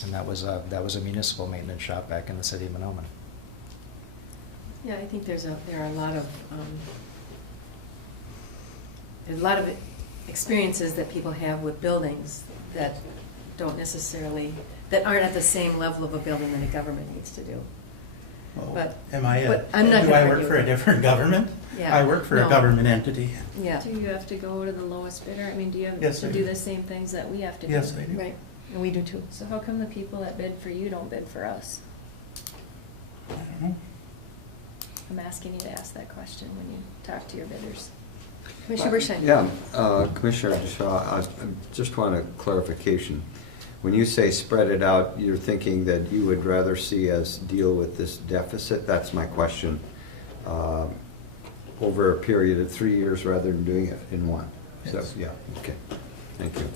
And that was a municipal maintenance shop back in the city of Monoman. Yeah, I think there are a lot of experiences that people have with buildings that don't necessarily, that aren't at the same level of a building that a government needs to do. Well, But- am I, but I'm not do gonna I work argue for a with it. different government? Yeah, I work for a no. government entity. Yeah, Do you have to go to the lowest bidder? I mean, do you have Yes, to I do do. the same things that we have to do? Yes, I do. right, and we do too. So how come the people that bid for you don't bid for us? I don't know. I'm asking you to ask that question when you talk to your bidders. Commissioner Bershine? Yeah, Commissioner DeShaw, I just want a clarification. When you say spread it out, you're thinking that you would rather see us deal with this deficit? That's my question. Over a period of 3 years rather than doing it in one? So, Yes. yeah, okay. Thank you.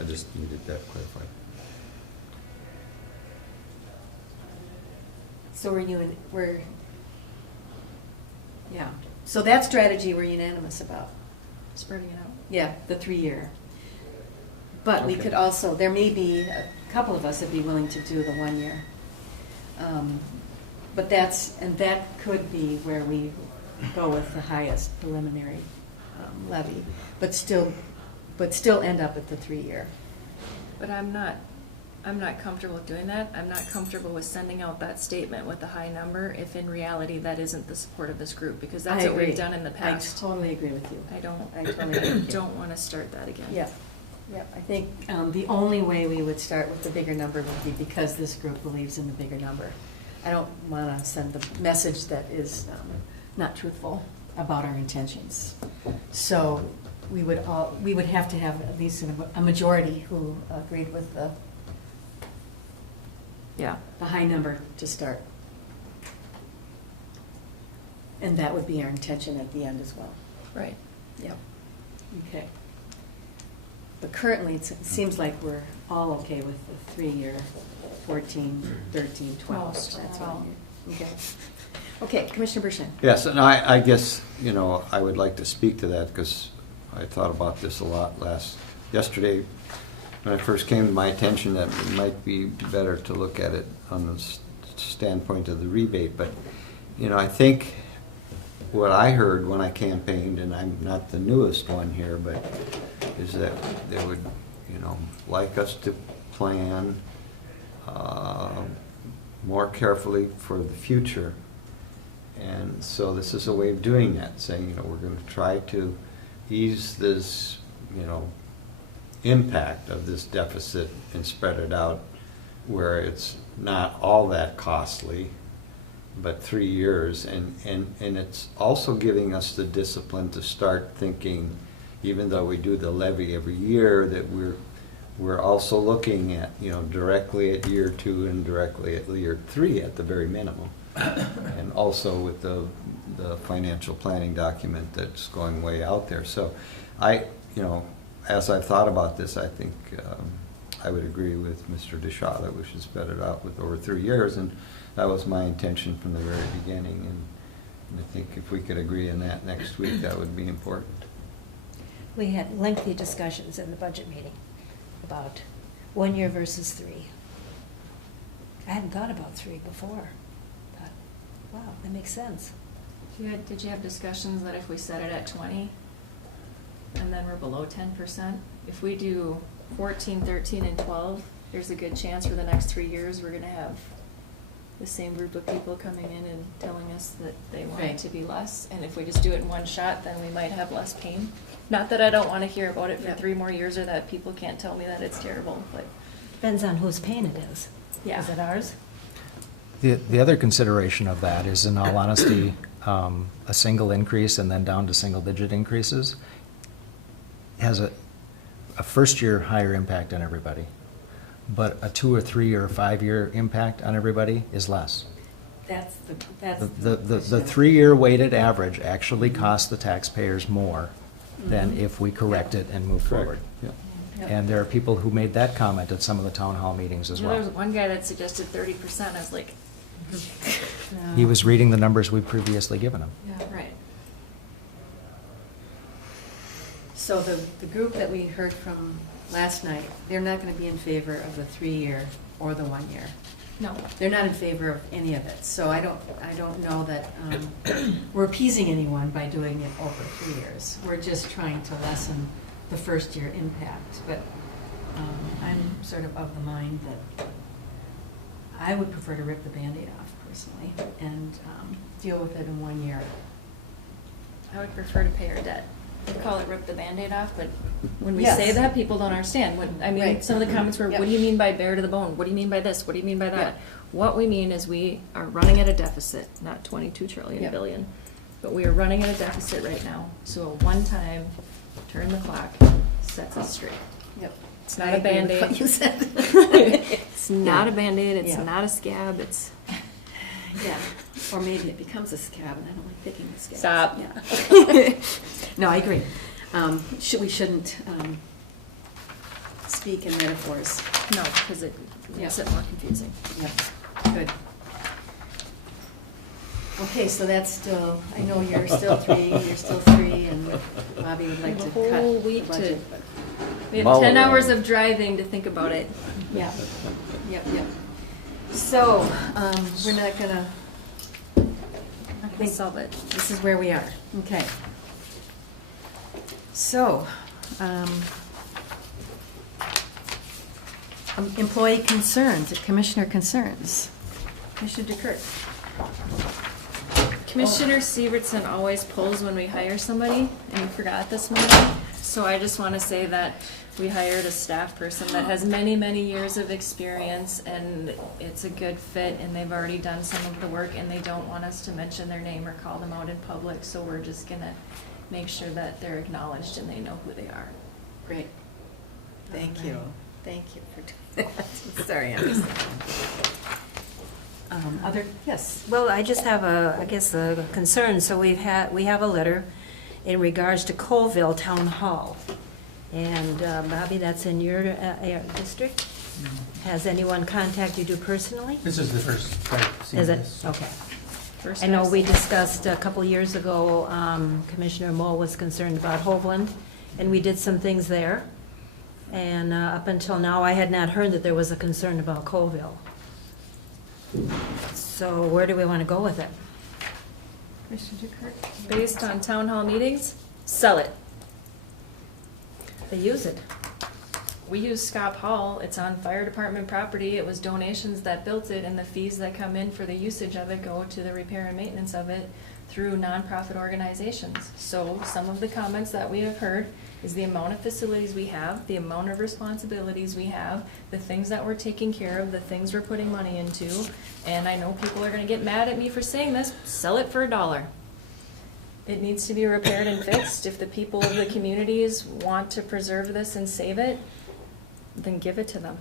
I just needed that clarified. So yeah, so that strategy we're unanimous about. Spreading it out. Yeah, the 3-year. But we Okay. could also, there may be a couple of us that'd be willing to do the 1 year. But that could be where we go with the highest preliminary levy, but still end up at the 3-year. But I'm not comfortable with doing that. I'm not comfortable with sending out that statement with a high number if in reality that isn't the support of this group, because that's I what we've agree. done in the past. I totally agree with you. I totally agree with you. don't want to start that again. Yeah, yeah, I think the only way we would start with the bigger number would be because this group believes in the bigger number. I don't want to send the message that is not truthful about our intentions. So we would have to have at least a majority who agreed with the high number to start. And that would be our intention at the end as well. Right. Yep. Okay. But currently, it seems like we're all okay with the 3-year, 14, 13, 12. Most, That's not all. all. Okay. Okay, Commissioner Bershon. Yes, and I guess, you know, I would like to speak to that because I thought about this a lot yesterday when it first came to my attention that it might be better to look at it on the standpoint of the rebate. But, you know, I think what I heard when I campaigned, and I'm not the newest one here, but is that they would, you know, like us to plan more carefully for the future. And so this is a way of doing that, saying, you know, we're going to try to ease this, you know, impact of this deficit and spread it out where it's not all that costly, but 3 years. And it's also giving us the discipline to start thinking, even though we do the levy every year, that we're also looking at, you know, directly at year 2 and directly at year 3 at the very minimum. And also with the financial planning document that's going way out there. So you know, as I've thought about this, I think I would agree with Mr. DeShaw that we should spread it out with over 3 years, and that was my intention from the very beginning. And I think if we could agree on that next week, that would be important. We had lengthy discussions in the budget meeting about 1 year versus 3. I hadn't thought about 3 before. But, wow, that makes sense. Did you have discussions that if we set it at 20 and then we're below 10%, if we do 14, 13, and 12, there's a good chance for the next 3 years we're going to have the same group of people coming in and telling us that they want it to be less. And if we just do it in one shot, then we might have less pain. Not that I don't want to hear about it for 3 more years or that people can't tell me that it's terrible, but. Depends on whose pain it is. Yeah. Is it ours? The other consideration of that is, in all honesty, a single increase and then down to single-digit increases has a first-year higher impact on everybody, but a 2 or 3 or 5 year impact on everybody is less. That's The 3-year weighted average actually costs the taxpayers more than if we correct it and move forward. Yep. And there are people who made that comment at some of the town hall meetings as You know, there well. was one guy that suggested 30%. I was like, He was reading the numbers we'd previously given him. yeah, right. So the group that we heard from last night, they're not going to be in favor of the 3-year or the 1 year. No. They're not in favor of any of it. So I don't know that we're appeasing anyone by doing it over 3 years. We're just trying to lessen the first year impact. But I'm sort of the mind that I would prefer to rip the Band-Aid off personally and deal with it in 1 year. I would prefer to pay our debt. They call it rip the Band-Aid off, but when we Yes. say that, people don't understand. Right. Some of the comments were, Yep. what do you mean by bare to the bone? What do you mean by this? What do you mean by that? Yep. What we mean is we are running at a deficit, not 22 trillion Yep. billion, but we are running at a deficit right now. So a one-time, turn the clock, sets us straight. Yep. It's not I a agree with Band-Aid. what you said. It's not a Band-Aid, it's Yeah. not a scab, it's, Yeah, or maybe it becomes a scab, and I don't like picking the scabs. Stop. Yeah. No, I agree. We shouldn't speak in metaphors. no, because it makes it more confusing. Yeah, good. Okay, so that's still, I know you're still 3, and Bobby would like We to have a cut whole the week to- budget. but- We have Mull 10 around. hours of driving to think about it. Yeah, yep. So, we're not gonna, I think Solve it. this is where we are. Okay. So, employee concerns, commissioner concerns. Commissioner DeKirk. Commissioner Severson always pulls when we hire somebody, and you forgot this morning. So I just want to say that we hired a staff person that has many, many years of experience, and it's a good fit, and they've already done some of the work, and they don't want us to mention their name or call them out in public, so we're just gonna make sure that they're acknowledged and they know who they are. Great. Thank you. Alright. Thank you for doing that. Sorry, I missed that. Yes. Well, I just have I guess a concern. So we have a letter in regards to Colville Town Hall. And Bobby, that's in your district? Has anyone contacted you personally? This is the first time seeing Is it? this. Okay. First I know we I've- discussed a couple years ago, Commissioner Moe was concerned about Hovland, and we did some things there. And up until now, I had not heard that there was a concern about Colville. So where do we want to go with it? Commissioner Dukert? Based on town hall meetings, sell it. They use it. We use Scott Hall, it's on fire department property, it was donations that built it, and the fees that come in for the usage of it go to the repair and maintenance of it through nonprofit organizations. So some of the comments that we have heard is the amount of facilities we have, the amount of responsibilities we have, the things that we're taking care of, the things we're putting money into. And I know people are gonna get mad at me for saying this, sell it for $1. It needs to be repaired and fixed. If the people of the communities want to preserve this and save it, then give it to them.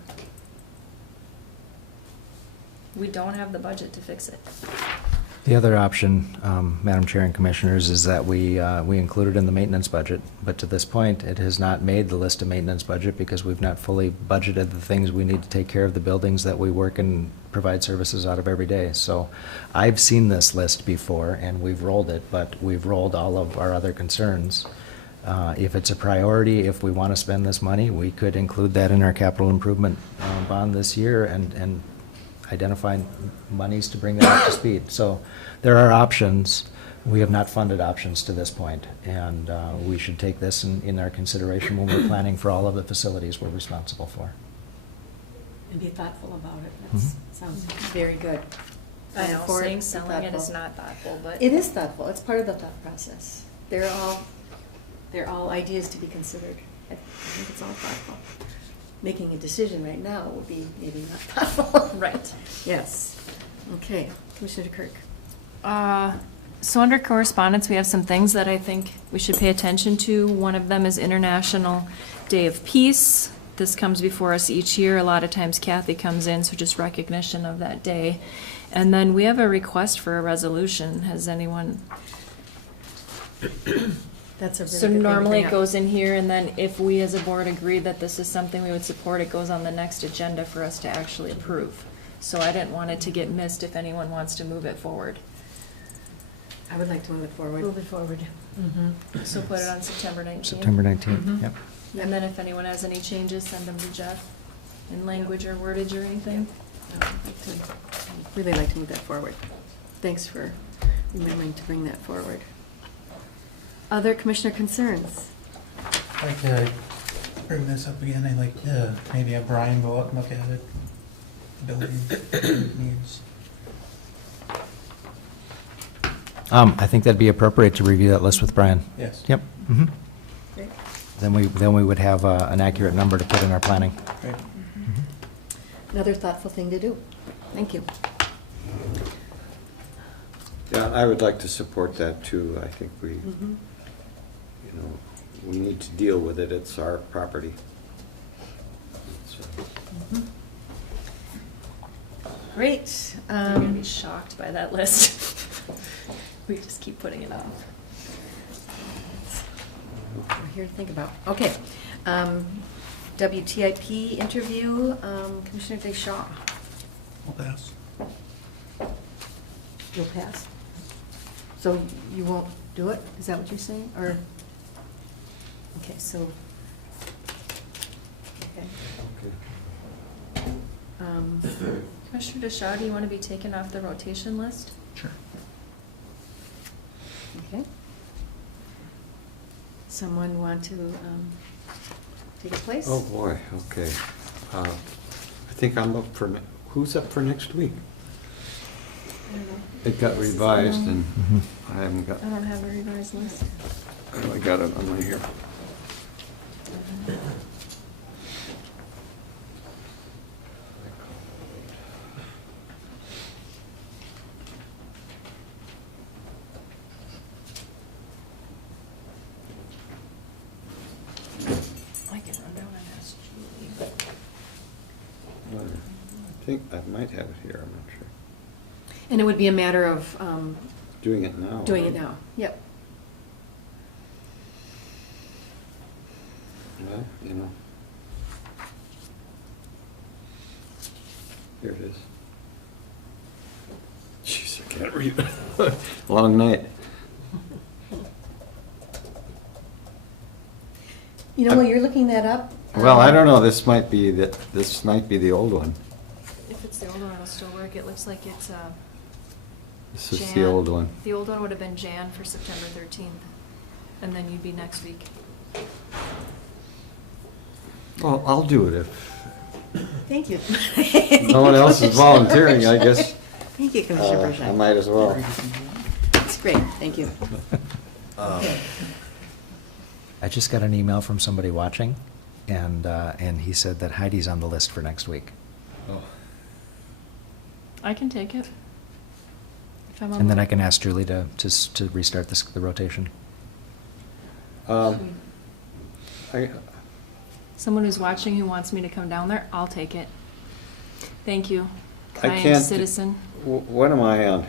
We don't have the budget to fix it. The other option, Madam Chair and Commissioners, is that we include it in the maintenance budget. But to this point, it has not made the list of maintenance budget because we've not fully budgeted the things we need to take care of the buildings that we work and provide services out of every day. So I've seen this list before and we've rolled it, but we've rolled all of our other concerns. If it's a priority, if we want to spend this money, we could include that in our capital improvement bond this year and identify monies to bring that up to speed. So there are options. We have not funded options to this point, and we should take this in our consideration when we're planning for all of the facilities we're responsible for. And be thoughtful about it. That sounds very good. I know, For it, saying be selling it is thoughtful. not thoughtful, but. It is thoughtful. It's part of the thought process. They're all ideas to be considered. I think it's all thoughtful. Making a decision right now would be maybe not thoughtful. Right. Yes. Okay. Commissioner Kirk. So under correspondence, we have some things that I think we should pay attention to. One of them is International Day of Peace. This comes before us each year. A lot of times Kathy comes in, so just recognition of that day. And then we have a request for a resolution. Has anyone? That's a really So good thing to normally bring it up. goes in here, and then if we as a board agree that this is something we would support, it goes on the next agenda for us to actually approve. So I didn't want it to get missed if anyone wants to move it forward. I would like to move it forward. Move it forward. So put it on September 19th. September 19th, Mhm. yep. And then if anyone has any changes, send them to Jeff in language or wordage or anything. I'd really like to move that forward. Thanks for remembering to bring that forward. Other commissioner concerns? I'd like to bring this up again. I'd like to maybe have Brian go out and look at it. Building needs. I think that'd be appropriate to review that list with Brian. Yes. Yep. Mhm. Great. Then we would have an accurate number to put in our planning. Right. Another thoughtful thing to do. Thank you. Yeah, I would like to support that too. I think we, Mhm. you know, we need to deal with it. It's our property. So, Great. You're gonna be shocked by that list. We just keep putting it off. We're here to think about. Okay. WTIP interview, Commissioner DeShaw. I'll pass. You'll pass. So you won't do it? Is that what you're saying? Or, okay, so. Okay. Commissioner DeShaw, do you want to be taken off the rotation list? Sure. Okay. Someone want to take a place? Oh, boy, okay. I think I'm up for, who's up for next week? I don't know. It got revised and I haven't got, I don't have a revised list. I got it on my here. I can run down and ask Julie, but. I think I might have it here, I'm not sure. And it would be a matter of Doing it now. doing it right? now. Yep. You know. Here it is. Jeez, I can't read it. Long night. You know, while you're looking that up. Well, I don't know, this might be the old one. If it's the old one, it'll still work. It looks like it's, This is the Jan. old one. The old one would have been Jan for September 13th, and then you'd be next week. Well, I'll do it if Thank you. no one else is volunteering, I guess. Thank you, Commissioner I Bergeron. might as well. That's great, thank you. I just got an email from somebody watching, and he said that Heidi's on the list for next week. I can take it. If I'm on And then the- I can ask Julie to restart the rotation. Someone who's watching who wants me to come down there, I'll take it. Thank you, I kind can't- citizen. What am I on?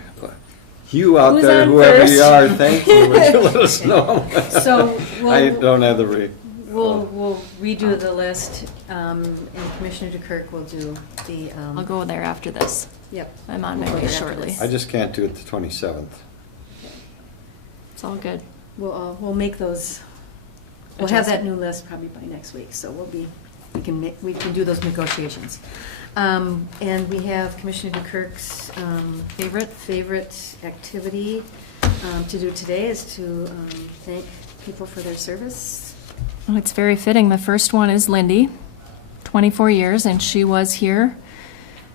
You out Who's there, on whoever you first? are, thank you. Would you let us know? So, I we'll- don't have the We'll redo the list, and Commissioner DeKirk will do the. I'll go there after this. Yep. I'm on We'll my go way there after shortly. this. I just can't do it the 27th. It's all good. We'll make those, we'll have that Adjust. new list probably by next week, so we can do those negotiations. And we have Commissioner DeKirk's favorite activity to do today is to thank people for their service. Well, it's very fitting. The first one is Lindy, 24 years, and she was here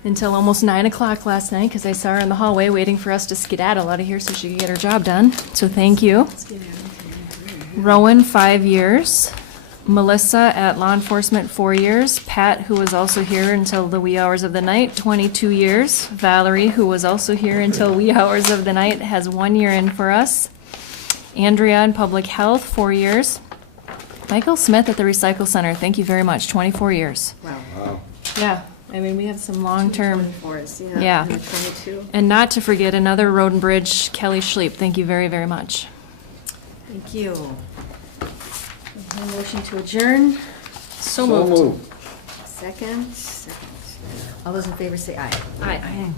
until almost 9 o'clock last night because I saw her in the hallway waiting for us to skedaddle out of here so she could get her job done. So thank you. Rowan, 5 years. Melissa at law enforcement, 4 years. Pat, who was also here until the wee hours of the night, 22 years. Valerie, who was also here until wee hours of the night, has 1 year in for us. Andrea in public health, 4 years. Michael Smith at the Recycle Center, thank you very much, 24 years. Wow. Wow. Yeah, I mean, we have some long-term. 24s, Yeah. and 22. And not to forget another road and bridge, Kelly Schleep, thank you very, very much. Thank you. A motion to adjourn, So moved. second. All those in favor say aye. Aye.